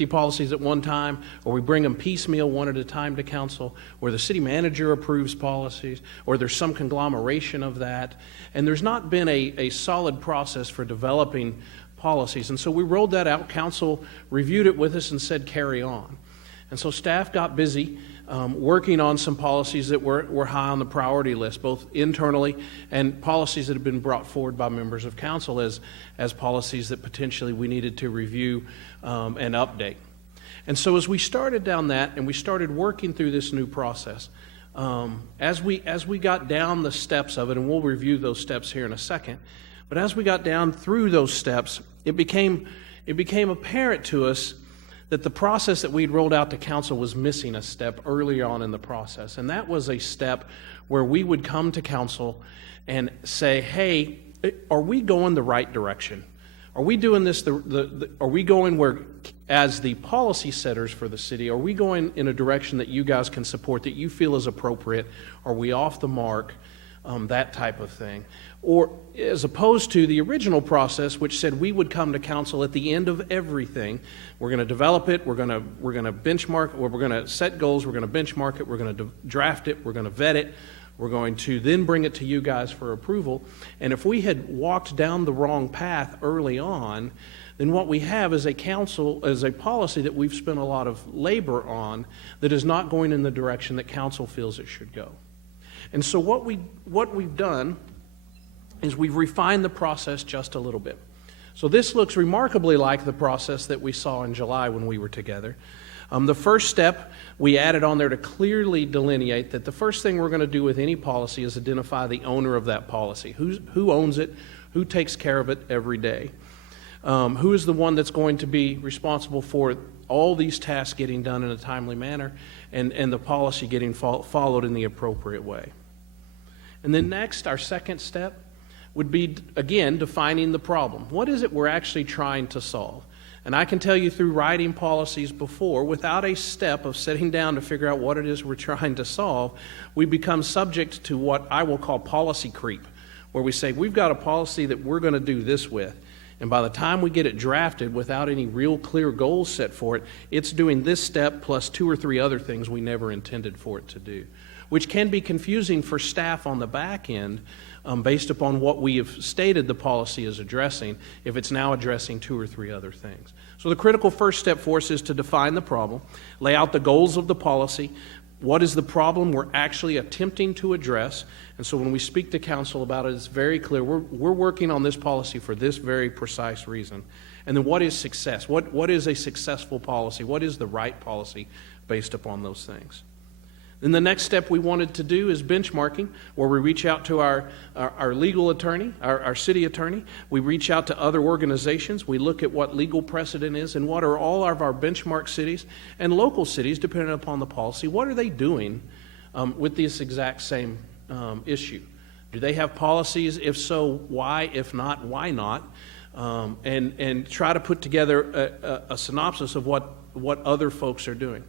policies at one time, or we bring them piecemeal one at a time to council, or the city manager approves policies, or there's some conglomeration of that. And there's not been a solid process for developing policies. And so we rolled that out. Council reviewed it with us and said carry on. And so staff got busy working on some policies that were high on the priority list, both internally and policies that have been brought forward by members of council as policies that potentially we needed to review and update. And so as we started down that and we started working through this new process, as we got down the steps of it, and we'll review those steps here in a second, but as we got down through those steps, it became apparent to us that the process that we'd rolled out to council was missing a step early on in the process. And that was a step where we would come to council and say, hey, are we going the right direction? Are we doing this, are we going where, as the policy setters for the city, are we going in a direction that you guys can support, that you feel is appropriate? Are we off the mark? That type of thing. Or as opposed to the original process, which said we would come to council at the end of everything. We're going to develop it, we're going to benchmark, or we're going to set goals, we're going to benchmark it, we're going to draft it, we're going to vet it, we're going to then bring it to you guys for approval. And if we had walked down the wrong path early on, then what we have is a policy that we've spent a lot of labor on that is not going in the direction that council feels it should go. And so what we've done is we've refined the process just a little bit. So this looks remarkably like the process that we saw in July when we were together. The first step we added on there to clearly delineate that the first thing we're going to do with any policy is identify the owner of that policy. Who owns it? Who takes care of it every day? Who is the one that's going to be responsible for all these tasks getting done in a timely manner and the policy getting followed in the appropriate way? And then next, our second step would be, again, defining the problem. What is it we're actually trying to solve? And I can tell you through writing policies before, without a step of sitting down to figure out what it is we're trying to solve, we become subject to what I will call policy creep, where we say, we've got a policy that we're going to do this with. And by the time we get it drafted without any real clear goals set for it, it's doing this step plus 2 or 3 other things we never intended for it to do, which can be confusing for staff on the back end based upon what we have stated the policy is addressing, if it's now addressing 2 or 3 other things. So the critical first step for us is to define the problem, lay out the goals of the policy, what is the problem we're actually attempting to address, and so when we speak to council about it, it's very clear we're working on this policy for this very precise reason. And then what is success? What is a successful policy? What is the right policy based upon those things? Then the next step we wanted to do is benchmarking, where we reach out to our legal attorney, our city attorney. We reach out to other organizations. We look at what legal precedent is and what are all of our benchmark cities and local cities, depending upon the policy. What are they doing with this exact same issue? Do they have policies? If so, why? If not, why not? And try to put together a synopsis of what other folks are doing.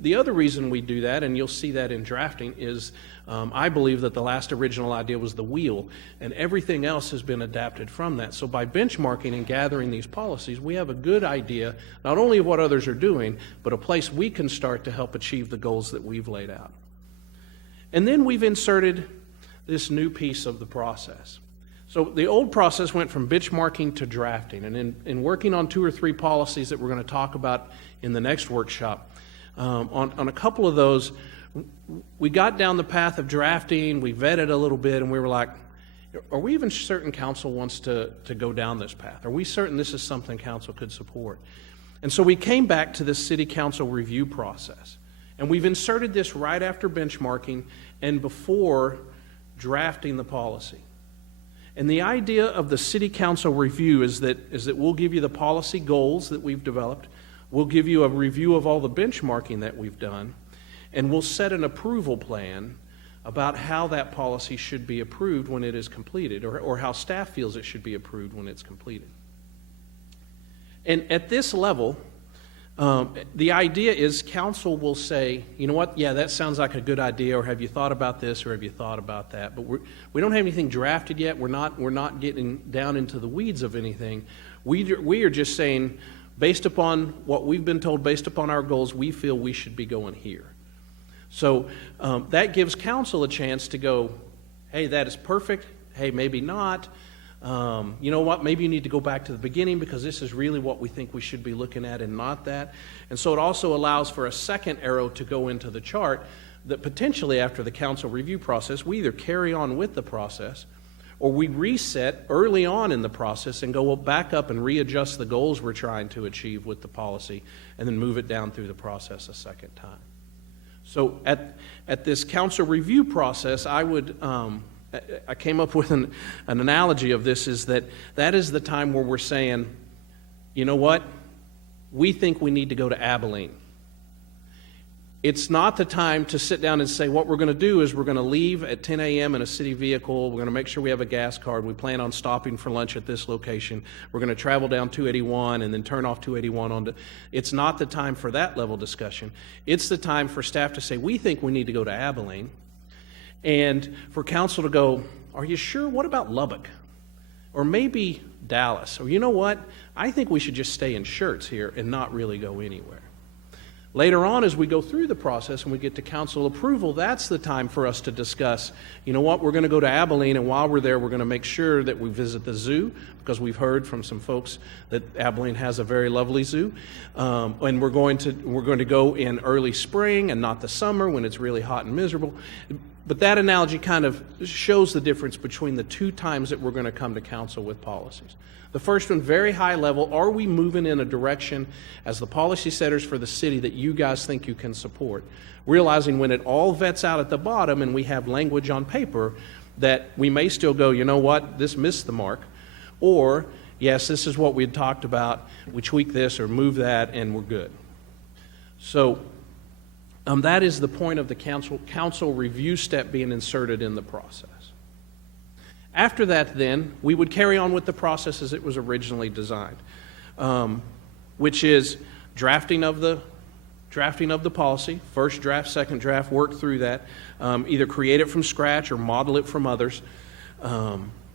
The other reason we do that, and you'll see that in drafting, is I believe that the last original idea was the wheel, and everything else has been adapted from that. So by benchmarking and gathering these policies, we have a good idea not only of what others are doing, but a place we can start to help achieve the goals that we've laid out. And then we've inserted this new piece of the process. So the old process went from benchmarking to drafting, and in working on 2 or 3 policies that we're going to talk about in the next workshop, on a couple of those, we got down the path of drafting, we vetted a little bit, and we were like, are we even certain council wants to go down this path? Are we certain this is something council could support? And so we came back to this city council review process. And we've inserted this right after benchmarking and before drafting the policy. And the idea of the city council review is that we'll give you the policy goals that we've developed. We'll give you a review of all the benchmarking that we've done, and we'll set an approval plan about how that policy should be approved when it is completed, or how staff feels it should be approved when it's completed. And at this level, the idea is council will say, you know what, yeah, that sounds like a good idea, or have you thought about this, or have you thought about that? But we don't have anything drafted yet. We're not getting down into the weeds of anything. We are just saying, based upon what we've been told, based upon our goals, we feel we should be going here. So that gives council a chance to go, hey, that is perfect. Hey, maybe not. You know what, maybe you need to go back to the beginning because this is really what we think we should be looking at and not that. And so it also allows for a second arrow to go into the chart that potentially after the council review process, we either carry on with the process or we reset early on in the process and go back up and readjust the goals we're trying to achieve with the policy and then move it down through the process a second time. So at this council review process, I came up with an analogy of this is that is the time where we're saying, you know what, we think we need to go to Abilene. It's not the time to sit down and say what we're going to do is we're going to leave at 10 a.m. in a city vehicle. We're going to make sure we have a gas card. We plan on stopping for lunch at this location. We're going to travel down 281 and then turn off 281 onto. It's not the time for that level discussion. It's the time for staff to say, we think we need to go to Abilene. And for council to go, are you sure? What about Lubbock? Or maybe Dallas? Or you know what? I think we should just stay in Schertz here and not really go anywhere. Later on, as we go through the process and we get to council approval, that's the time for us to discuss, you know what, we're going to go to Abilene, and while we're there, we're going to make sure that we visit the zoo, because we've heard from some folks that Abilene has a very lovely zoo. And we're going to go in early spring and not the summer when it's really hot and miserable. But that analogy kind of shows the difference between the two times that we're going to come to council with policies. The first one, very high level, are we moving in a direction as the policy setters for the city that you guys think you can support? Realizing when it all vets out at the bottom and we have language on paper that we may still go, you know what, this missed the mark. Or yes, this is what we had talked about, we tweak this or move that, and we're good. So that is the point of the council review step being inserted in the process. After that, then, we would carry on with the process as it was originally designed, which is drafting of the policy, first draft, second draft, work through that, either create it from scratch or model it from others.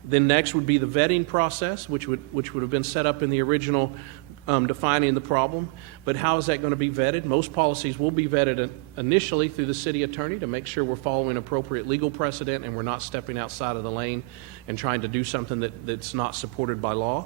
Then next would be the vetting process, which would have been set up in the original defining the problem. But how is that going to be vetted? Most policies will be vetted initially through the city attorney to make sure we're following appropriate legal precedent and we're not stepping outside of the lane and trying to do something that's not supported by law.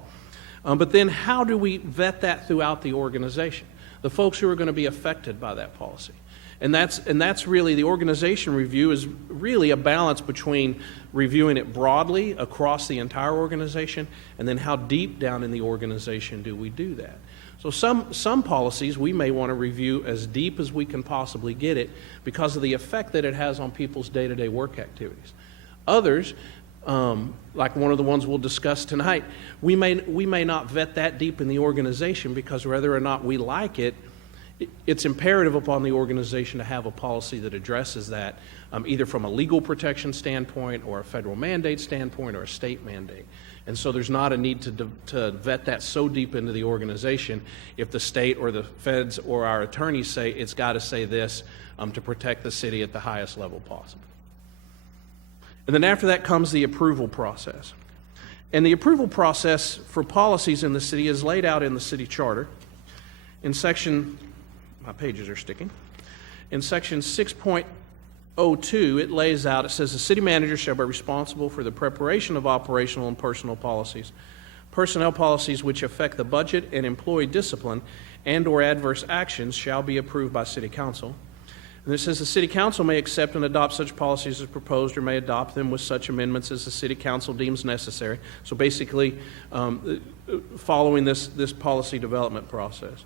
But then how do we vet that throughout the organization? The folks who are going to be affected by that policy. And that's really, the organization review is really a balance between reviewing it broadly across the entire organization and then how deep down in the organization do we do that. So some policies we may want to review as deep as we can possibly get it because of the effect that it has on people's day-to-day work activities. Others, like one of the ones we'll discuss tonight, we may not vet that deep in the organization because whether or not we like it, it's imperative upon the organization to have a policy that addresses that, either from a legal protection standpoint or a federal mandate standpoint or a state mandate. And so there's not a need to vet that so deep into the organization if the state or the feds or our attorneys say it's got to say this to protect the city at the highest level possible. And then after that comes the approval process. And the approval process for policies in the city is laid out in the city charter. In section, my pages are sticking. In section 6.02, it lays out, it says the city manager shall be responsible for the preparation of operational and personnel policies which affect the budget and employee discipline and or adverse actions shall be approved by city council. And it says the city council may accept and adopt such policies as proposed or may adopt them with such amendments as the city council deems necessary. So basically, following this policy development process.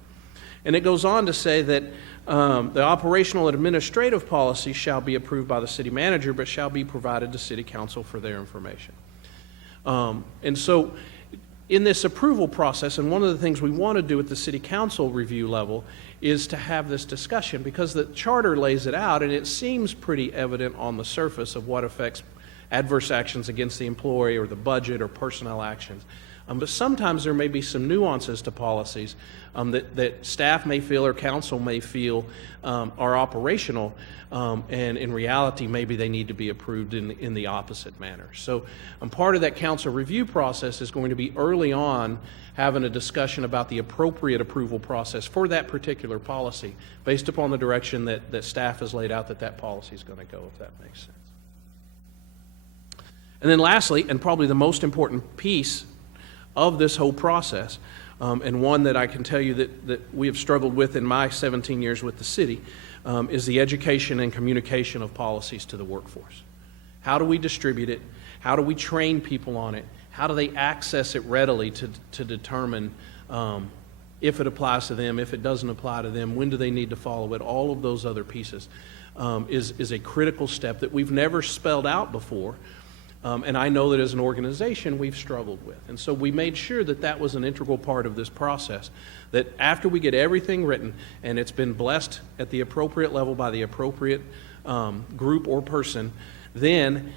And it goes on to say that the operational and administrative policies shall be approved by the city manager, but shall be provided to city council for their information. And so in this approval process, and one of the things we want to do at the city council review level is to have this discussion because the charter lays it out and it seems pretty evident on the surface of what affects adverse actions against the employee or the budget or personnel actions. But sometimes there may be some nuances to policies that staff may feel or council may feel are operational, and in reality maybe they need to be approved in the opposite manner. So part of that council review process is going to be early on having a discussion about the appropriate approval process for that particular policy based upon the direction that staff has laid out that policy is going to go, if that makes sense. And then lastly, and probably the most important piece of this whole process, and one that I can tell you that we have struggled with in my 17 years with the city, is the education and communication of policies to the workforce. How do we distribute it? How do we train people on it? How do they access it readily to determine if it applies to them, if it doesn't apply to them, when do they need to follow it? All of those other pieces is a critical step that we've never spelled out before. And I know that as an organization we've struggled with. And so we made sure that was an integral part of this process, that after we get everything written and it's been blessed at the appropriate level by the appropriate group or person, then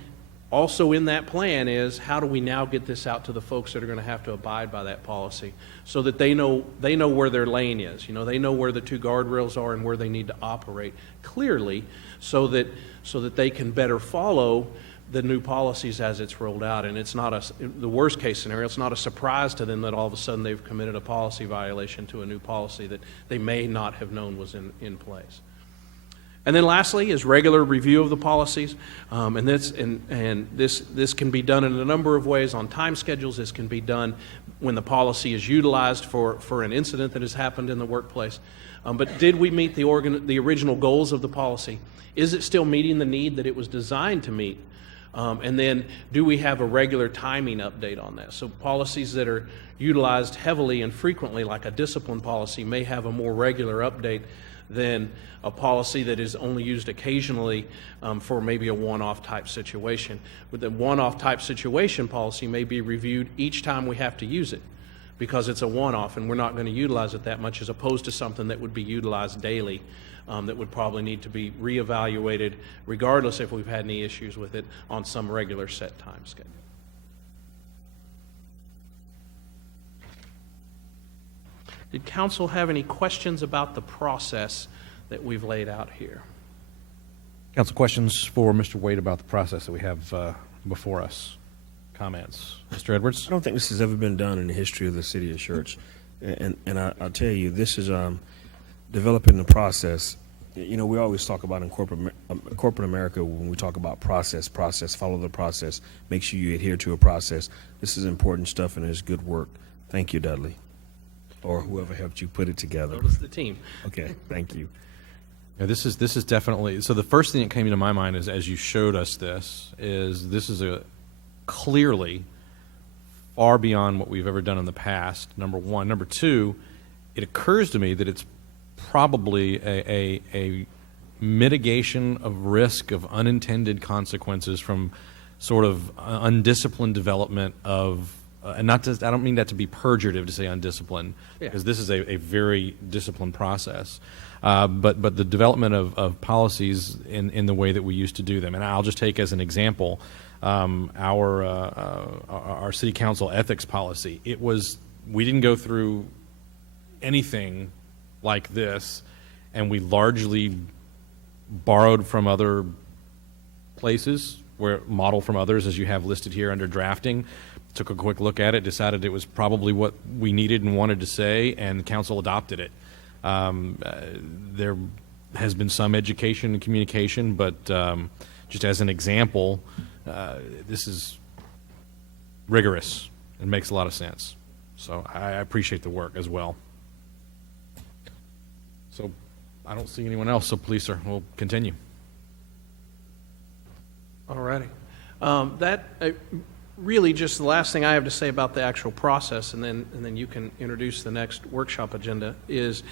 also in that plan is how do we now get this out to the folks that are going to have to abide by that policy so that they know where their lane is. You know, they know where the two guardrails are and where they need to operate clearly so that they can better follow the new policies as it's rolled out, and it's not the worst case scenario, it's not a surprise to them that all of a sudden they've committed a policy violation to a new policy that they may not have known was in place. And then lastly is regular review of the policies, and this can be done in a number of ways on time schedules. This can be done when the policy is utilized for an incident that has happened in the workplace. But did we meet the original goals of the policy? Is it still meeting the need that it was designed to meet? And then do we have a regular timing update on that? So policies that are utilized heavily and frequently, like a discipline policy, may have a more regular update than a policy that is only used occasionally for maybe a one-off type situation. With the one-off type situation policy may be reviewed each time we have to use it. because it's a one-off and we're not going to utilize it that much, as opposed to something that would be utilized daily, that would probably need to be reevaluated regardless if we've had any issues with it on some regular set time schedule. Did council have any questions about the process that we've laid out here? Council, questions for Mr. Wade about the process that we have before us? Comments? Mr. Edwards? I don't think this has ever been done in the history of the city of Schertz. And I'll tell you, this is developing the process. You know, we always talk about in corporate America, when we talk about process, follow the process, make sure you adhere to a process. This is important stuff and it's good work. Thank you, Dudley, or whoever helped you put it together. Notice the team. Okay, thank you. Yeah, this is definitely, so the first thing that came to my mind is, as you showed us this is a clearly far beyond what we've ever done in the past, number one. Number two, it occurs to me that it's probably a mitigation of risk of unintended consequences from sort of undisciplined development of, and I don't mean that to be pejorative to say undisciplined, because this is a very disciplined process. But the development of policies in the way that we used to do them. And I'll just take as an example our city council ethics policy. We didn't go through anything like this, and we largely borrowed from other places, model from others, as you have listed here under drafting. Took a quick look at it, decided it was probably what we needed and wanted to say, and the council adopted it. There has been some education and communication, but just as an example, this is rigorous and makes a lot of sense. So I appreciate the work as well. So I don't see anyone else, so please, sir, we'll continue. All righty. Really just the last thing I have to say about the actual process, and then you can introduce the next workshop agenda, is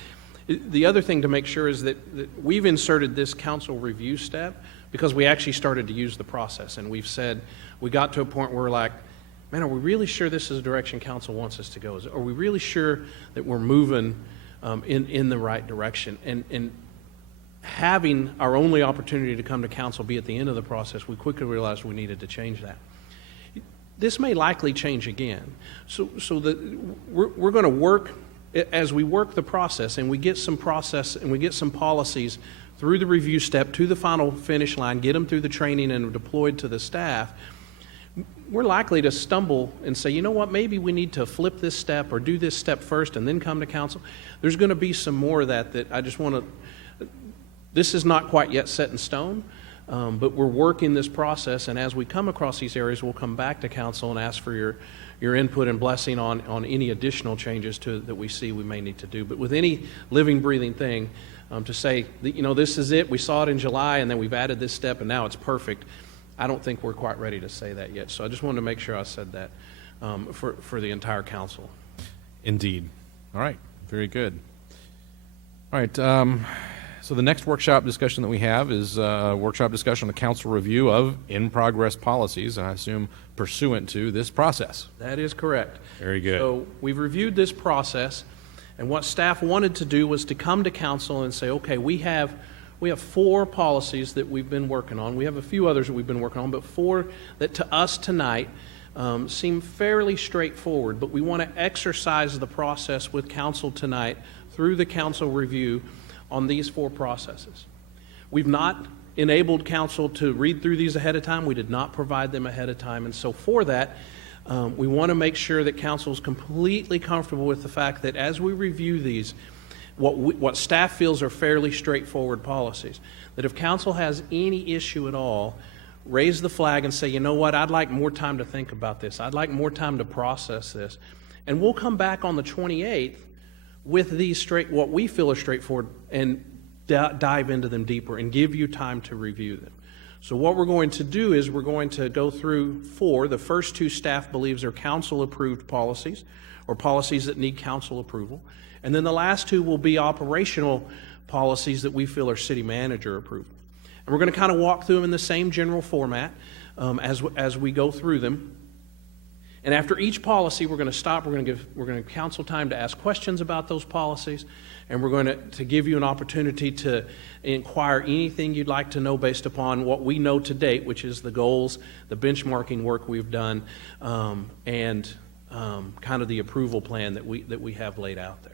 the other thing to make sure is that we've inserted this council review step because we actually started to use the process, and we've said, we got to a point where we're like, man, are we really sure this is the direction council wants us to go? Are we really sure that we're moving in the right direction? And having our only opportunity to come to council be at the end of the process, we quickly realized we needed to change that. This may likely change again. So that we're going to work, as we work the process and we get some process and we get some policies through the review step to the final finish line, get them through the training and deployed to the staff, we're likely to stumble and say, you know what, maybe we need to flip this step or do this step first and then come to council. There's going to be some more of that I just want to, this is not quite yet set in stone. But we're working this process, and as we come across these areas, we'll come back to council and ask for your input and blessing on any additional changes that we see we may need to do. But with any living, breathing thing, to say, this is it, we saw it in July, and then we've added this step, and now it's perfect, I don't think we're quite ready to say that yet. So I just wanted to make sure I said that for the entire council. Indeed. All right. Very good. All right. So the next workshop discussion that we have is a workshop discussion on the council review of in-progress policies, I assume pursuant to this process. That is correct. Very good. So we've reviewed this process, and what staff wanted to do was to come to council and say, okay, we have 4 policies that we've been working on. We have a few others that we've been working on, but 4 that to us tonight seem fairly straightforward, but we want to exercise the process with council tonight through the council review on these 4 processes. We've not enabled council to read through these ahead of time. We did not provide them ahead of time. And so for that, we want to make sure that council is completely comfortable with the fact that as we review these, what staff feels are fairly straightforward policies, that if council has any issue at all, raise the flag and say, you know what, I'd like more time to think about this. I'd like more time to process this. And we'll come back on the 28th with these what we feel are straightforward and dive into them deeper and give you time to review them. So what we're going to do is we're going to go through 4. The first 2 staff believes are council-approved policies or policies that need council approval. And then the last 2 will be operational policies that we feel are city manager approval. And we're going to kind of walk through them in the same general format as we go through them. And after each policy, we're going to stop. We're going to give council time to ask questions about those policies, and we're going to give you an opportunity to inquire anything you'd like to know based upon what we know to date, which is the goals, the benchmarking work we've done, and kind of the approval plan that we have laid out there.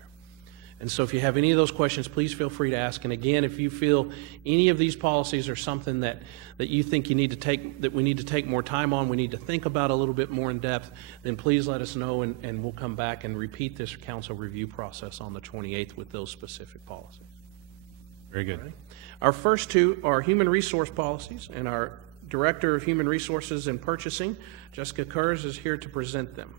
And so if you have any of those questions, please feel free to ask. And again, if you feel any of these policies are something that you think you need to take, that we need to take more time on, we need to think about a little bit more in depth, then please let us know, and we'll come back and repeat this council review process on the 28th with those specific policies. Very good. Right. Our first two are human resource policies, and our Director of Human Resources and Purchasing, Jessica Kurz, is here to present them.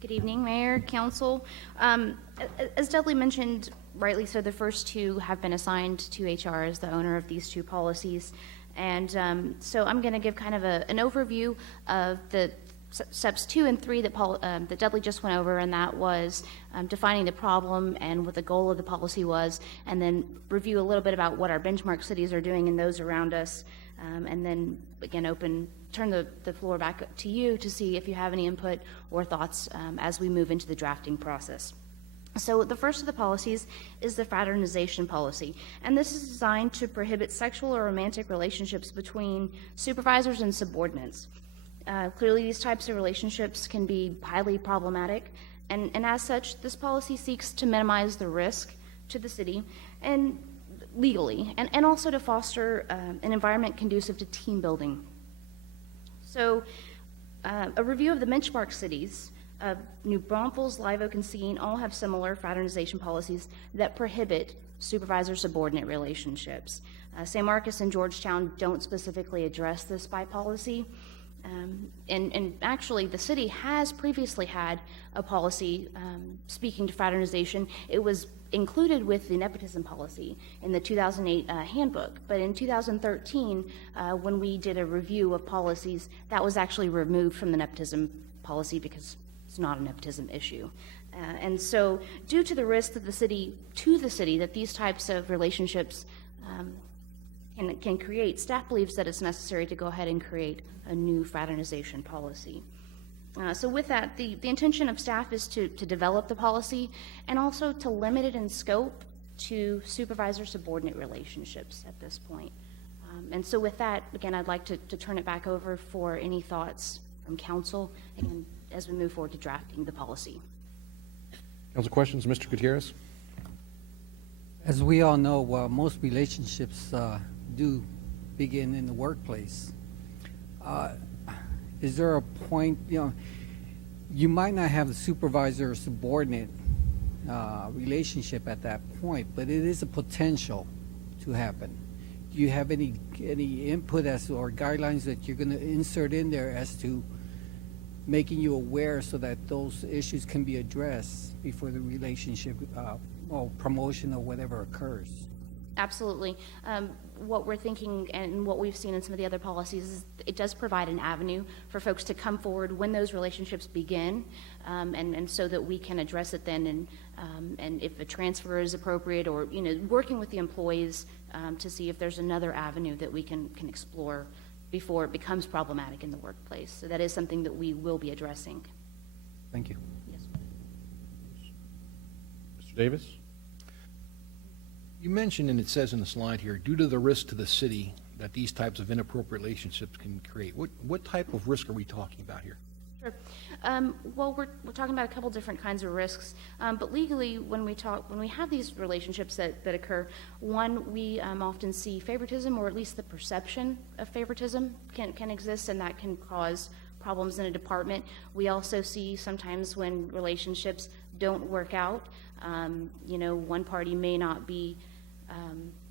Good evening, Mayor, Council. As Dudley mentioned, rightly so, the first two have been assigned to HR as the owner of these two policies. And so I'm going to give kind of an overview of the steps 2 and 3 that Dudley just went over, and that was defining the problem and what the goal of the policy was, and then review a little bit about what our benchmark cities are doing and those around us, and then again turn the floor back to you to see if you have any input or thoughts as we move into the drafting process. So the first of the policies is the fraternization policy, and this is designed to prohibit sexual or romantic relationships between supervisors and subordinates. Clearly, these types of relationships can be highly problematic, and as such, this policy seeks to minimize the risk to the city and legally, and also to foster an environment conducive to team building. So a review of the benchmark cities, New Braunfels, Live Oak, and Seguin all have similar fraternization policies that prohibit supervisor-subordinate relationships. San Marcos and Georgetown don't specifically address this by policy. And actually, the city has previously had a policy speaking to fraternization. It was included with the nepotism policy in the 2008 handbook. But in 2013, when we did a review of policies, that was actually removed from the nepotism policy because it's not a nepotism issue. And so due to the risk to the city that these types of relationships can create, staff believes that it's necessary to go ahead and create a new fraternization policy. So with that, the intention of staff is to develop the policy and also to limit it in scope to supervisor-subordinate relationships at this point. And so with that, again, I'd like to turn it back over for any thoughts from council and as we move forward to drafting the policy. Council questions, Mr. Gutierrez? As we all know, most relationships do begin in the workplace. Is there a point, you might not have the supervisor or subordinate relationship at that point, but it is a potential to happen. Do you have any input as to, or guidelines that you're going to insert in there as to making you aware so that those issues can be addressed before the relationship or promotion or whatever occurs? Absolutely. What we're thinking and what we've seen in some of the other policies is it does provide an avenue for folks to come forward when those relationships begin, and so that we can address it then, and if a transfer is appropriate, or working with the employees to see if there's another avenue that we can explore before it becomes problematic in the workplace. So that is something that we will be addressing. Thank you. Yes. Mr. Davis? You mentioned, and it says in the slide here, due to the risk to the city that these types of inappropriate relationships can create. What type of risk are we talking about here? Sure. Well, we're talking about a couple different kinds of risks, but legally, when we have these relationships that occur, one, we often see favoritism, or at least the perception of favoritism can exist, and that can cause problems in a department. We also see sometimes when relationships don't work out, one party may not be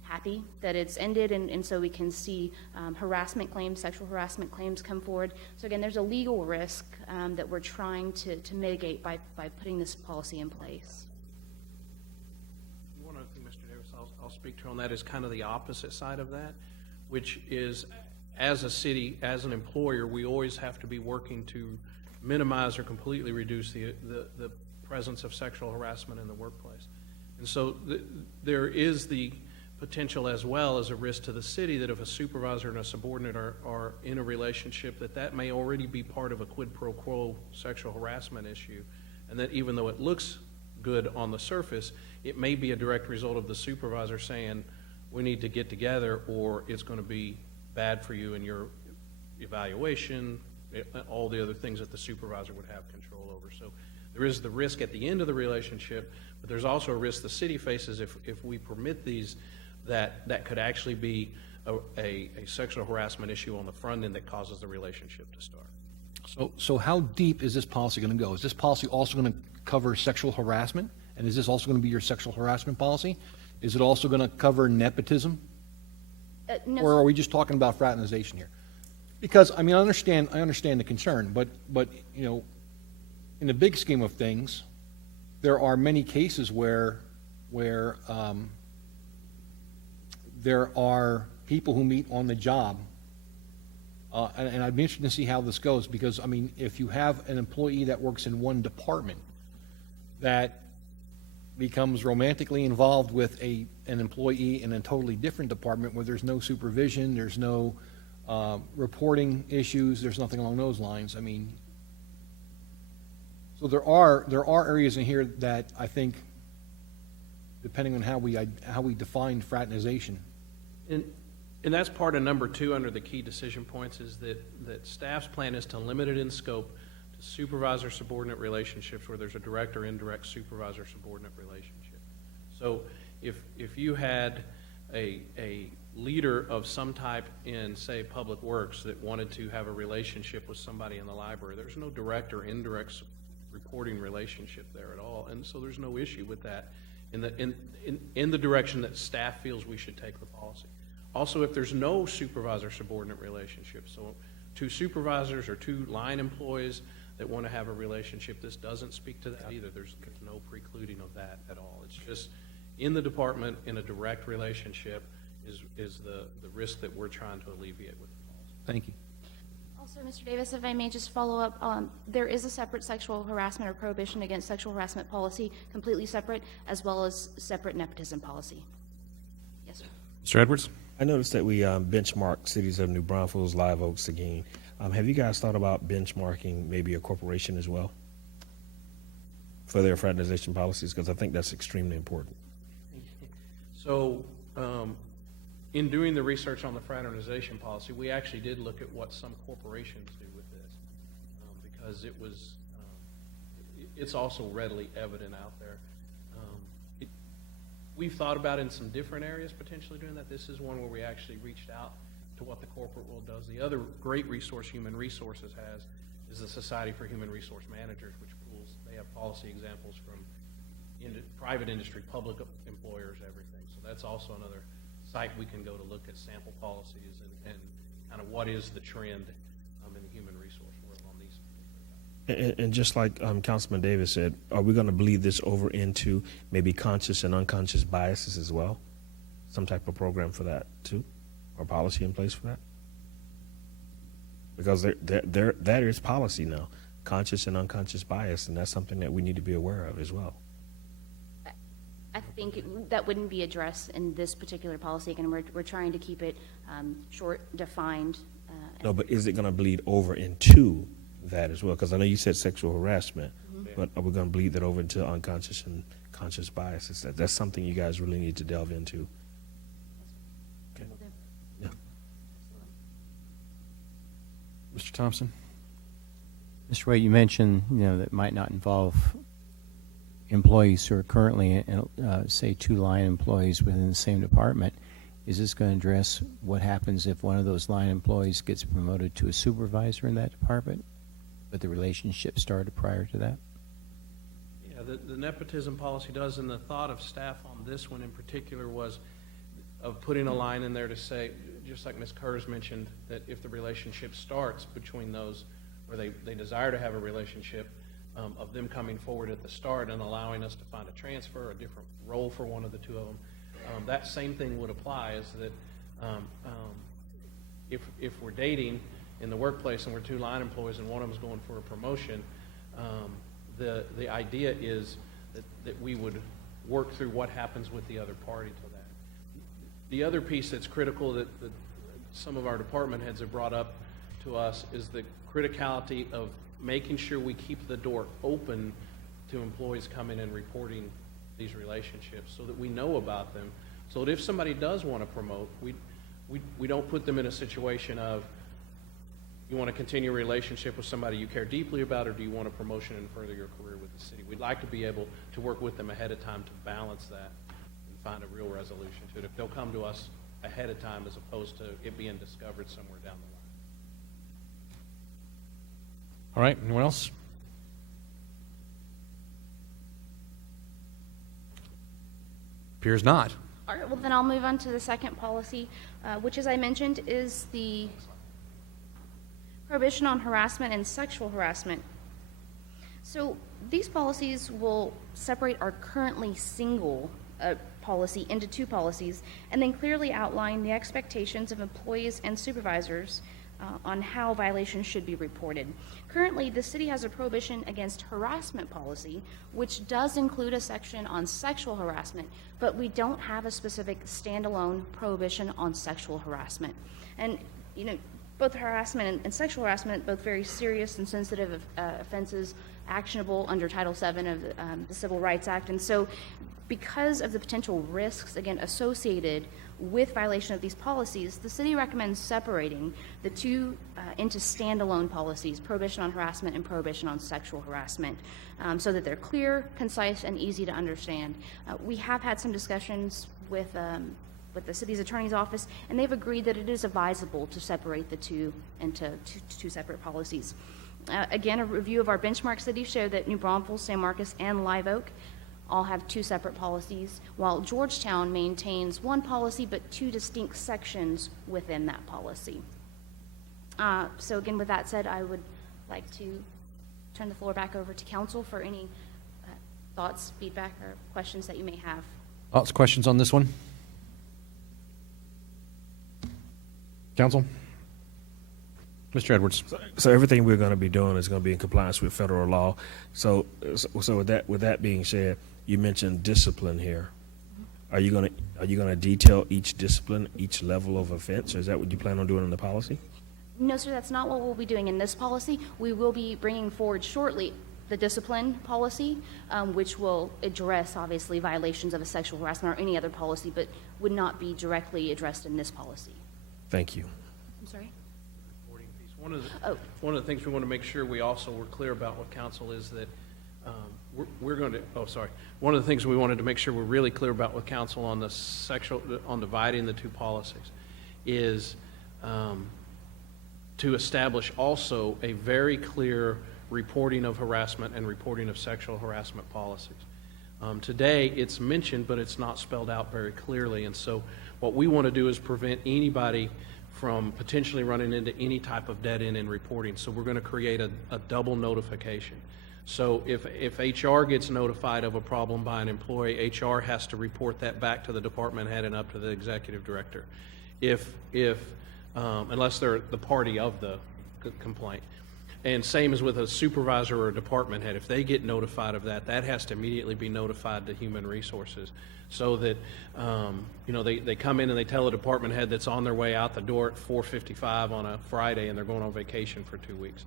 happy that it's ended, and so we can see harassment claims, sexual harassment claims come forward. So again, there's a legal risk that we're trying to mitigate by putting this policy in place. One other thing, Mr. Davis, I'll speak to on that is kind of the opposite side of that, which is, as a city, as an employer, we always have to be working to minimize or completely reduce the presence of sexual harassment in the workplace. And so there is the potential as well as a risk to the city that if a supervisor and a subordinate are in a relationship, that may already be part of a quid pro quo sexual harassment issue, and that even though it looks good on the surface, it may be a direct result of the supervisor saying, we need to get together or it's going to be bad for you in your evaluation, all the other things that the supervisor would have control over. So there is the risk at the end of the relationship, but there's also a risk the city faces if we permit these, that could actually be a sexual harassment issue on the front end that causes the relationship to start. So how deep is this policy going to go? Is this policy also going to cover sexual harassment? And is this also going to be your sexual harassment policy? Is it also going to cover nepotism? No, Or are we just talking about fraternization here? Because, I mean, I understand the concern, but you know, in the big scheme of things, there are many cases where there are people who meet on the job, and I'd be interested to see how this goes, because, I mean, if you have an employee that works in one department that becomes romantically involved with an employee in a totally different department where there's no supervision, there's no reporting issues, there's nothing along those lines. I mean, so there are areas in here that I think, depending on how we define fraternization. And that's part of number 2 under the key decision points is that staff's plan is to limit it in scope to supervisor-subordinate relationships where there's a direct or indirect supervisor-subordinate relationship. So if you had a leader of some type in, say, Public Works that wanted to have a relationship with somebody in the library, there's no direct or indirect reporting relationship there at all, and so there's no issue with that in the direction that staff feels we should take the policy. Also, if there's no supervisor-subordinate relationship, so 2 supervisors or 2 line employees that want to have a relationship, this doesn't speak to that either. There's no precluding of that at all. It's just in the department in a direct relationship is the risk that we're trying to alleviate with the policy. Thank you. Also, Mr. Davis, if I may just follow up, there is a separate sexual harassment or prohibition against sexual harassment policy, completely separate, as well as separate nepotism policy. Yes, sir. Mr. Edwards? I noticed that we benchmarked cities of New Braunfels, Live Oak, Seguin. Have you guys thought about benchmarking maybe a corporation as well for their fraternization policies? Because I think that's extremely important. So in doing the research on the fraternization policy, we actually did look at what some corporations do with this because it's also readily evident out there. We've thought about in some different areas potentially doing that. This is one where we actually reached out to what the corporate world does. The other great resource Human Resources has is the Society for Human Resource Managers, which pools, they have policy examples from private industry, public employers, everything. So that's also another site we can go to look at sample policies and kind of what is the trend in the human resource world on these. And just like Councilman Davis said, are we going to bleed this over into maybe conscious and unconscious biases as well? Some type of program for that too, or policy in place for that? Because that is policy now, conscious and unconscious bias, and that's something that we need to be aware of as well. I think that wouldn't be addressed in this particular policy. Again, we're trying to keep it short, defined. No, but is it going to bleed over into that as well? Because I know you said sexual harassment, but are we going to bleed that over into unconscious and conscious biases? That's something you guys really need to delve into. Okay. Yeah. Mr. Thompson? Mr. Wade, you mentioned, that might not involve employees who are currently, say, 2 line employees within the same department. Is this going to address what happens if one of those line employees gets promoted to a supervisor in that department, but the relationship started prior to that? Yeah, the nepotism policy does, and the thought of staff on this one in particular was of putting a line in there to say, just like Ms. Kurz mentioned, that if the relationship starts between those where they desire to have a relationship, of them coming forward at the start and allowing us to find a transfer, a different role for one of the 2 of them, that same thing would apply. Is that if we're dating in the workplace and we're 2 line employees and one of them is going for a promotion, the idea is that we would work through what happens with the other party to that. The other piece that's critical that some of our department heads have brought up to us is the criticality of making sure we keep the door open to employees coming and reporting these relationships so that we know about them, so that if somebody does want to promote, we don't put them in a situation of, you want to continue a relationship with somebody you care deeply about, or do you want a promotion and further your career with the city? We'd like to be able to work with them ahead of time to balance that and find a real resolution to it. If they'll come to us ahead of time as opposed to it being discovered somewhere down the line. All right, anyone else? Appears not. All right, well, then I'll move on to the second policy, which, as I mentioned, is the prohibition on harassment and sexual harassment. So these policies will separate our currently single policy into two policies and then clearly outline the expectations of employees and supervisors on how violations should be reported. Currently, the city has a prohibition against harassment policy, which does include a section on sexual harassment, but we don't have a specific standalone prohibition on sexual harassment. And, you know, both harassment and sexual harassment, both very serious and sensitive offenses, actionable under Title VII of the Civil Rights Act. And so because of the potential risks, again, associated with violation of these policies, the city recommends separating the two into standalone policies, prohibition on harassment and prohibition on sexual harassment, so that they're clear, concise, and easy to understand. We have had some discussions with the city's attorney's office, and they've agreed that it is advisable to separate the two into two separate policies. Again, a review of our benchmark cities show that New Braunfels, San Marcos, and Live Oak all have two separate policies, while Georgetown maintains one policy but two distinct sections within that policy. So again, with that said, I would like to turn the floor back over to council for any thoughts, feedback, or questions that you may have. Thoughts, questions on this one? Council? Mr. Edwards. So everything we're going to be doing is going to be in compliance with federal law. So with that being said, you mentioned discipline here. Are you going to detail each discipline, each level of offense, or is that what you plan on doing in the policy? No, sir, that's not what we'll be doing in this policy. We will be bringing forward shortly the discipline policy, which will address, obviously, violations of a sexual harassment or any other policy, but would not be directly addressed in this policy. Thank you. I'm sorry? One of the things we want to make sure we also were clear about with council is that we're going to, one of the things we wanted to make sure we're really clear about with council on the on dividing the two policies is to establish also a very clear reporting of harassment and reporting of sexual harassment policies. Today, it's mentioned, but it's not spelled out very clearly, and so what we want to do is prevent anybody from potentially running into any type of dead end in reporting. So we're going to create a double notification. So if HR gets notified of a problem by an employee, HR has to report that back to the department head and up to the executive director, unless they're the party of the complaint. And same as with a supervisor or a department head. If they get notified of that, that has to immediately be notified to Human Resources, so that they come in and they tell a department head that's on their way out the door at 4:55 on a Friday and they're going on vacation for 2 weeks.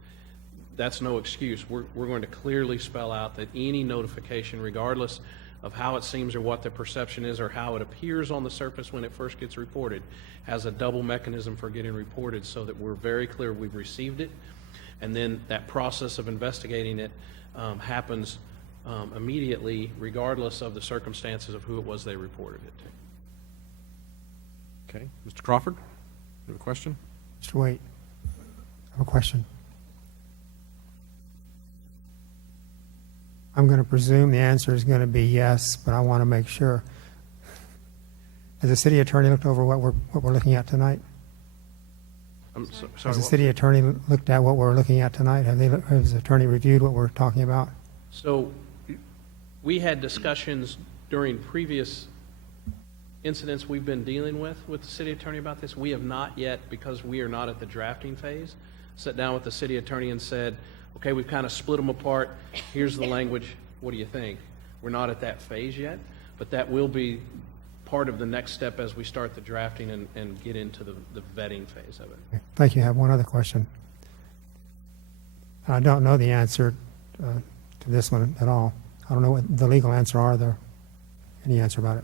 That's no excuse. We're going to clearly spell out that any notification, regardless of how it seems or what the perception is or how it appears on the surface when it first gets reported, has a double mechanism for getting reported, so that we're very clear we've received it, and then that process of investigating it happens immediately, regardless of the circumstances of who it was they reported it to. Okay. Mr. Crawford, you have a question? Mr. Waite, I have a question. I'm going to presume the answer is going to be yes, but I want to make sure. Has the city attorney looked over what we're looking at tonight? Sorry, Has the city attorney looked at what we're looking at tonight? Has the attorney reviewed what we're talking about? So we had discussions during previous incidents we've been dealing with the city attorney about this. We have not yet, because we are not at the drafting phase, sat down with the city attorney and said, okay, we've kind of split them apart. Here's the language. What do you think? We're not at that phase yet, but that will be part of the next step as we start the drafting and get into the vetting phase of it. Thank you. I have one other question. I don't know the answer to this one at all. I don't know what the legal answer are there. Any answer about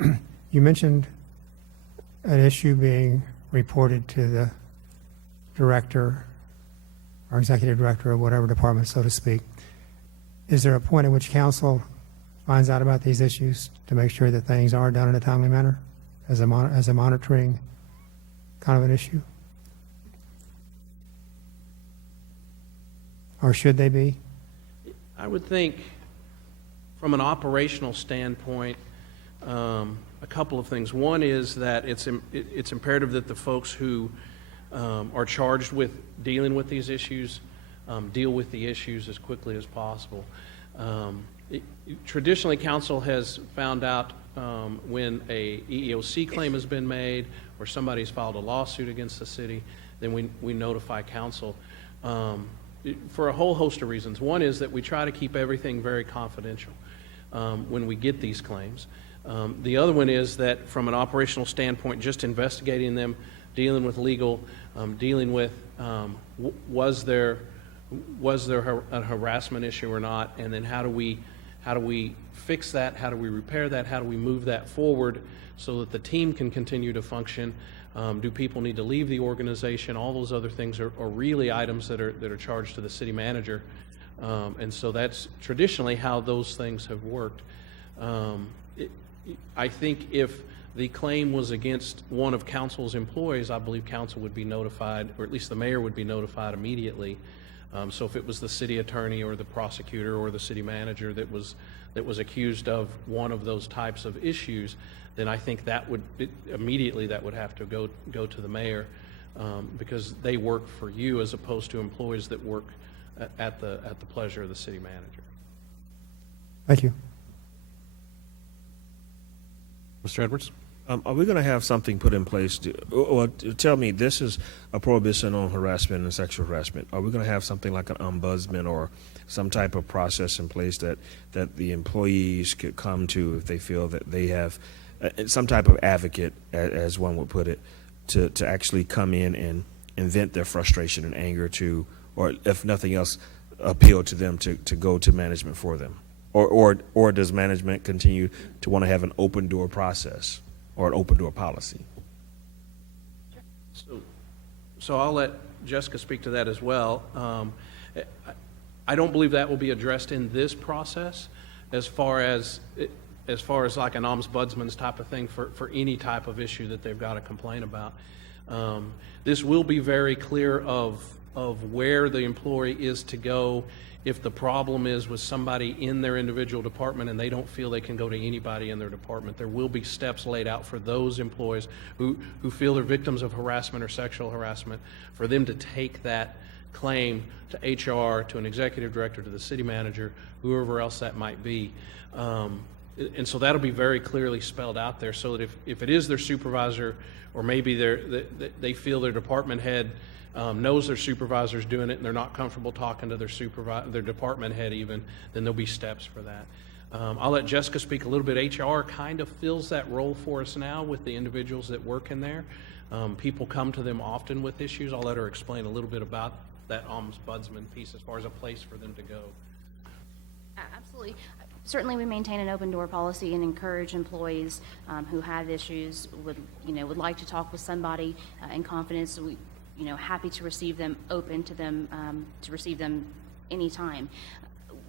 it? You mentioned an issue being reported to the director or executive director of whatever department, so to speak. Is there a point at which council finds out about these issues to make sure that things are done in a timely manner as a monitoring kind of an issue? Or should they be? I would think from an operational standpoint, a couple of things. One is that it's imperative that the folks who are charged with dealing with these issues deal with the issues as quickly as possible. Traditionally, council has found out when a EEOC claim has been made or somebody's filed a lawsuit against the city, then we notify council for a whole host of reasons. One is that we try to keep everything very confidential when we get these claims. The other one is that from an operational standpoint, just investigating them, dealing with legal, dealing with was there a harassment issue or not, and then how do we fix that, how do we repair that, how do we move that forward so that the team can continue to function. Do people need to leave the organization? All those other things are really items that are charged to the city manager, and so that's traditionally how those things have worked. I think if the claim was against one of council's employees, I believe council would be notified, or at least the mayor would be notified immediately. So if it was the city attorney or the prosecutor or the city manager that was accused of one of those types of issues, then I think that would immediately have to go to the mayor because they work for you as opposed to employees that work at the pleasure of the city manager. Thank you. Mr. Edwards? Are we going to have something put in place? Tell me, this is a prohibition on harassment and sexual harassment. Are we going to have something like an ombudsman or some type of process in place that the employees could come to if they feel that they have some type of advocate, as one would put it, to actually come in and vent their frustration and anger to, or if nothing else, appeal to them to go to management for them? Or does management continue to want to have an open door process or an open door policy? So I'll let Jessica speak to that as well. I don't believe that will be addressed in this process as far as like an ombudsman's type of thing for any type of issue that they've got to complain about. This will be very clear of where the employee is to go if the problem is with somebody in their individual department and they don't feel they can go to anybody in their department. There will be steps laid out for those employees who feel they're victims of harassment or sexual harassment, for them to take that claim to HR, to an executive director, to the city manager, whoever else that might be. And so that'll be very clearly spelled out there so that if it is their supervisor, or maybe they feel their department head knows their supervisor's doing it and they're not comfortable talking to their department head even, then there'll be steps for that. I'll let Jessica speak a little bit. HR kind of fills that role for us now with the individuals that work in there. People come to them often with issues. I'll let her explain a little bit about that ombudsman piece as far as a place for them to go. Absolutely. Certainly, we maintain an open door policy and encourage employees who have issues, would like to talk with somebody in confidence. We, happy to receive them, open to them to receive them anytime.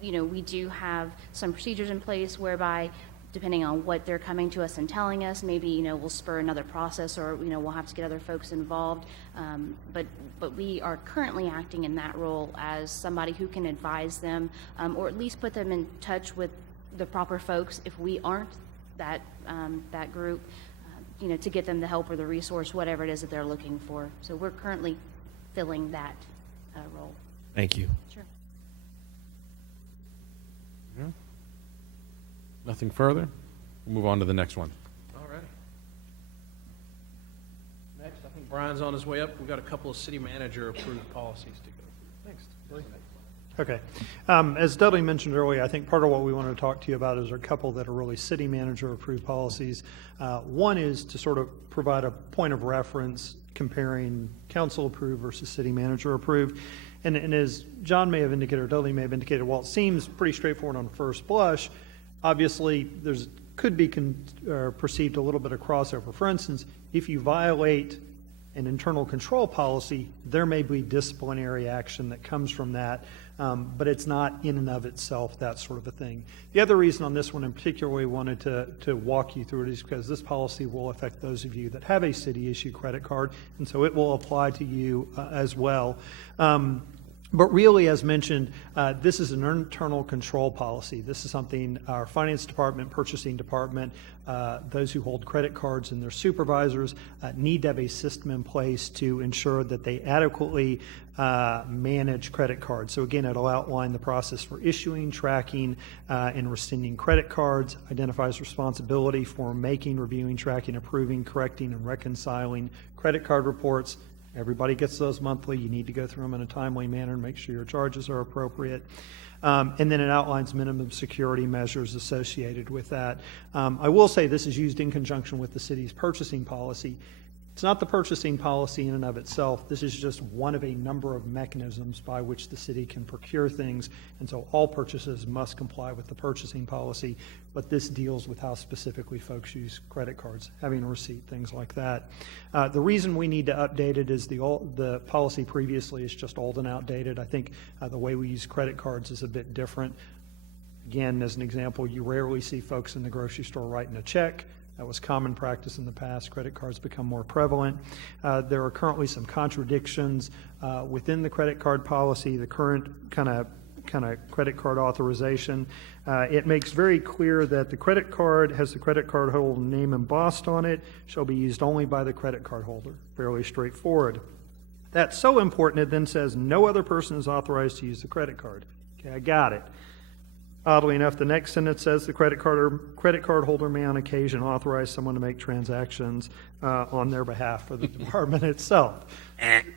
We do have some procedures in place whereby, depending on what they're coming to us and telling us, maybe we'll spur another process, or we'll have to get other folks involved. But we are currently acting in that role as somebody who can advise them, or at least put them in touch with the proper folks if we aren't that group. To get them the help or the resource, whatever it is that they're looking for. So we're currently filling that role. Thank you. Sure. Yeah. Nothing further? We'll move on to the next one. All right. Next, I think Brian's on his way up. We've got a couple of city manager approved policies to go through. Thanks. Okay. As Dudley mentioned earlier, I think part of what we want to talk to you about is a couple that are really city manager approved policies. One is to sort of provide a point of reference comparing council approved versus city manager approved. And as John may have indicated, or Dudley may have indicated, while it seems pretty straightforward on first blush, obviously there's could be perceived a little bit of crossover. For instance, if you violate an internal control policy, there may be disciplinary action that comes from that, but it's not in and of itself that sort of a thing. The other reason on this one in particular we wanted to walk you through it is because this policy will affect those of you that have a city-issued credit card, and so it will apply to you as well. But really, as mentioned, this is an internal control policy. This is something our finance department, purchasing department, those who hold credit cards and their supervisors need to have a system in place to ensure that they adequately manage credit cards. So again, it'll outline the process for issuing, tracking, and rescinding credit cards, identifies responsibility for making, reviewing, tracking, approving, correcting, and reconciling credit card reports. Everybody gets those monthly. You need to go through them in a timely manner and make sure your charges are appropriate. And then it outlines minimum security measures associated with that. I will say this is used in conjunction with the city's purchasing policy. It's not the purchasing policy in and of itself. This is just one of a number of mechanisms by which the city can procure things, and so all purchases must comply with the purchasing policy, but this deals with how specifically folks use credit cards, having a receipt, things like that. The reason we need to update it is the policy previously is just old and outdated. I think the way we use credit cards is a bit different. Again, as an example, you rarely see folks in the grocery store writing a check. That was common practice in the past. Credit cards become more prevalent. There are currently some contradictions within the credit card policy, the current kind of credit card authorization. It makes very clear that the credit card has the credit card holder name embossed on it, shall be used only by the credit card holder. Fairly straightforward. That's so important, it then says no other person is authorized to use the credit card. Okay, I got it. Oddly enough, the next sentence says the credit card holder may on occasion authorize someone to make transactions on their behalf for the department itself.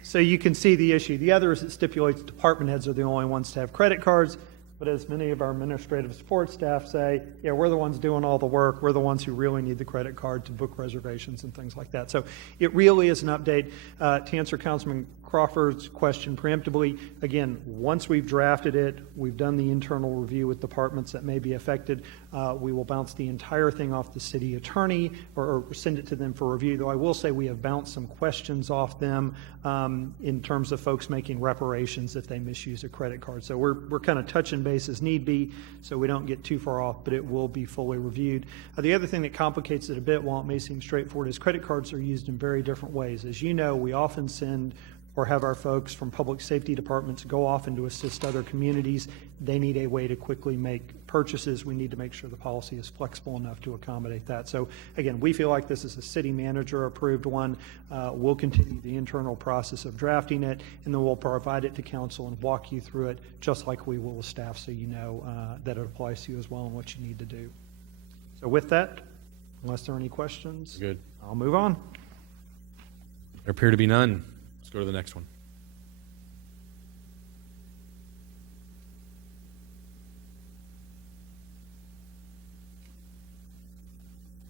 So you can see the issue. The other is it stipulates department heads are the only ones to have credit cards, but as many of our administrative support staff say, yeah, we're the ones doing all the work. We're the ones who really need the credit card to book reservations and things like that. So it really is an update. To answer Councilman Crawford's question preemptively, again, once we've drafted it, we've done the internal review with departments that may be affected, we will bounce the entire thing off the city attorney or send it to them for review, though I will say we have bounced some questions off them in terms of folks making reparations if they misuse a credit card. So we're kind of touching base as need be, so we don't get too far off, but it will be fully reviewed. The other thing that complicates it a bit, while it may seem straightforward, is credit cards are used in very different ways. As you know, we often send or have our folks from public safety departments go off and to assist other communities. They need a way to quickly make purchases. We need to make sure the policy is flexible enough to accommodate that. So again, we feel like this is a city manager approved one. We'll continue the internal process of drafting it, and then we'll provide it to council and walk you through it just like we will with staff, so you know that it applies to you as well and what you need to do. So with that, unless there are any questions, good. I'll move on. There appear to be none. Let's go to the next one.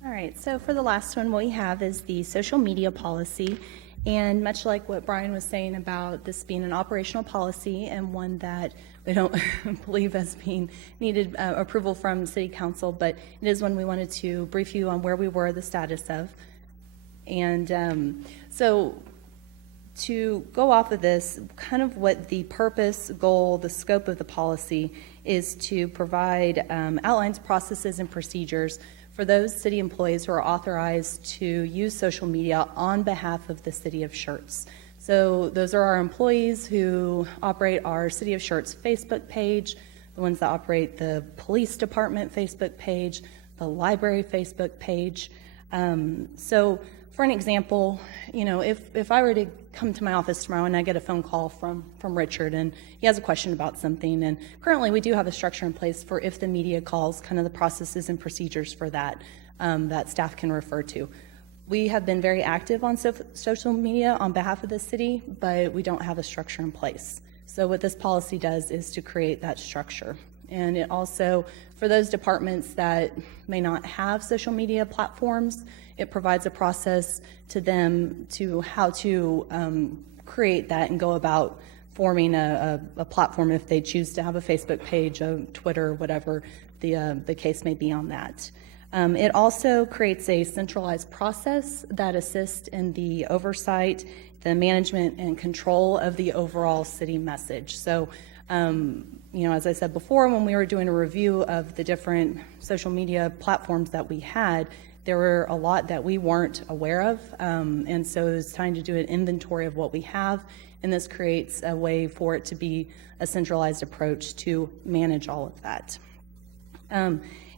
All right, so for the last one we have is the social media policy. And much like what Brian was saying about this being an operational policy and one that we don't believe as being needed approval from City Council, but it is one we wanted to brief you on where we were, the status of. And so to go off of this, kind of what the purpose, goal, the scope of the policy is to provide outlines, processes, and procedures for those city employees who are authorized to use social media on behalf of the city of Schertz. So those are our employees who operate our City of Schertz Facebook page, the ones that operate the police department Facebook page, the library Facebook page. So for an example, you know, if I were to come to my office tomorrow and I get a phone call from Richard and he has a question about something, and currently we do have a structure in place for if the media calls, kind of the processes and procedures for that that staff can refer to. We have been very active on social media on behalf of the city, but we don't have a structure in place. So what this policy does is to create that structure. And it also, for those departments that may not have social media platforms, it provides a process to them to how to create that and go about forming a platform if they choose to have a Facebook page, a Twitter, whatever the case may be on that. It also creates a centralized process that assists in the oversight, the management, and control of the overall city message. So, as I said before, when we were doing a review of the different social media platforms that we had, there were a lot that we weren't aware of, and so it was time to do an inventory of what we have, and this creates a way for it to be a centralized approach to manage all of that.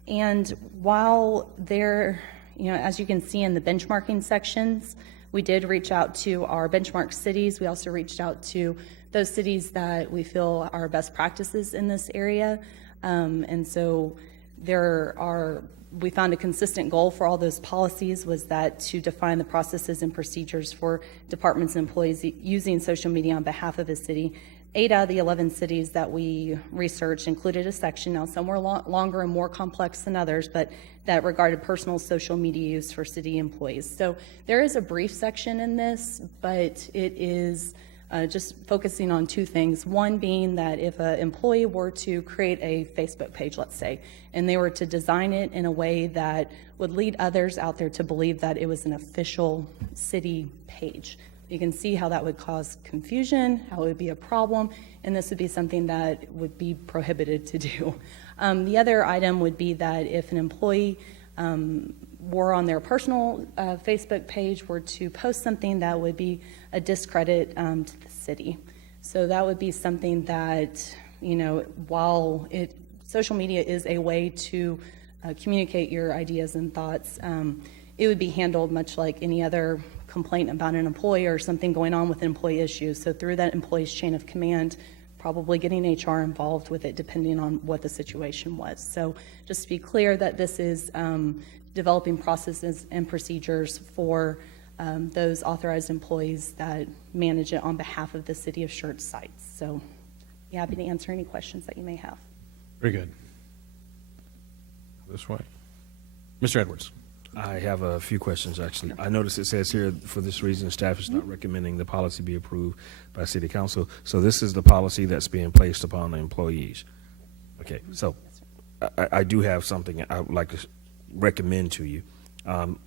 And while there, as you can see in the benchmarking sections, we did reach out to our benchmark cities. We also reached out to those cities that we feel are best practices in this area. And so we found a consistent goal for all those policies was that to define the processes and procedures for departments and employees using social media on behalf of a city. 8 out of the 11 cities that we researched included a section. Now, some were longer and more complex than others, but that regarded personal social media use for city employees. So there is a brief section in this, but it is just focusing on 2 things. One being that if an employee were to create a Facebook page, let's say, and they were to design it in a way that would lead others out there to believe that it was an official city page, you can see how that would cause confusion, how it would be a problem, and this would be something that would be prohibited to do. The other item would be that if an employee were on their personal Facebook page were to post something that would be a discredit to the city. So that would be something that, while social media is a way to communicate your ideas and thoughts, it would be handled much like any other complaint about an employee or something going on with employee issues. So through that employee's chain of command, probably getting HR involved with it depending on what the situation was. So just to be clear that this is developing processes and procedures for those authorized employees that manage it on behalf of the City of Schertz sites. So be happy to answer any questions that you may have. Very good. This way. Mr. Edwards. I have a few questions, actually. I notice it says here, for this reason, staff is not recommending the policy be approved by City Council. So this is the policy that's being placed upon the employees. Okay, so I do have something I would like to recommend to you.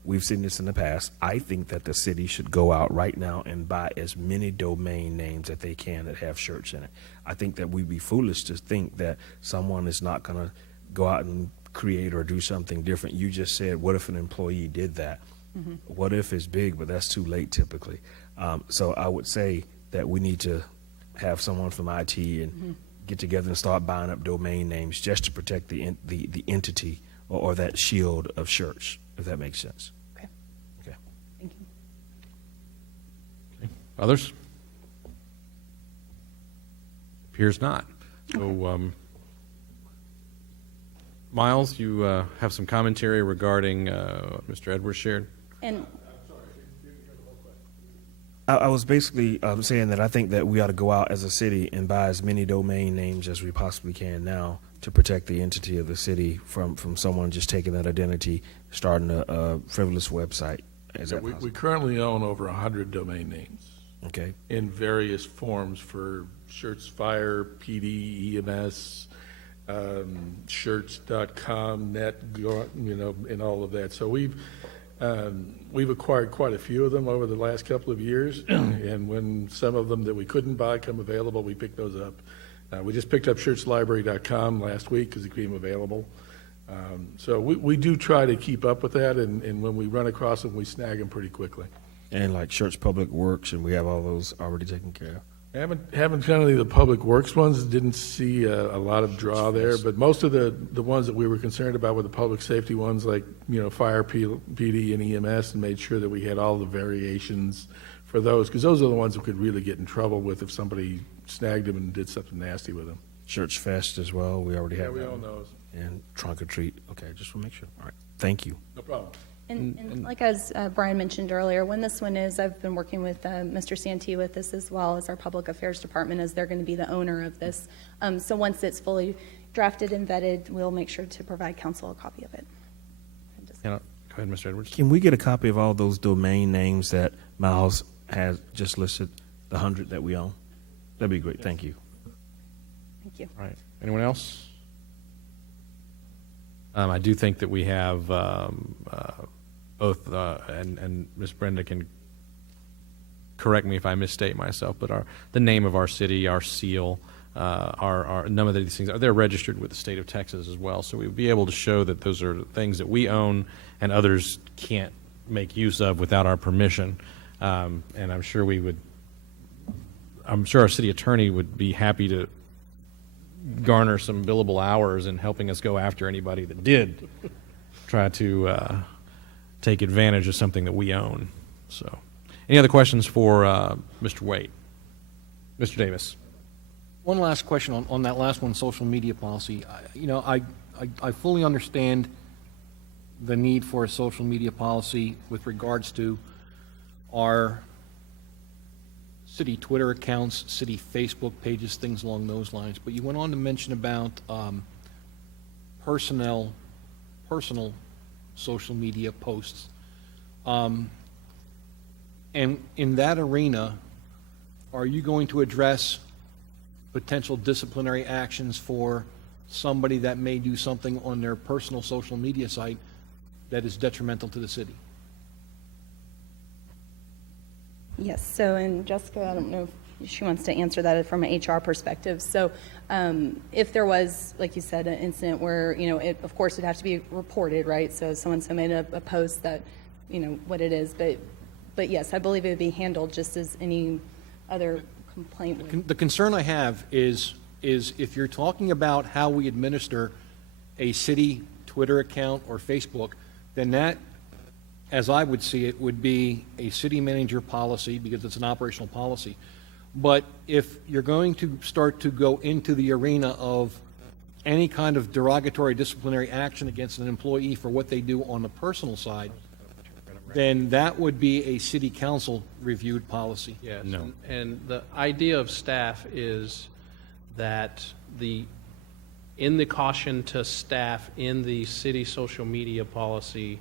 We've seen this in the past. I think that the city should go out right now and buy as many domain names that they can that have Schertz in it. I think that we'd be foolish to think that someone is not going to go out and create or do something different. You just said, what if an employee did that? Mm-hmm. What if it's big, but that's too late typically. So I would say that we need to have someone from IT and get together and start buying up domain names just to protect the entity or that shield of Schertz, if that makes sense. Okay. Okay. Thank you. Okay. Others? Appears not. So, Miles, you have some commentary regarding what Mr. Edwards shared? And I was basically saying that I think that we ought to go out as a city and buy as many domain names as we possibly can now to protect the entity of the city from someone just taking that identity, starting a frivolous website. We currently own over 100 domain names. Okay. In various forms for Schertz Fire, PD, EMS, Schertz.com, net, and all of that. So we've acquired quite a few of them over the last couple of years, and when some of them that we couldn't buy come available, we pick those up. We just picked up SchertzLibrary.com last week because it became available. So we do try to keep up with that, and when we run across them, we snag them pretty quickly. And like Schertz Public Works, and we have all those already taken care of. Haven't kind of the public works ones, didn't see a lot of draw there, but most of the ones that we were concerned about were the public safety ones like, fire, PD, and EMS, and made sure that we had all the variations for those, because those are the ones that could really get in trouble with if somebody snagged them and did something nasty with them. Schertz Fest as well, we already have we that own one. those. And Trunk or Treat. Okay, just want to make sure. All right, thank you. No problem. And like as Brian mentioned earlier, when this one is, I've been working with Mr. Santee with this as well as our Public Affairs Department, as they're going to be the owner of this. So once it's fully drafted and vetted, we'll make sure to provide council a copy of it. Go ahead, Mr. Edwards. Can we get a copy of all those domain names that Miles has just listed, the 100 that we own? That'd be great. Thank you. Thank you. All right. Anyone else? I do think that we have both, and Ms. Brenda can correct me if I misstate myself, but the name of our city, our seal, our none of these things they're registered with the state of Texas as well. So we would be able to show that those are things that we own and others can't make use of without our permission. And I'm sure our city attorney would be happy to garner some billable hours in helping us go after anybody that did try to take advantage of something that we own. So, any other questions for Mr. Waite? Mr. Davis. One last question on that last one, social media policy. I fully understand the need for a social media policy with regards to our city Twitter accounts, city Facebook pages, things along those lines. But you went on to mention about personal social media posts. And in that arena, are you going to address potential disciplinary actions for somebody that may do something on their personal social media site that is detrimental to the city? Yes, so, and Jessica, I don't know if she wants to answer that from an HR perspective. So if there was, like you said, an incident where, of course it'd have to be reported, right? So so-and-so made a post that, what it is. But yes, I believe it would be handled just as any other complaint would. The concern I have is if you're talking about how we administer a city Twitter account or Facebook, then that, as I would see it, would be a city manager policy because it's an operational policy. But if you're going to start to go into the arena of any kind of derogatory disciplinary action against an employee for what they do on the personal side, then that would be a city council reviewed policy. Yes, and the idea of staff is that in the caution to staff in the city social media policy,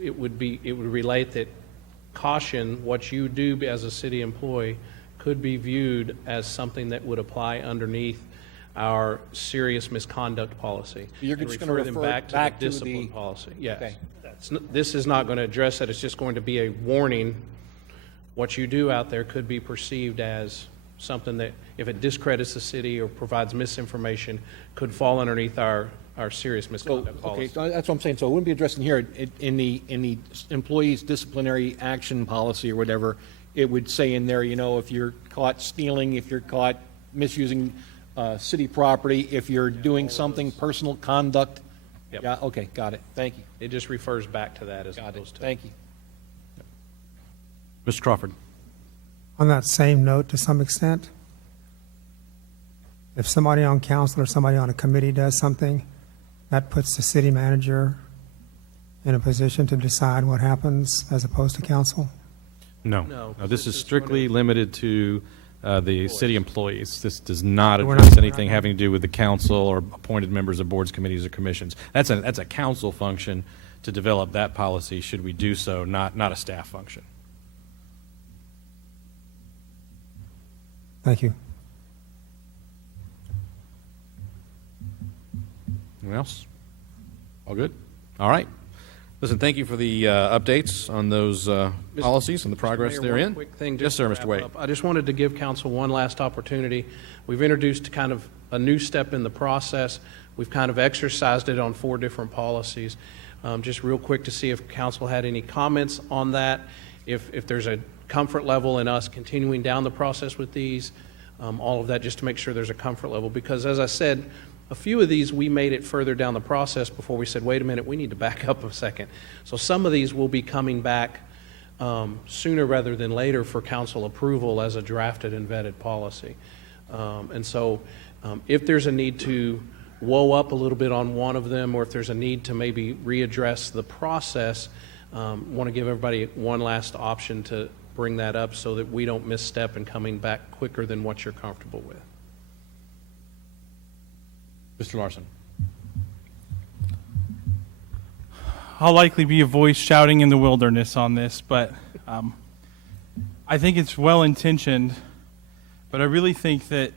it would relate that caution, what you do as a city employee, could be viewed as something that would apply underneath our serious misconduct policy. You're just going to refer them back to the discipline policy. Yes. Okay. This is not going to address that. It's just going to be a warning. What you do out there could be perceived as something that, if it discredits the city or provides misinformation, could fall underneath our serious misconduct policy. Okay, so that's what I'm saying. So it wouldn't be addressed in here. In the employee's disciplinary action policy or whatever, it would say in there, if you're caught stealing, if you're caught misusing city property, if you're doing something, personal conduct. Yep. Yeah, okay, got it. Thank you. It just refers back to that as opposed to. Thank you. Mr. Crawford. On that same note, to some extent, if somebody on council or somebody on a committee does something, that puts the city manager in a position to decide what happens as opposed to council? No, this is strictly limited to the city employees. This does not We're address not- anything having to do with the council or appointed members of boards, committees, or commissions. That's a council function to develop that policy, should we do so, not a staff function. Thank you. Anyone else? All good? All right. Listen, thank you for the updates on those policies and the progress Mayor, therein. one quick thing Yes, just sir, to Mr. wrap Wade. up. I just wanted to give council one last opportunity. We've introduced kind of a new step in the process. We've kind of exercised it on 4 different policies. Just real quick to see if council had any comments on that, if there's a comfort level in us continuing down the process with these, all of that, just to make sure there's a comfort level. Because as I said, a few of these we made it further down the process before we said, wait a minute, we need to back up a second. So some of these will be coming back sooner rather than later for council approval as a drafted and vetted policy. And so if there's a need to woe up a little bit on one of them, or if there's a need to maybe readdress the process, want to give everybody one last option to bring that up so that we don't misstep in coming back quicker than what you're comfortable with. Mr. Larson. I'll likely be a voice shouting in the wilderness on this, but I think it's well-intentioned, but I really think that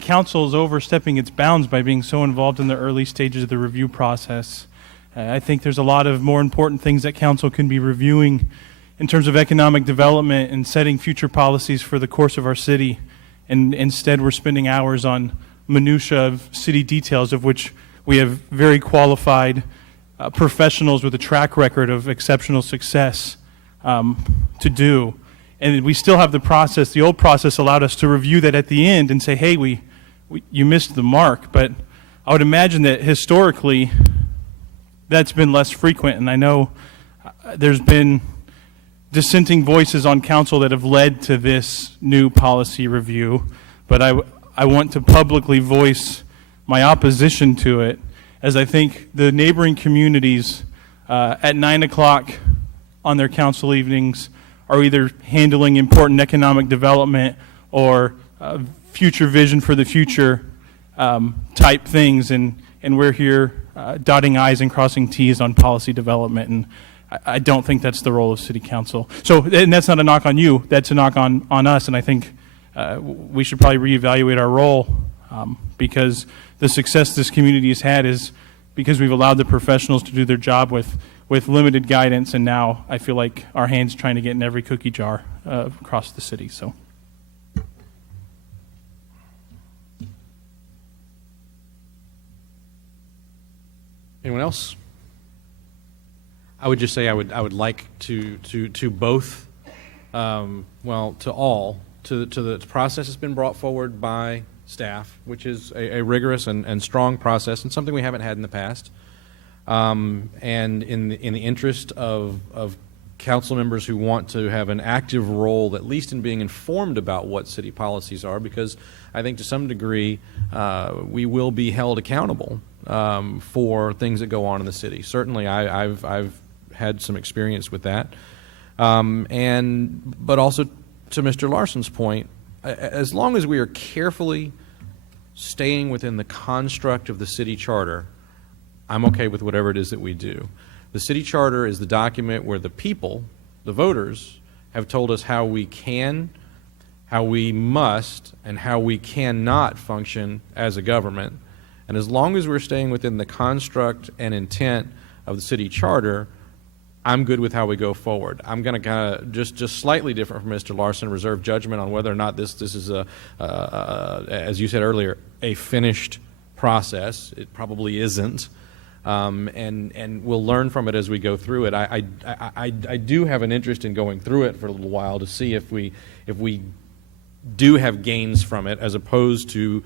council is overstepping its bounds by being so involved in the early stages of the review process. I think there's a lot of more important things that council can be reviewing in terms of economic development and setting future policies for the course of our city. And instead, we're spending hours on minutia of city details, of which we have very qualified professionals with a track record of exceptional success to do. And we still have the process. The old process allowed us to review that at the end and say, hey, you missed the mark. But I would imagine that historically, that's been less frequent. And I know there's been dissenting voices on council that have led to this new policy review. But I want to publicly voice my opposition to it, as I think the neighboring communities at 9 o'clock on their council evenings are either handling important economic development or future vision for the future type things, and we're here dotting I's and crossing T's on policy development, and I don't think that's the role of city council. So, and that's not a knock on you, that's a knock on us, and I think we should probably reevaluate our role because the success this community has had is because we've allowed the professionals to do their job with limited guidance, and now I feel like our hands trying to get in every cookie jar across the city. So, anyone else? I would just say I would like to both, to all, to the process that's been brought forward by staff, which is a rigorous and strong process and something we haven't had in the past. And in the interest of council members who want to have an active role, at least in being informed about what city policies are, because I think to some degree we will be held accountable for things that go on in the city. Certainly, I've had some experience with that, but also to Mr. Larson's point, as long as we are carefully staying within the construct of the city charter, I'm okay with whatever it is that we do. The city charter is the document where the people, the voters, have told us how we can, how we must, and how we cannot function as a government. And as long as we're staying within the construct and intent of the city charter, I'm good with how we go forward. I'm going to kind of just slightly different from Mr. Larson, reserve judgment on whether or not this is as you said earlier, a finished process. It probably isn't. And we'll learn from it as we go through it. I do have an interest in going through it for a little while to see if we do have gains from it, as opposed to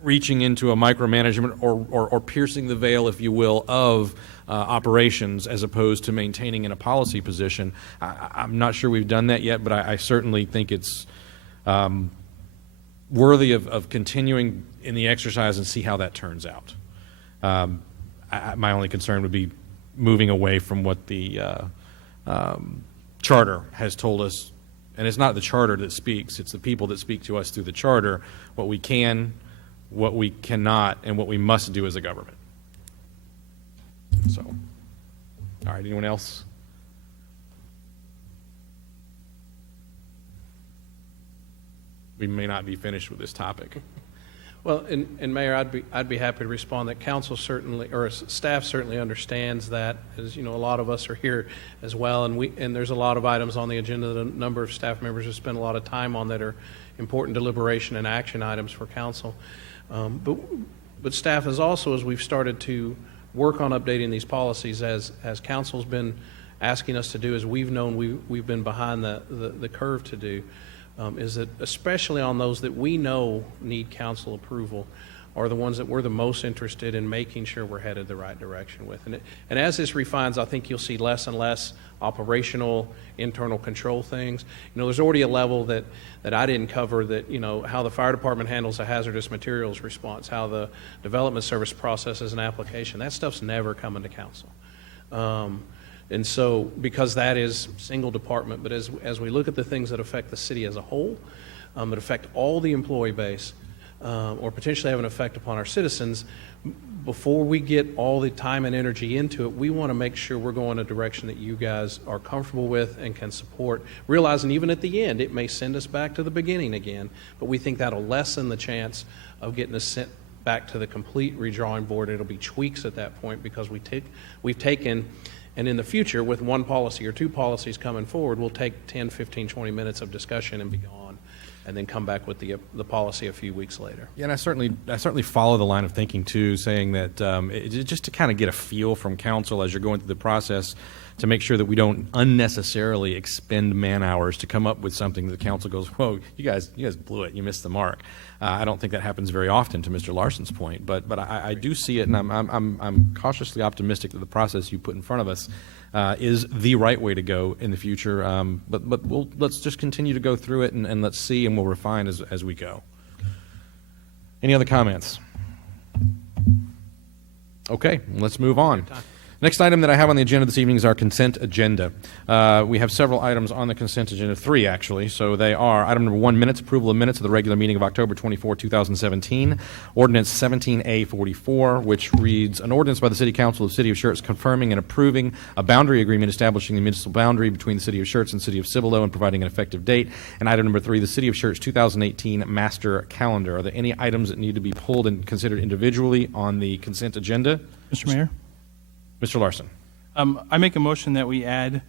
reaching into a micromanagement or piercing the veil, if you will, of operations, as opposed to maintaining in a policy position. I'm not sure we've done that yet, but I certainly think it's worthy of continuing in the exercise and see how that turns out. My only concern would be moving away from what the charter has told us. And it's not the charter that speaks, it's the people that speak to us through the charter, what we can, what we cannot, and what we must do as a government. So, all right, anyone else? We may not be finished with this topic. Well, and Mayor, I'd be happy to respond that council certainly, or staff certainly understands that, as you know, a lot of us are here as well, and there's a lot of items on the agenda that a number of staff members have spent a lot of time on that are important deliberation and action items for council. But staff has also, as we've started to work on updating these policies, as council's been asking us to do, as we've known we've been behind the curve to do. is that especially on those that we know need council approval are the ones that we're the most interested in making sure we're headed the right direction with. And as this refines, I think you'll see less and less operational, internal control things. You know, there's already a level that I didn't cover that, you know, how the fire department handles a hazardous materials response, how the development service processes an application. That stuff's never coming to council. And so, because that is single department, but as we look at the things that affect the city as a whole, that affect all the employee base, or potentially have an effect upon our citizens, before we get all the time and energy into it, we want to make sure we're going a direction that you guys are comfortable with and can support, realizing even at the end, it may send us back to the beginning again, but we think that'll lessen the chance of getting us sent back to the complete redrawing board. It'll be tweaks at that point because we've taken, and in the future, with one policy or two policies coming forward, we'll take 10, 15, 20 minutes of discussion and be gone, and then come back with the policy a few weeks later. Yeah, and I certainly follow the line of thinking too, saying that just to kind of get a feel from council as you're going through the process, to make sure that we don't unnecessarily expend man hours to come up with something that the council goes, whoa, you guys blew it, you missed the mark. I don't think that happens very often, to Mr. Larson's point, but I do see it, and I'm cautiously optimistic that the process you put in front of us is the right way to go in the future. But let's just continue to go through it and let's see, and we'll refine as we go. Any other comments? Okay, let's move on. Next item that I have on the agenda this evening is our consent agenda. We have several items on the consent agenda, 3 actually. So they are item number 1, minutes, approval of minutes of the regular meeting of October 24, 2017. Ordinance 17A44, which reads, an ordinance by the City Council of the City of Schertz confirming and approving a boundary agreement establishing the municipal boundary between the City of Schertz and City of Cibolo and providing an effective date. And item number 3, the City of Schertz 2018 master calendar. Are there any items that need to be pulled and considered individually on the consent agenda? Mr. Mayor? Mr. Larson. I make a motion that we add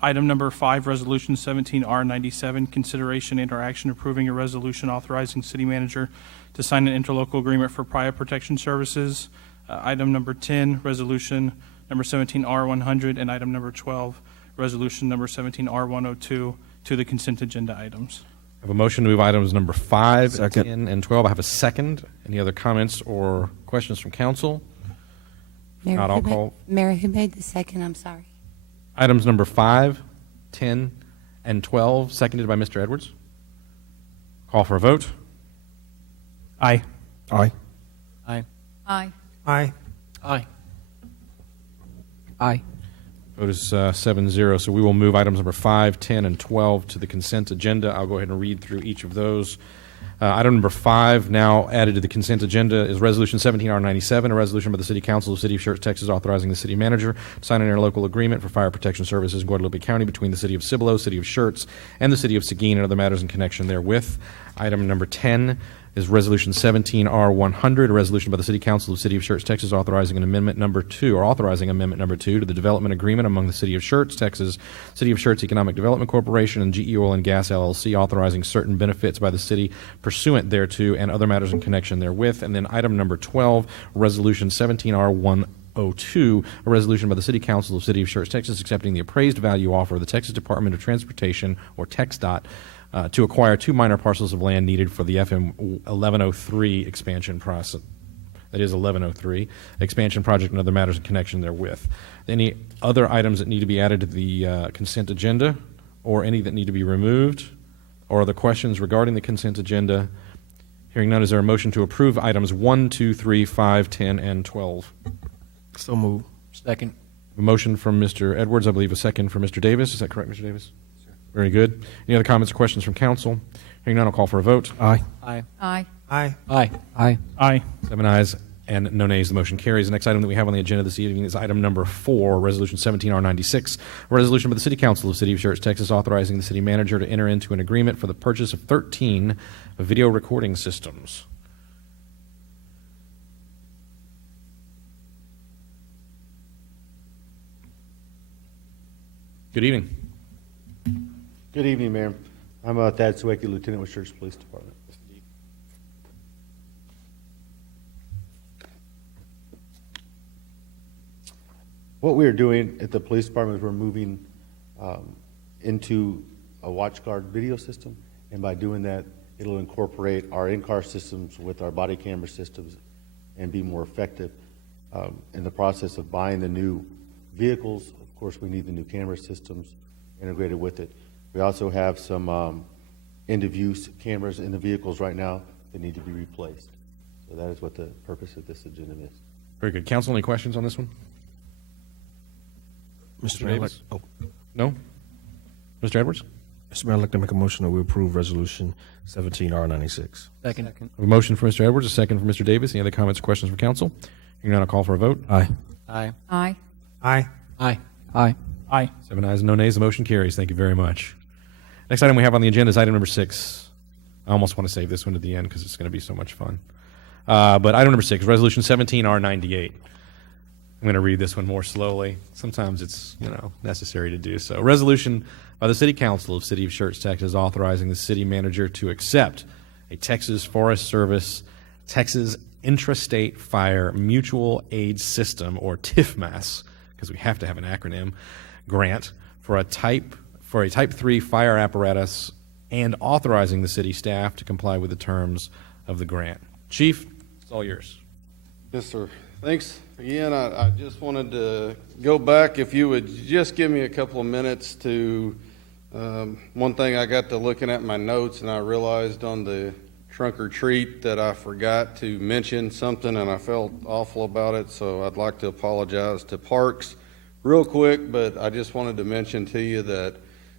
item number 5, Resolution 17R97, consideration and or action approving a resolution authorizing city manager to sign an interlocal agreement for prior protection services. Item number 10, Resolution number 17R100, and item number 12, Resolution number 17R102 to the consent agenda items. I have a motion to move items number 5, 10, and 12. I have a second. Any other comments or questions from council? Mayor, Not, I'll call. Mayor, who made the second? I'm sorry. Items number 5, 10, and 12, seconded by Mr. Edwards. Call for a vote. Aye. Aye. Aye. Aye. Aye. Aye. Aye. Vote is 7-0. So we will move items number 5, 10, and 12 to the consent agenda. I'll go ahead and read through each of those. Item number 5, now added to the consent agenda, is Resolution 17R97, a resolution by the City Council of the City of Schertz, Texas, authorizing the city manager to sign an interlocal agreement for fire protection services in Guadalupe County between the City of Cibolo, City of Schertz, and the City of Seguin and other matters in connection therewith. Item number 10 is Resolution 17R100, a resolution by the City Council of the City of Schertz, Texas, authorizing amendment number 2 to the development agreement among the City of Schertz, Texas, City of Schertz Economic Development Corporation, and GE Oil and Gas LLC, authorizing certain benefits by the city pursuant thereto and other matters in connection therewith. And then item number 12, Resolution 17R102, a resolution by the City Council of the City of Schertz, Texas, accepting the appraised value offer of the Texas Department of Transportation, or TxDOT, to acquire 2 minor parcels of land needed for the FM 1103 expansion process. That is 1103 expansion project and other matters in connection therewith. Any other items that need to be added to the consent agenda, or any that need to be removed, or other questions regarding the consent agenda? Hearing none, is there a motion to approve items 1, 2, 3, 5, 10, and 12? So move. Second. A motion from Mr. Edwards, I believe a second from Mr. Davis. Is that correct, Mr. Davis? Very good. Any other comments or questions from council? Hearing none, I'll call for a vote. Aye. Aye. Aye. Aye. Aye. Aye. Aye. 7 ayes and no nays. The motion carries. The next item that we have on the agenda this evening is item number 4, Resolution 17R96, a resolution by the City Council of the City of Schertz, Texas, authorizing the city manager to enter into an agreement for the purchase of 13 video recording systems. Good evening. Good evening, Mayor. I'm Thad Sawecki, Lieutenant with Schertz Police Department. What we are doing at the police department is we're moving into a watch guard video system, And by doing that, it'll incorporate our in-car systems with our body camera systems and be more effective. In the process of buying the new vehicles, of course, we need the new camera systems integrated with it. We also have some end-of-use cameras in the vehicles right now that need to be replaced. So that is what the purpose of this agenda is. Very good. Council, any questions on this one? Mr. Davis? Mayor, No? Mr. Edwards? Mr. Mayor, I'd like to make a motion that we approve Resolution 17R96. Second. A motion for Mr. Edwards, a second for Mr. Davis. Any other comments or questions from council? Hearing none, I'll call for a vote. Aye. Aye. Aye. Aye. Aye. Aye. Aye. 7 ayes, no nays. The motion carries. Thank you very much. Next item we have on the agenda is item number 6. I almost want to save this one to the end because it's going to be so much fun. But item number 6, Resolution 17R98. I'm going to read this one more slowly. Sometimes it's, necessary to do so. Resolution by the City Council of City of Schertz, Texas, authorizing the city manager to accept a Texas Forest Service Texas Intrastate Fire Mutual Aid System, or TIFMAS, because we have to have an acronym, grant for a Type 3 fire apparatus, and authorizing the city staff to comply with the terms of the grant. Chief, it's all yours. Yes, sir. Thanks. Again, I just wanted to go back, if you would just give me a couple of minutes to, one thing I got to looking at my notes and I realized on the trunk or treat that I forgot to mention something and I felt awful about it, so I'd like to apologize to Parks real quick, but I just wanted to mention to you that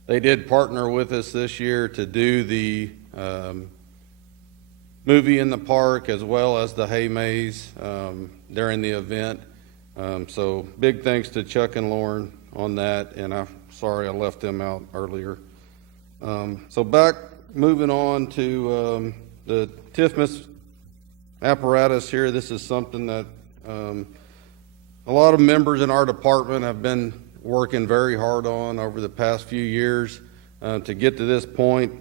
they did partner with us this year to do the movie in the park as well as the hay maze during the event. So big thanks to Chuck and Lauren on that, and I'm sorry I left them out earlier. So moving on to the TIFMAS apparatus here. This is something that a lot of members in our department have been working very hard on over the past few years to get to this point.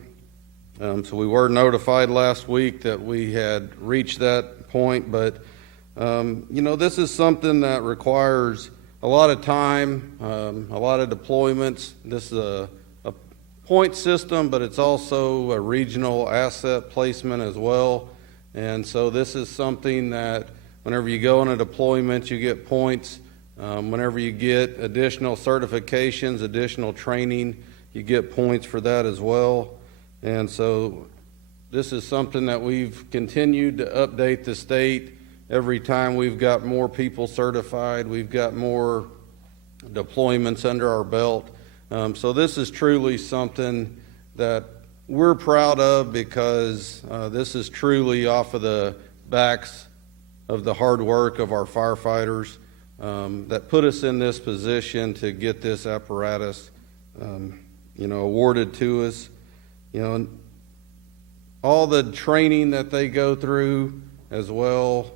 So we were notified last week that we had reached that point, but this is something that requires a lot of time, a lot of deployments. This is a point system, but it's also a regional asset placement as well. And so this is something that whenever you go on a deployment, you get points. Whenever you get additional certifications, additional training, you get points for that as well. And so this is something that we've continued to update the state. Every time we've got more people certified, we've got more deployments under our belt. So this is truly something that we're proud of because this is truly off of the backs of the hard work of our firefighters that put us in this position to get this apparatus, awarded to us. All the training that they go through as well.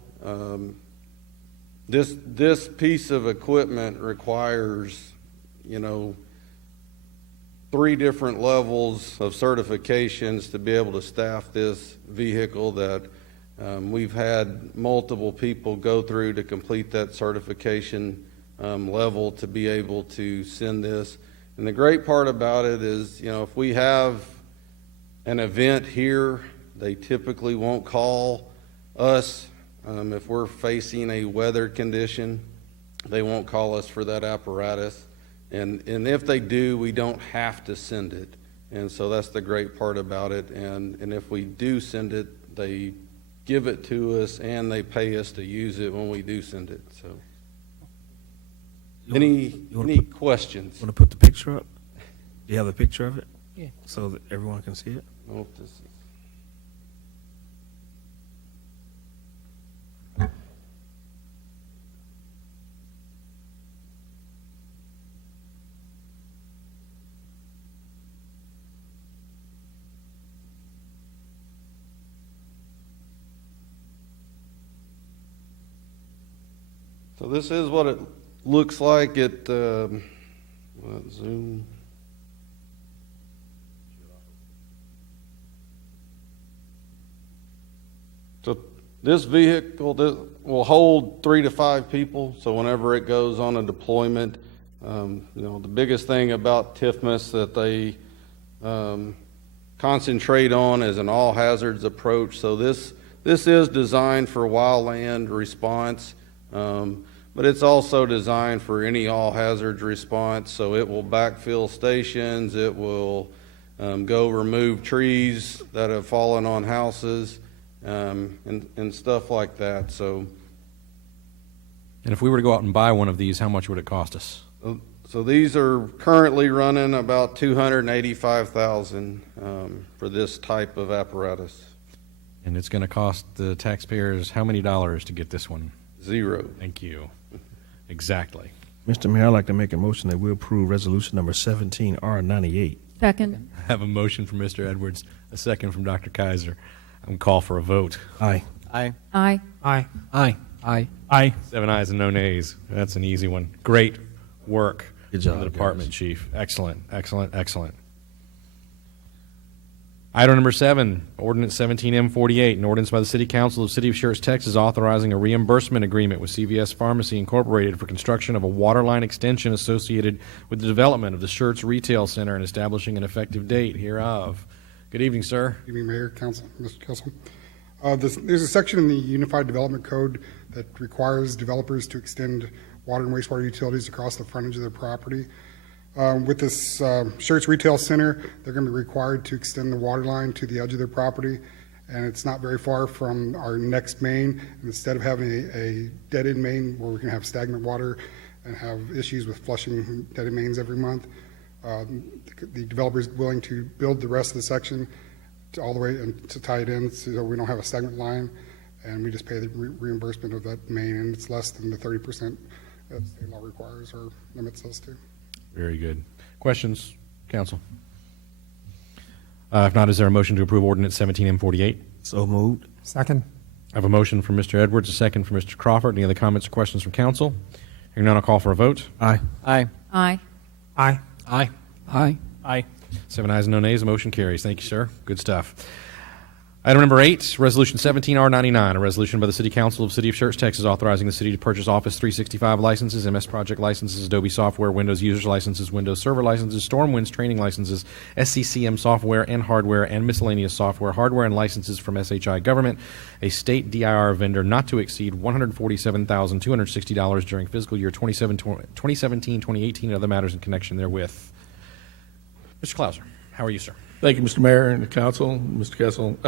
This piece of equipment requires, 3 different levels of certifications to be able to staff this vehicle that we've had multiple people go through to complete that certification level to be able to send this. And the great part about it is, if we have an event here, they typically won't call us. If we're facing a weather condition, they won't call us for that apparatus. And if they do, we don't have to send it. And so that's the great part about it. And if we do send it, they give it to us and they pay us to use it when we do send it. So, any questions? Want to put the picture up? Do you have a picture of it? Yeah. So that everyone can see it? Oh, this is. So this is what it looks like at Zoom. So this vehicle will hold 3 to 5 people. So whenever it goes on a deployment, the biggest thing about TIFMAS that they concentrate on is an all hazards approach. So this is designed for wildland response, but it's also designed for any all hazards response. So it will backfill stations, it will go remove trees that have fallen on houses, and stuff like that. So, And if we were to go out and buy one of these, how much would it cost us? so these are currently running about $285,000 for this type of apparatus. And it's going to cost the taxpayers how many dollars to get this one? Zero. Thank you. Exactly. Mr. Mayor, I'd like to make a motion that we approve resolution number 17R98. Second. I have a motion from Mr. Edwards, a second from Dr. Kaiser. I'm going to call for a vote. Aye. Aye. Aye. Aye. Aye. Aye. Aye. 7 ayes and no nays. That's an easy one. Great work. Good job, from the department guys. chief. Excellent, excellent, excellent. Item number 7, Ordinance 17M48, an ordinance by the City Council of the City of Schertz, Texas, authorizing a reimbursement agreement with CVS Pharmacy Incorporated for construction of a water line extension associated with the development of the Schertz Retail Center and establishing an effective date hereof. Good evening, sir. Good evening, Mayor, Council, Mr. Kessel. There's a section in the Unified Development Code that requires developers to extend water and wastewater utilities across the frontage of their property. With this Schertz Retail Center, they're going to be required to extend the water line to the edge of their property, and it's not very far from our next main. And instead of having a dead-end main where we can have stagnant water and have issues with flushing dead-end mains every month, the developer is willing to build the rest of the section all the way and to tie it in so we don't have a stagnant line, and we just pay the reimbursement of that main, and it's less than the 30% that state law requires or limits us to. Very good. Questions, council? If not, is there a motion to approve Ordinance 17M48? So moved. Second. I have a motion from Mr. Edwards, a second from Mr. Crawford. Any other comments or questions from council? Hearing none, I'll call for a vote. Aye. Aye. Aye. Aye. Aye. Aye. Aye. 7 ayes and no nays. The motion carries. Thank you, sir. Good stuff. Item number 8, Resolution 17R99, a resolution by the City Council of the City of Schertz, Texas, authorizing the city to purchase Office 365 licenses, MS Project licenses, Adobe software, Windows users licenses, Windows Server licenses, StormWinds training licenses, SCCM software and hardware, and miscellaneous software, hardware, and licenses from SHI Government, a state DIR vendor not to exceed $147,260 during fiscal year 2017-2018, and other matters in connection therewith. Mr. Klauser, how are you, sir? Thank you, Mr. Mayor and the council, Mr. Kessel.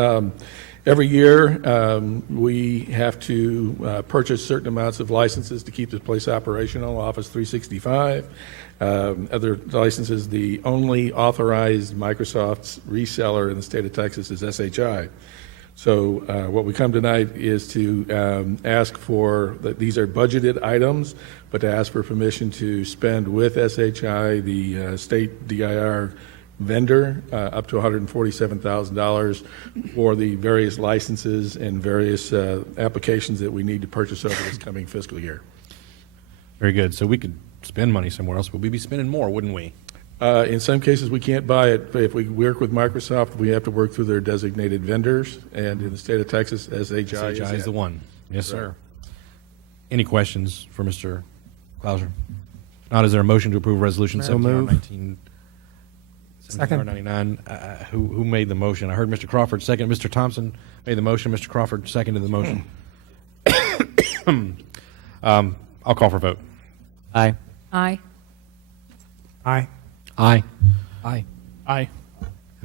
Every year, we have to purchase certain amounts of licenses to keep this place operational, Office 365. Other licenses, the only authorized Microsoft reseller in the state of Texas is SHI. So what we come tonight is to ask for, that these are budgeted items, but to ask for permission to spend with SHI, the state DIR vendor, up to $147,000 for the various licenses and various applications that we need to purchase over this coming fiscal year. Very good. So we could spend money somewhere else, but we'd be spending more, wouldn't we? In some cases, we can't buy it. If we work with Microsoft, we have to work through their designated vendors, and in the state of Texas, SHI is the one. Yes, sir. Any questions for Mr. Klauser? If not, is there a motion to approve Resolution 17R19? Second. 99. Who made the motion? I heard Mr. Crawford second. Mr. Thompson made the motion. Mr. Crawford seconded the motion. I'll call for a vote. Aye. Aye. Aye. Aye. Aye. Aye.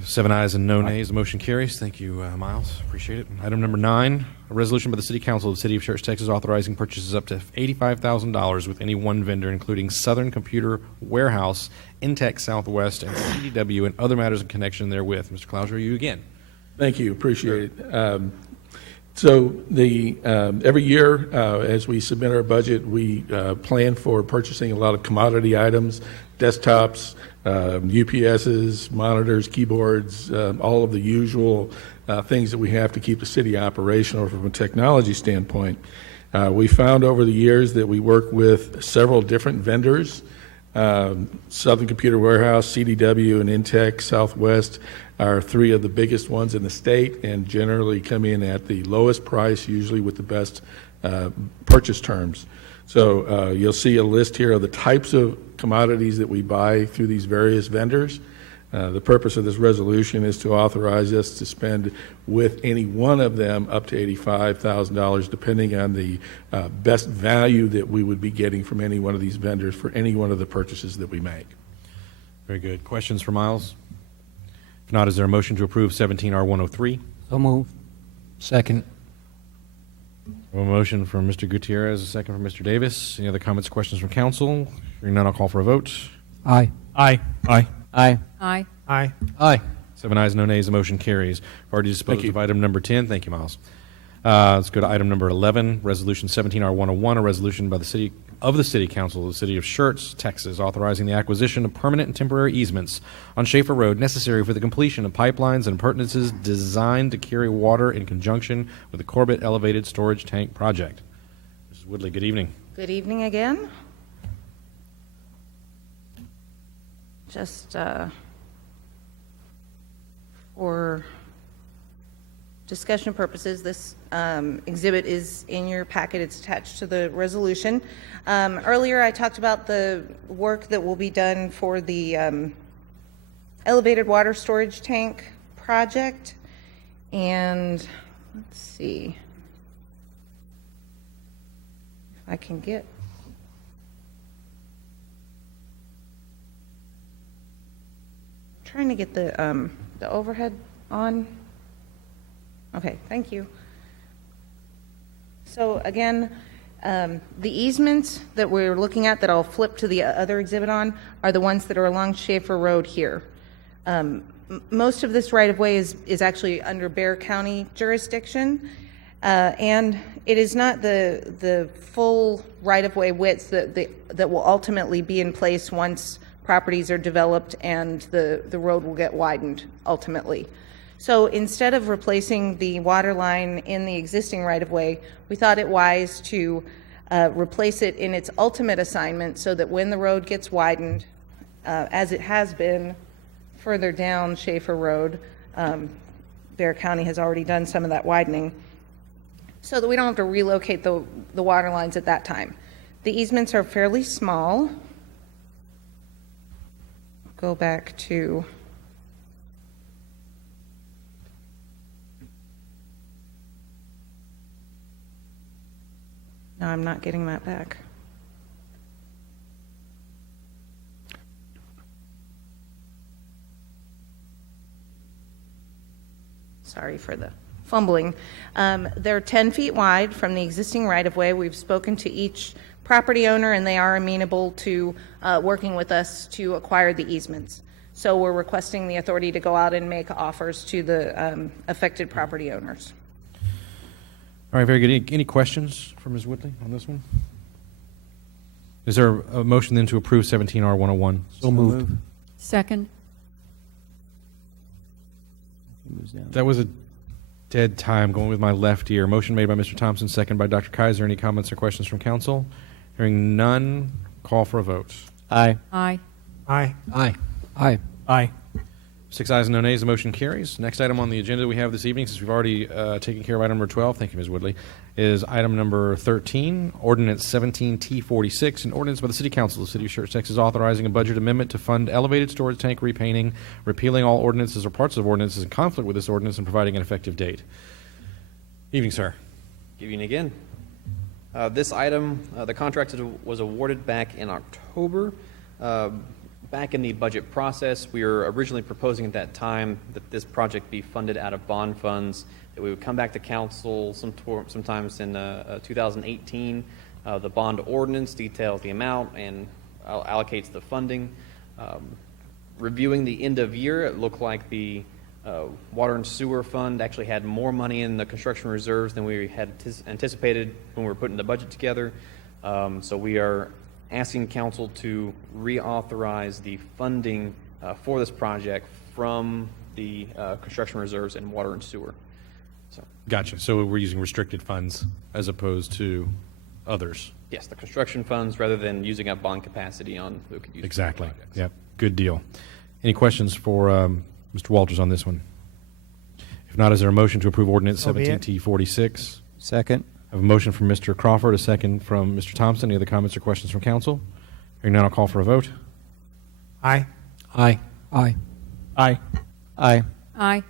7 ayes and no nays. The motion carries. Thank you, Miles. Appreciate it. Item number 9, a resolution by the City Council of the City of Schertz, Texas, authorizing purchases up to $85,000 with any one vendor, including Southern Computer Warehouse, Intech Southwest, and CDW, and other matters in connection therewith. Mr. Klauser, you again. Thank you. Appreciate it. So every year, as we submit our budget, we plan for purchasing a lot of commodity items, desktops, UPSs, monitors, keyboards, all of the usual things that we have to keep the city operational from a technology standpoint. We found over the years that we work with several different vendors. Southern Computer Warehouse, CDW, and Intech Southwest are 3 of the biggest ones in the state and generally come in at the lowest price, usually with the best purchase terms. So you'll see a list here of the types of commodities that we buy through these various vendors. The purpose of this resolution is to authorize us to spend with any one of them up to $85,000, depending on the best value that we would be getting from any one of these vendors for any one of the purchases that we make. Very good. Questions for Miles? If not, is there a motion to approve 17R103? So moved. Second. A motion from Mr. Gutierrez, a second from Mr. Davis. Any other comments or questions from council? Hearing none, I'll call for a vote. Aye. Aye. Aye. Aye. Aye. Aye. Aye. 7 ayes, no nays, the motion carries. We've already disposed of item number 10. Thank you, Miles. Let's go to item number 11, Resolution 17R101, a resolution by the City Council of the City of Schertz, Texas, authorizing the acquisition of permanent and temporary easements on Schaefer Road necessary for the completion of pipelines and appurtenances designed to carry water in conjunction with the Corbett Elevated Storage Tank Project. Mrs. Woodley, good evening. Good evening again. Just for discussion purposes, this exhibit is in your packet. It's attached to the resolution. Earlier, I talked about the work that will be done for the elevated water storage tank project. And let's see if I can get trying to get the overhead on. Okay, thank you. So again, the easements that we're looking at that I'll flip to the other exhibit on are the ones that are along Schaefer Road here. Most of this right-of-way is actually under Bexar County jurisdiction, and it is not the full right-of-way width that will ultimately be in place once properties are developed and the road will get widened ultimately. So instead of replacing the water line in the existing right-of-way, we thought it wise to replace it in its ultimate assignment so that when the road gets widened, as it has been further down Schaefer Road, Bexar County has already done some of that widening, so that we don't have to relocate the water lines at that time. The easements are fairly small. Go back to no, I'm not getting that back. Sorry for the fumbling. They're 10 feet wide from the existing right-of-way. We've spoken to each property owner, and they are amenable to working with us to acquire the easements. So we're requesting the authority to go out and make offers to the affected property owners. All right, very good. Any questions for Ms. Woodley on this one? Is there a motion then to approve 17R101? So moved. Second. That was a dead time going with my left ear. Motion made by Mr. Thompson, second by Dr. Kaiser. Any comments or questions from council? Hearing none, call for a vote. Aye. Aye. Aye. Aye. Aye. Aye. 6 ayes and no nays, the motion carries. Next item on the agenda we have this evening, since we've already taken care of item number 12, thank you, Ms. Woodley, is item number 13, Ordinance 17T46, an ordinance by the City Council of the City of Schertz, Texas, authorizing a budget amendment to fund elevated storage tank repainting, repealing all ordinances or parts of ordinances in conflict with this ordinance, and providing an effective date. Evening, sir. Good evening again. This item, the contract was awarded back in October. Back in the budget process, we were originally proposing at that time that this project be funded out of bond funds, that we would come back to council sometimes in 2018. The bond ordinance details the amount and allocates the funding. Reviewing the end of year, it looked like the Water and Sewer Fund actually had more money in the construction reserves than we had anticipated when we were putting the budget together. So we are asking council to reauthorize the funding for this project from the construction reserves and water and sewer. So, gotcha. So we're using restricted funds as opposed to others. yes, the construction funds rather than using up bond capacity on Exactly. Yep. Good deal. Any questions for Mr. Walters on this one? If not, is there a motion to approve ordinance So be it. 17T46? Second. I have a motion from Mr. Crawford, a second from Mr. Thompson. Any other comments or questions from council? Hearing none, I'll call for a vote. Aye. Aye. Aye. Aye. Aye. Aye.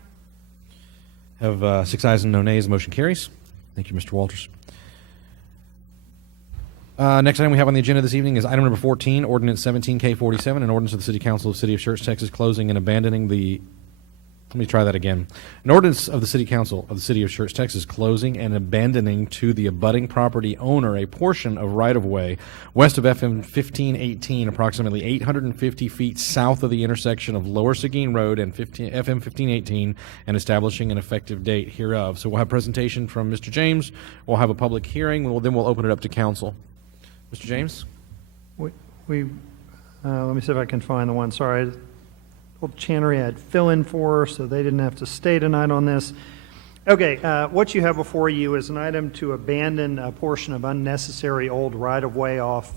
Have 6 ayes and no nays. The motion carries. Thank you, Mr. Walters. Next item we have on the agenda this evening is item number 14, Ordinance 17K47, an ordinance of the City Council of the City of Schertz, Texas, closing and abandoning the. Let me try that again. An ordinance of the City Council of the City of Schertz, Texas, closing and abandoning to the abutting property owner a portion of right-of-way west of FM 1518, approximately 850 feet south of the intersection of Lower Seguin Road and FM 1518, and establishing an effective date hereof. So we'll have a presentation from Mr. James. We'll have a public hearing. Then we'll open it up to council. Mr. James? Let me see if I can find the one. Sorry. Old Channery had fill in for, so they didn't have to stay tonight on this. Okay, what you have before you is an item to abandon a portion of unnecessary old right-of-way off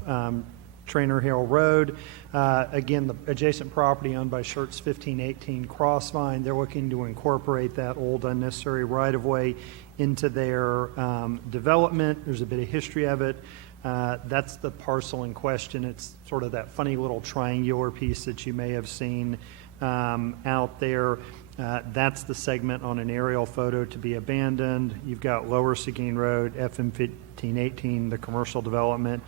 Trainer Hill Road. Again, the adjacent property owned by Schertz 1518 Crossvine, they're looking to incorporate that old unnecessary right-of-way into their development. There's a bit of history of it. That's the parcel in question. It's sort of that funny little triangular piece that you may have seen out there. That's the segment on an aerial photo to be abandoned. You've got Lower Seguin Road, FM 1518, the commercial development,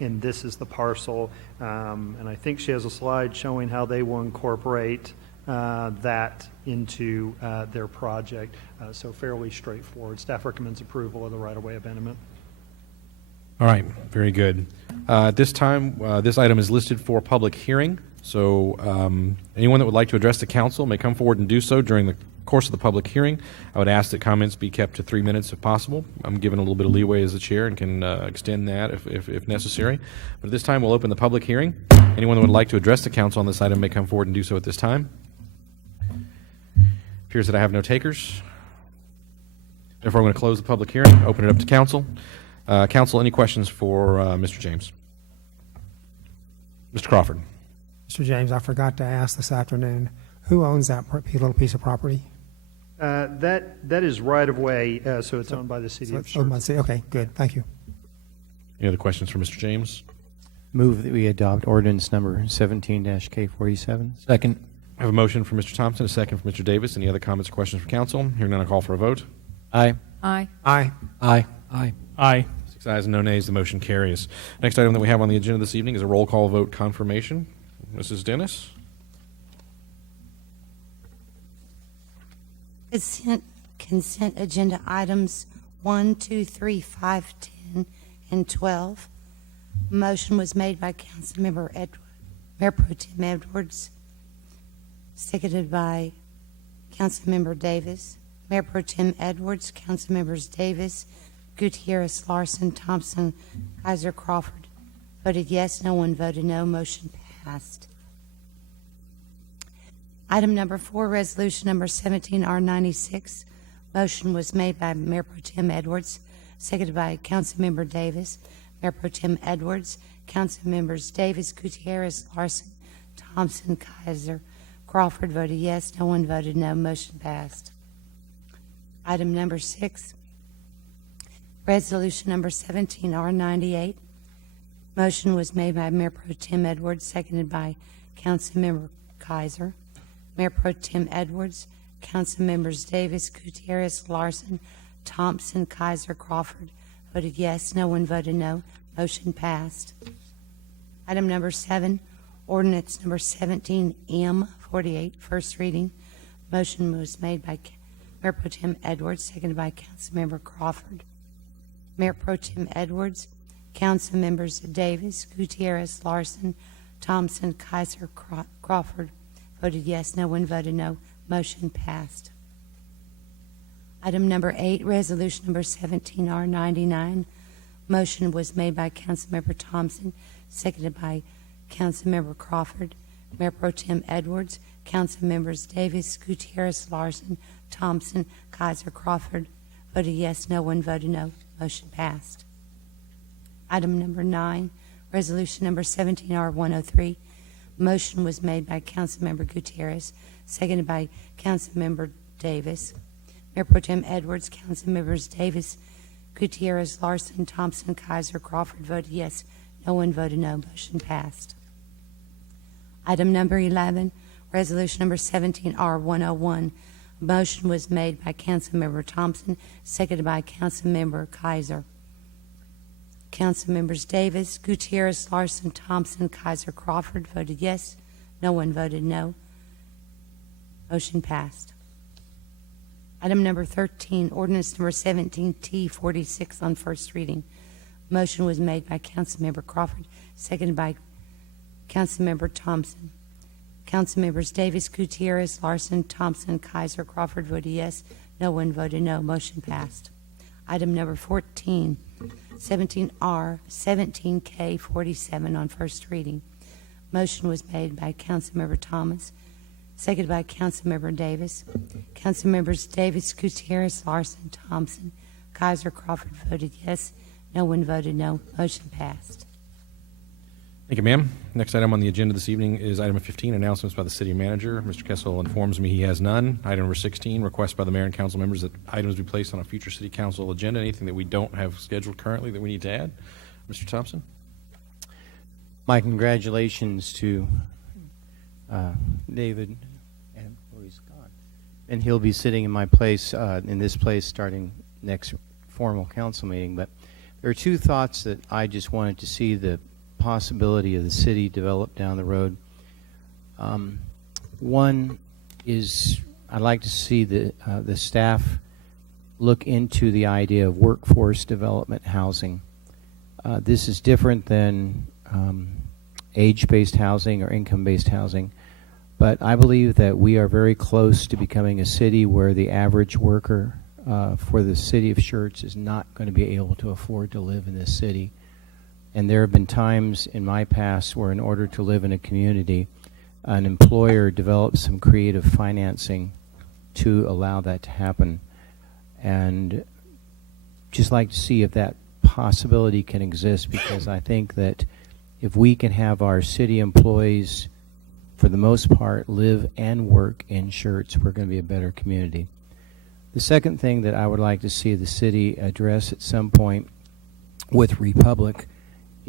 and this is the parcel. And I think she has a slide showing how they will incorporate that into their project. So fairly straightforward. Staff recommends approval of the right-of-way abandonment. All right, very good. At this time, this item is listed for public hearing. So anyone that would like to address the council may come forward and do so during the course of the public hearing. I would ask that comments be kept to 3 minutes if possible. I'm given a little bit of leeway as the chair and can extend that if necessary. But at this time, we'll open the public hearing. Anyone that would like to address the council on this item may come forward and do so at this time. Appears that I have no takers. Therefore, I'm going to close the public hearing, open it up to council. Council, any questions for Mr. James? Mr. Crawford. Mr. James, I forgot to ask this afternoon, who owns that little piece of property? That is right-of-way, so it's owned by the city of Schertz. Okay, good. Thank you. Any other questions for Mr. James? Move that we adopt ordinance number 17-K47. Second. I have a motion from Mr. Thompson, a second from Mr. Davis. Any other comments or questions for council? Hearing none, I'll call for a vote. Aye. Aye. Aye. Aye. Aye. Aye. 6 ayes and no nays. The motion carries. Next item that we have on the agenda this evening is a roll call vote confirmation. Mrs. Dennis? Consent agenda items 1, 2, 3, 5, 10, and 12. Motion was made by Councilmember Mayor Pro Tem Edwards, seconded by Councilmember Davis. Mayor Pro Tem Edwards, Councilmembers Davis, Gutierrez, Larson, Thompson, Kaiser, Crawford voted yes. No one voted no. Motion passed. Item number 4, resolution number 17R96. Motion was made by Mayor Pro Tem Edwards, seconded by Councilmember Davis. Mayor Pro Tem Edwards, Councilmembers Davis, Gutierrez, Larson, Thompson, Kaiser, Crawford voted yes. No one voted no. Motion passed. Item number 6, resolution number 17R98. Motion was made by Mayor Pro Tem Edwards, seconded by Councilmember Kaiser. Mayor Pro Tem Edwards, Councilmembers Davis, Gutierrez, Larson, Thompson, Kaiser, Crawford voted yes. No one voted no. Motion passed. Item number 7, ordinance number 17M48, first reading. Motion was made by Mayor Pro Tem Edwards, seconded by Councilmember Crawford. Mayor Pro Tem Edwards, Councilmembers Davis, Gutierrez, Larson, Thompson, Kaiser, Crawford voted yes. No one voted no. Motion passed. Item number 8, resolution number 17R99. Motion was made by Councilmember Thompson, seconded by Councilmember Crawford. Mayor Pro Tem Edwards, Councilmembers Davis, Gutierrez, Larson, Thompson, Kaiser, Crawford voted yes. No one voted no. Motion passed. Item number 9, resolution number 17R103. Motion was made by Councilmember Gutierrez, seconded by Councilmember Davis. Mayor Pro Tem Edwards, Councilmembers Davis, Gutierrez, Larson, Thompson, Kaiser, Crawford voted yes. No one voted no. Motion passed. Item number 11, Resolution number 17R101. A motion was made by Councilmember Thompson, seconded by Councilmember Kaiser. Councilmembers Davis, Gutierrez, Larson, Thompson, Kaiser, Crawford voted yes. No one voted no. Motion passed. Item number 13, ordinance number 17T46 on first reading. Motion was made by Councilmember Crawford, seconded by Councilmember Thompson. Councilmembers Davis, Gutierrez, Larson, Thompson, Kaiser, Crawford voted yes. No one voted no. Motion passed. Item number 14, 17R, 17K47 on first reading. Motion was made by Councilmember Thomas, seconded by Councilmember Davis. Councilmembers Davis, Gutierrez, Larson, Thompson, Kaiser, Crawford voted yes. No one voted no. Motion passed. Thank you, ma'am. Next item on the agenda this evening is item 15, announcements by the city manager. Mr. Kessel informs me he has none. Item number 16, request by the mayor and council members that items be placed on a future city council agenda. Anything that we don't have scheduled currently that we need to add? Mr. Thompson? My congratulations to David, and he's gone. And he'll be sitting in my place, in this place, starting next formal council meeting. But there are two thoughts that I just wanted to see the possibility of the city develop down the road. One is I'd like to see the staff look into the idea of workforce development housing. This is different than age-based housing or income-based housing, but I believe that we are very close to becoming a city where the average worker for the city of Schertz is not going to be able to afford to live in this city. And there have been times in my past where in order to live in a community, an employer develops some creative financing to allow that to happen. And just like to see if that possibility can exist, because I think that if we can have our city employees, for the most part, live and work in Schertz, we're going to be a better community. The second thing that I would like to see the city address at some point with Republic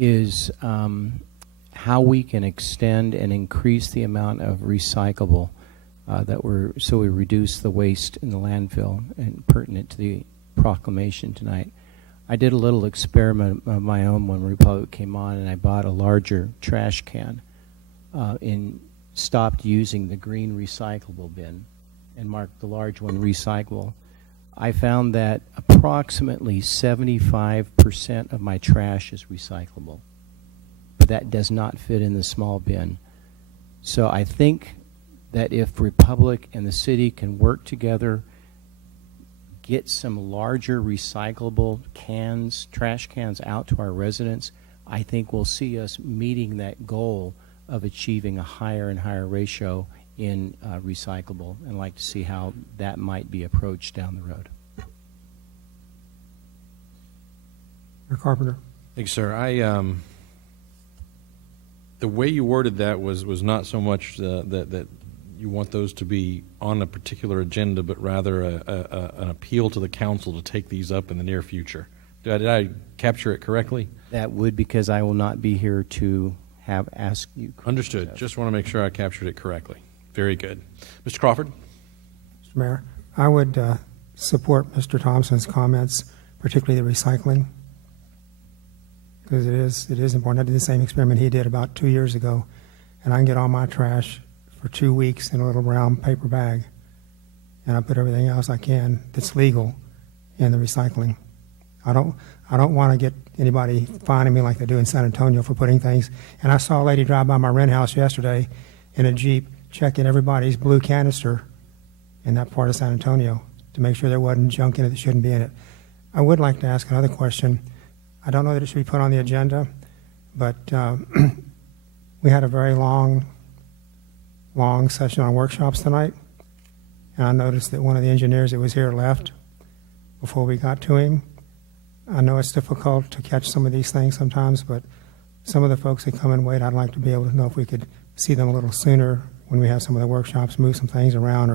is how we can extend and increase the amount of recyclable so we reduce the waste in the landfill, and pertinent to the proclamation tonight. I did a little experiment of my own when Republic came on, and I bought a larger trash can and stopped using the green recyclable bin and marked the large one recyclable. I found that approximately 75% of my trash is recyclable, but that does not fit in the small bin. So I think that if Republic and the city can work together, get some larger recyclable cans, trash cans out to our residents, I think we'll see us meeting that goal of achieving a higher and higher ratio in recyclable, and like to see how that might be approached down the road. Mayor Carpenter. Thank you, sir. The way you worded that was not so much that you want those to be on a particular agenda, but rather an appeal to the council to take these up in the near future. Did I capture it correctly? That would, because I will not be here to ask you. Understood. Just want to make sure I captured it correctly. Very good. Mr. Crawford? Mr. Mayor, I would support Mr. Thompson's comments, particularly the recycling, because it is important. I did the same experiment he did about 2 years ago, and I can get all my trash for 2 weeks in a little brown paper bag, and I put everything else I can that's legal in the recycling. I don't want to get anybody finding me like they do in San Antonio for putting things. And I saw a lady drive by my rent house yesterday in a Jeep checking everybody's blue canister in that part of San Antonio to make sure there wasn't junk in it that shouldn't be in it. I would like to ask another question. I don't know that it should be put on the agenda, but we had a very long session on workshops tonight, and I noticed that one of the engineers that was here left before we got to him. I know it's difficult to catch some of these things sometimes, but some of the folks that come and wait, I'd like to be able to know if we could see them a little sooner when we have some of the workshops, move some things around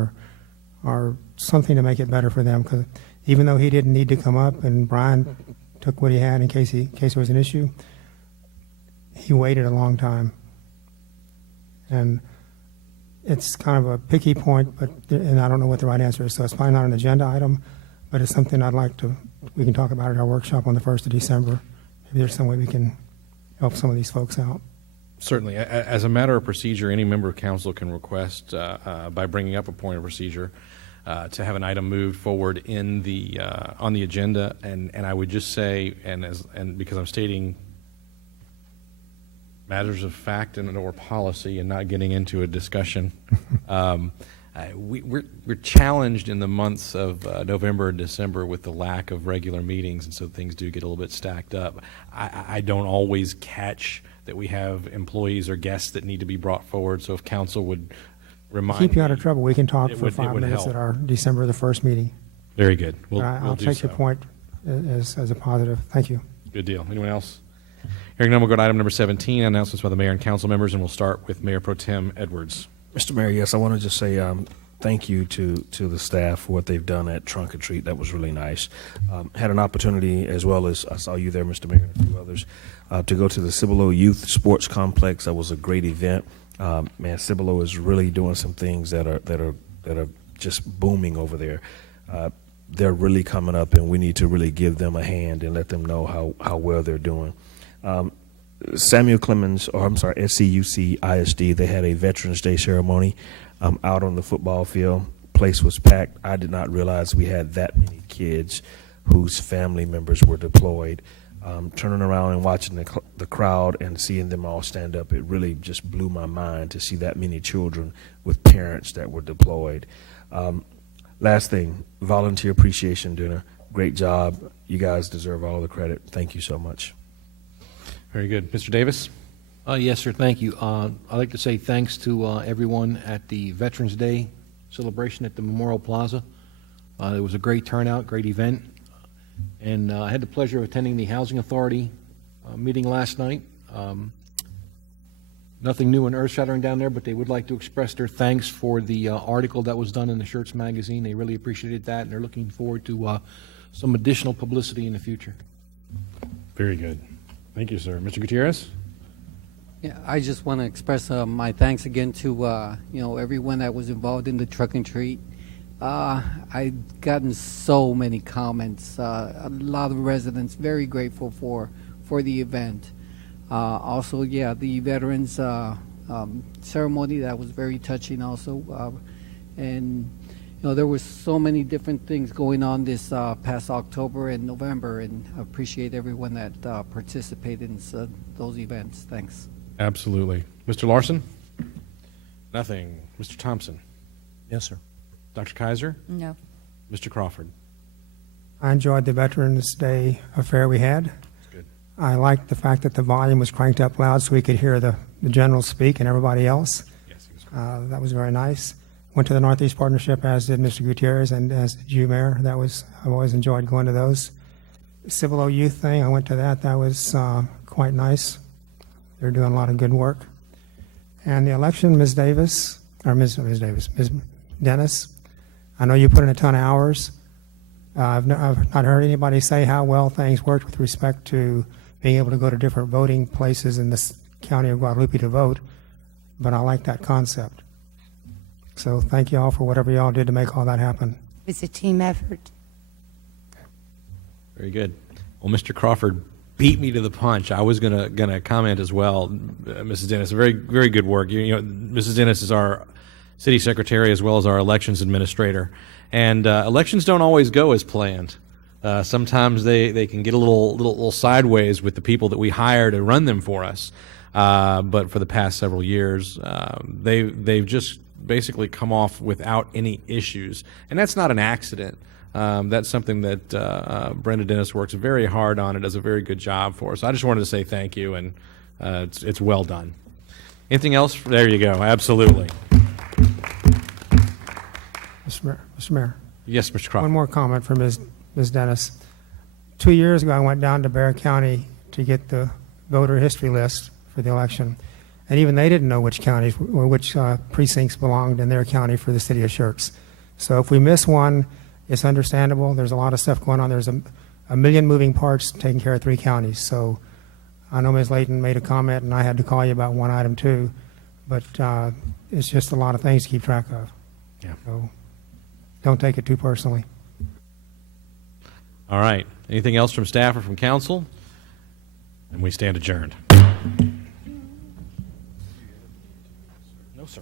or something to make it better for them. Because even though he didn't need to come up and Brian took what he had in case there was an issue, he waited a long time. And it's kind of a picky point, and I don't know what the right answer is, so it's probably not an agenda item, but it's something we can talk about at our workshop on the 1st of December. Maybe there's some way we can help some of these folks out. Certainly. As a matter of procedure, any member of council can request, by bringing up a point of procedure, to have an item moved forward in the on the agenda. And I would just say, and because I'm stating matters of fact and or policy and not getting into a discussion, we're challenged in the months of November and December with the lack of regular meetings, and so things do get a little bit stacked up. I don't always catch that we have employees or guests that need to be brought forward, so if council would remind Keep you out me, of trouble. We can talk it for would- it 5 would minutes help. at our December the 1st meeting. Very good. We'll I'll do take so. your point as a positive. Thank you. Good deal. Anyone else? Hearing none, we'll go to item number 17, announcements by the mayor and council members, and we'll start with Mayor Pro Tem Edwards. Mr. Mayor, yes, I want to just say thank you to the staff for what they've done at Trunk or Treat. That was really nice. Had an opportunity, as well as I saw you there, Mr. Mayor, and a few others, to go to the Cibolo Youth Sports Complex. That was a great event. Man, Cibolo is really doing some things that are just booming over there. They're really coming up, and we need to really give them a hand and let them know how well they're doing. Samuel Clemens, or I'm sorry, SCUC ISD, they had a Veterans Day ceremony out on the football field. Place was packed. I did not realize we had that many kids whose family members were deployed. Turning around and watching the crowd and seeing them all stand up, it really just blew my mind to see that many children with parents that were deployed. Last thing, volunteer appreciation dinner. Great job. You guys deserve all the credit. Thank you so much. Very good. Mr. Davis? Yes, sir. Thank you. I'd like to say thanks to everyone at the Veterans Day celebration at the Memorial Plaza. It was a great turnout, great event. And I had the pleasure of attending the Housing Authority meeting last night. Nothing new and earth-shattering down there, but they would like to express their thanks for the article that was done in the Schertz magazine. They really appreciated that, and they're looking forward to some additional publicity in the future. Very good. Thank you, sir. Mr. Gutierrez? Yeah, I just want to express my thanks again to everyone that was involved in the Truck and Treat. I've gotten so many comments. A lot of residents very grateful for the event. Also, yeah, the veterans ceremony, that was very touching also. And there was so many different things going on this past October and November, and I appreciate everyone that participated in those events. Thanks. Absolutely. Mr. Larson? Nothing. Mr. Thompson? Yes, sir. Dr. Kaiser? No. Mr. Crawford? I enjoyed the Veterans Day affair we had. That's good. I liked the fact that the volume was cranked up loud so we could hear the general speak and everybody else. Yes, it was great. That was very nice. Went to the Northeast Partnership, as did Mr. Gutierrez and as did you, Mayor. I've always enjoyed going to those. Cibolo Youth thing, I went to that. That was quite nice. They're doing a lot of good work. And the election, Ms. Dennis, I know you put in a ton of hours. I've not heard anybody say how well things worked with respect to being able to go to different voting places in the county of Guadalupe to vote, but I like that concept. So thank you all for whatever y'all did to make all that happen. It's a team effort. Very good. Well, Mr. Crawford beat me to the punch. I was gonna comment as well, Mrs. Dennis. Very, very good work. Mrs. Dennis is our city secretary as well as our elections administrator, and elections don't always go as planned. Sometimes they can get a little sideways with the people that we hire to run them for us. But for the past several years, they've just basically come off without any issues, and that's not an accident. That's something that Brenda Dennis works very hard on and does a very good job for us. I just wanted to say thank you, and it's well done. Anything else? There you go. Absolutely. Mr. Mayor. Yes, Mr. Crawford. One more comment from Ms. Dennis. 2 years ago, I went down to Bexar County to get the voter history list for the election, and even they didn't know which counties or which precincts belonged in their county for the city of Schertz. So if we miss one, it's understandable. There's a lot of stuff going on. There's a million moving parts taking care of 3 counties. So I know Ms. Layton made a comment, and I had to call you about one item too. but it's just a lot of things to keep track of. Yeah. So don't take it too personally. All right. Anything else from staff or from council? And we stand adjourned. No, sir.